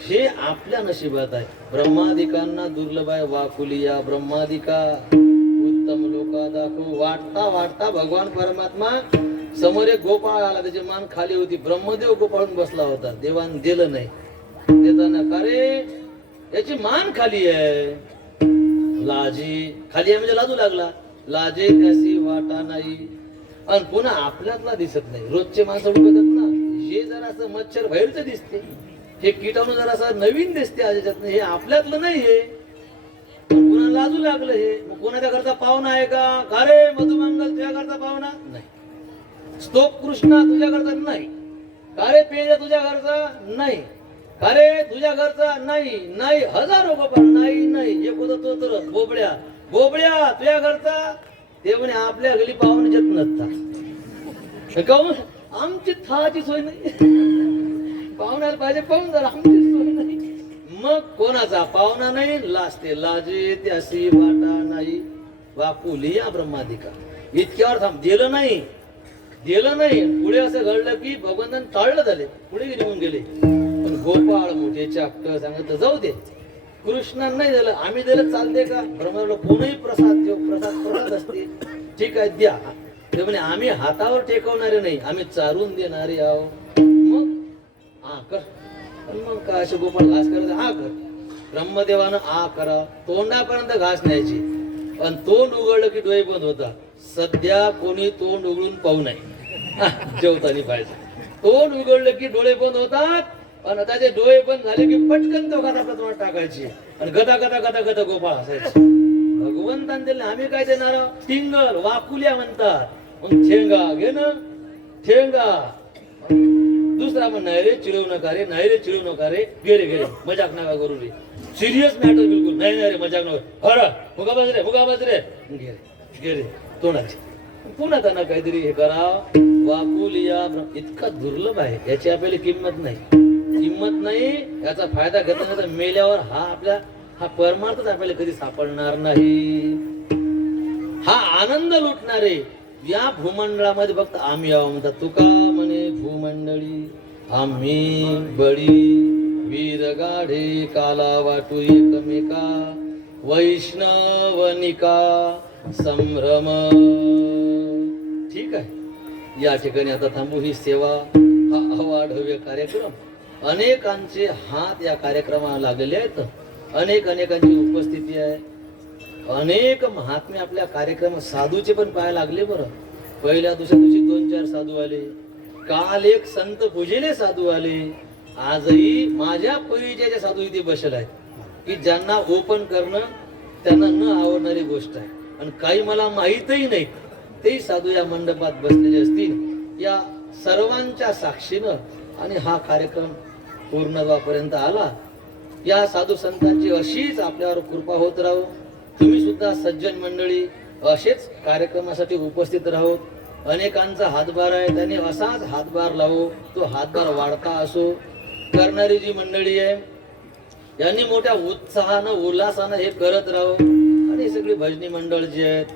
हे आपल्या नशिबात आहे. ब्रह्मादिकांना दुर्लभ आहे वाकुलिया. ब्रह्मादिका उत्तम लोका दाखव. वाटता वाटता भगवान परमात्मा समोर एक गोपाळ आला, त्याची मान खाली होती. ब्रह्मदेव गोपाळून बसला होता. देवान दिलं नाही. देताना का रे याची मान खाली आहे. लाजी खाली आहे म्हणजे लाजू लागला. लाजे त्यासी वाटा नाही. आणि पुन्हा आपल्यातला दिसत नाही. रोजचे माणसं उगतात ना, हे जरासं मच्छर बाहेरच दिसते, हे कीटाणू जरासं नवीन दिसते याच्यात, हे आपल्यातलं नाहीये. पुन्हा लाजू लागलं. हे मग कोणाच्या घरचा पाहुणा आहे का? का रे मधुमंगल तुझ्या घरचा पाहुणा नाही. स्तोप कृष्णा तुझ्या घरचा नाही. का रे पेज तुझ्या घरचा नाही. का रे तुझ्या घरचा नाही. नाही हजारो गोपाळ नाही नाही. एक होतं तो तर बोबड्या. बोबड्या तुझ्या घरचा ते म्हणे आपल्या घरी पाहुणे येत नसतात काहून आमची थाची सोय नाही पाहुण्याला पाहिजे पाहून जर आमची सोय नाही मग कोणाचा पाहुणा नाही लाजते लाजे त्यासी वाटा नाही वाकुलिया ब्रह्मादिका इतक्यावर थांब दिलं नाही पुढे असं घडलं की भगवंतान टाळलं झाले पुढे निघून गेले पण गोपाळ मोठे चाकट सांगत जाऊ दे कृष्णान नाही दिलं आम्ही दिलं चालते का ब्रह्माला कोणीही प्रसाद देऊ प्रसाद असते ठीक आहे द्या ते म्हणे आम्ही हातावर टेकवणारे नाही आम्ही चारून देणारे आहो मग हा कर मग काय असे गोपाळ घास करायचं हा कर ब्रह्मदेवानं आ करा तोंडापर्यंत घास न्यायची पण तोंड उघडलं की डोळे बंद होता सध्या कोणी तोंड उघडून पाहू नये जेवताना पाहिजे तोंड उघडलं की डोळे बंद होतात पण त्याचे डोळे बंद झाले की पटकन तो गदा प्रथम टाकायची आणि गदा गोपाळ असायचे भगवंतान दिले आम्ही काय देणार टिंगल वाकुल्या म्हणतात मग ठेंगा घे ना ठेंगा दुसरा पण नाही रे चिडवू नका रे गेले मजाक नका करू रे सिरियस मॅटर बिलकुल नाही रे मजाक नका हरा मुगा बस रे गेले तोंडाचे पुन्हा त्यांना काहीतरी हे करा वाकुलिया इतका दुर्लभ आहे याची आपल्याला किंमत नाही याचा फायदा घेतला तर मेल्यावर हा परमार्थच आपल्याला कधी सापडणार नाही हा आनंद लुटणारे या भूमंडळामध्ये फक्त आम्ही आहो म्हणतात तुका म्हणे भूमंडळी आम्ही बळी वीर गाढे काला वाटू एकमेका वैष्णवनिका संभ्रम ठीक आहे या ठिकाणी आता थांबू ही सेवा हा अवाढव्य कार्यक्रम अनेकांचे हात या कार्यक्रमाला लागलेले आहेत अनेकांची उपस्थिती आहे अनेक महात्मे आपल्या कार्यक्रमात साधूचे पण पाय लागले बरं पहिल्या दुसऱ्या दिवशी 2-4 साधू आले काल एक संत पूजेले साधू आले आजही माझ्या परिचयाचे साधू इथे बसले आहेत की ज्यांना ओपन करणं त्यांना न आवडणारी गोष्ट आहे आणि काही मला माहीतही नाही तेही साधू या मंडपात बसलेले असतील या सर्वांच्या साक्षीनं आणि हा कार्यक्रम पूर्णत्वापर्यंत आला या साधू संतांची अशीच आपल्यावर कृपा होत राहो तुम्ही सुद्धा सज्जन मंडळी असेच कार्यक्रमासाठी उपस्थित राहो अनेकांचा हातभार आहे त्यांनी असाच हातभार लावो तो हातभार वाढता असो करणारी जी मंडळी आहे यांनी मोठ्या उत्साहानं उल्हासानं हे करत राहो आणि सगळी भजनी मंडळ जी आहेत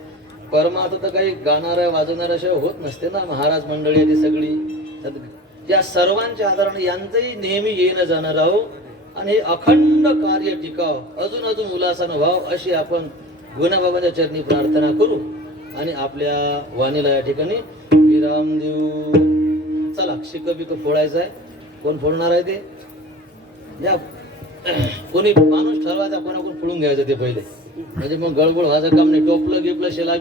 परमार्थ तर काही गाणाऱ्या वाजवणाऱ्याशिवाय होत नसते ना महाराज मंडळी आहे ती सगळी या सर्वांच्या आधाराने यांचंही नेहमी येणं जाणं राहो आणि हे अखंड कार्य टिकाव अजून उल्हासानं व्हाव अशी आपण गुणाबाबांच्या चरणी प्रार्थना करू आणि आपल्या वाणीला या ठिकाणी विराम देऊ चला शिकबिक फोडायचं आहे कोण फोडणार आहे ते या कोणी माणूस ठरवायचा कोणाकडून फोडून घ्यायचं ते पहिले म्हणजे मग गडबड व्हायचं काम नाही टोपलं गिपलं शेला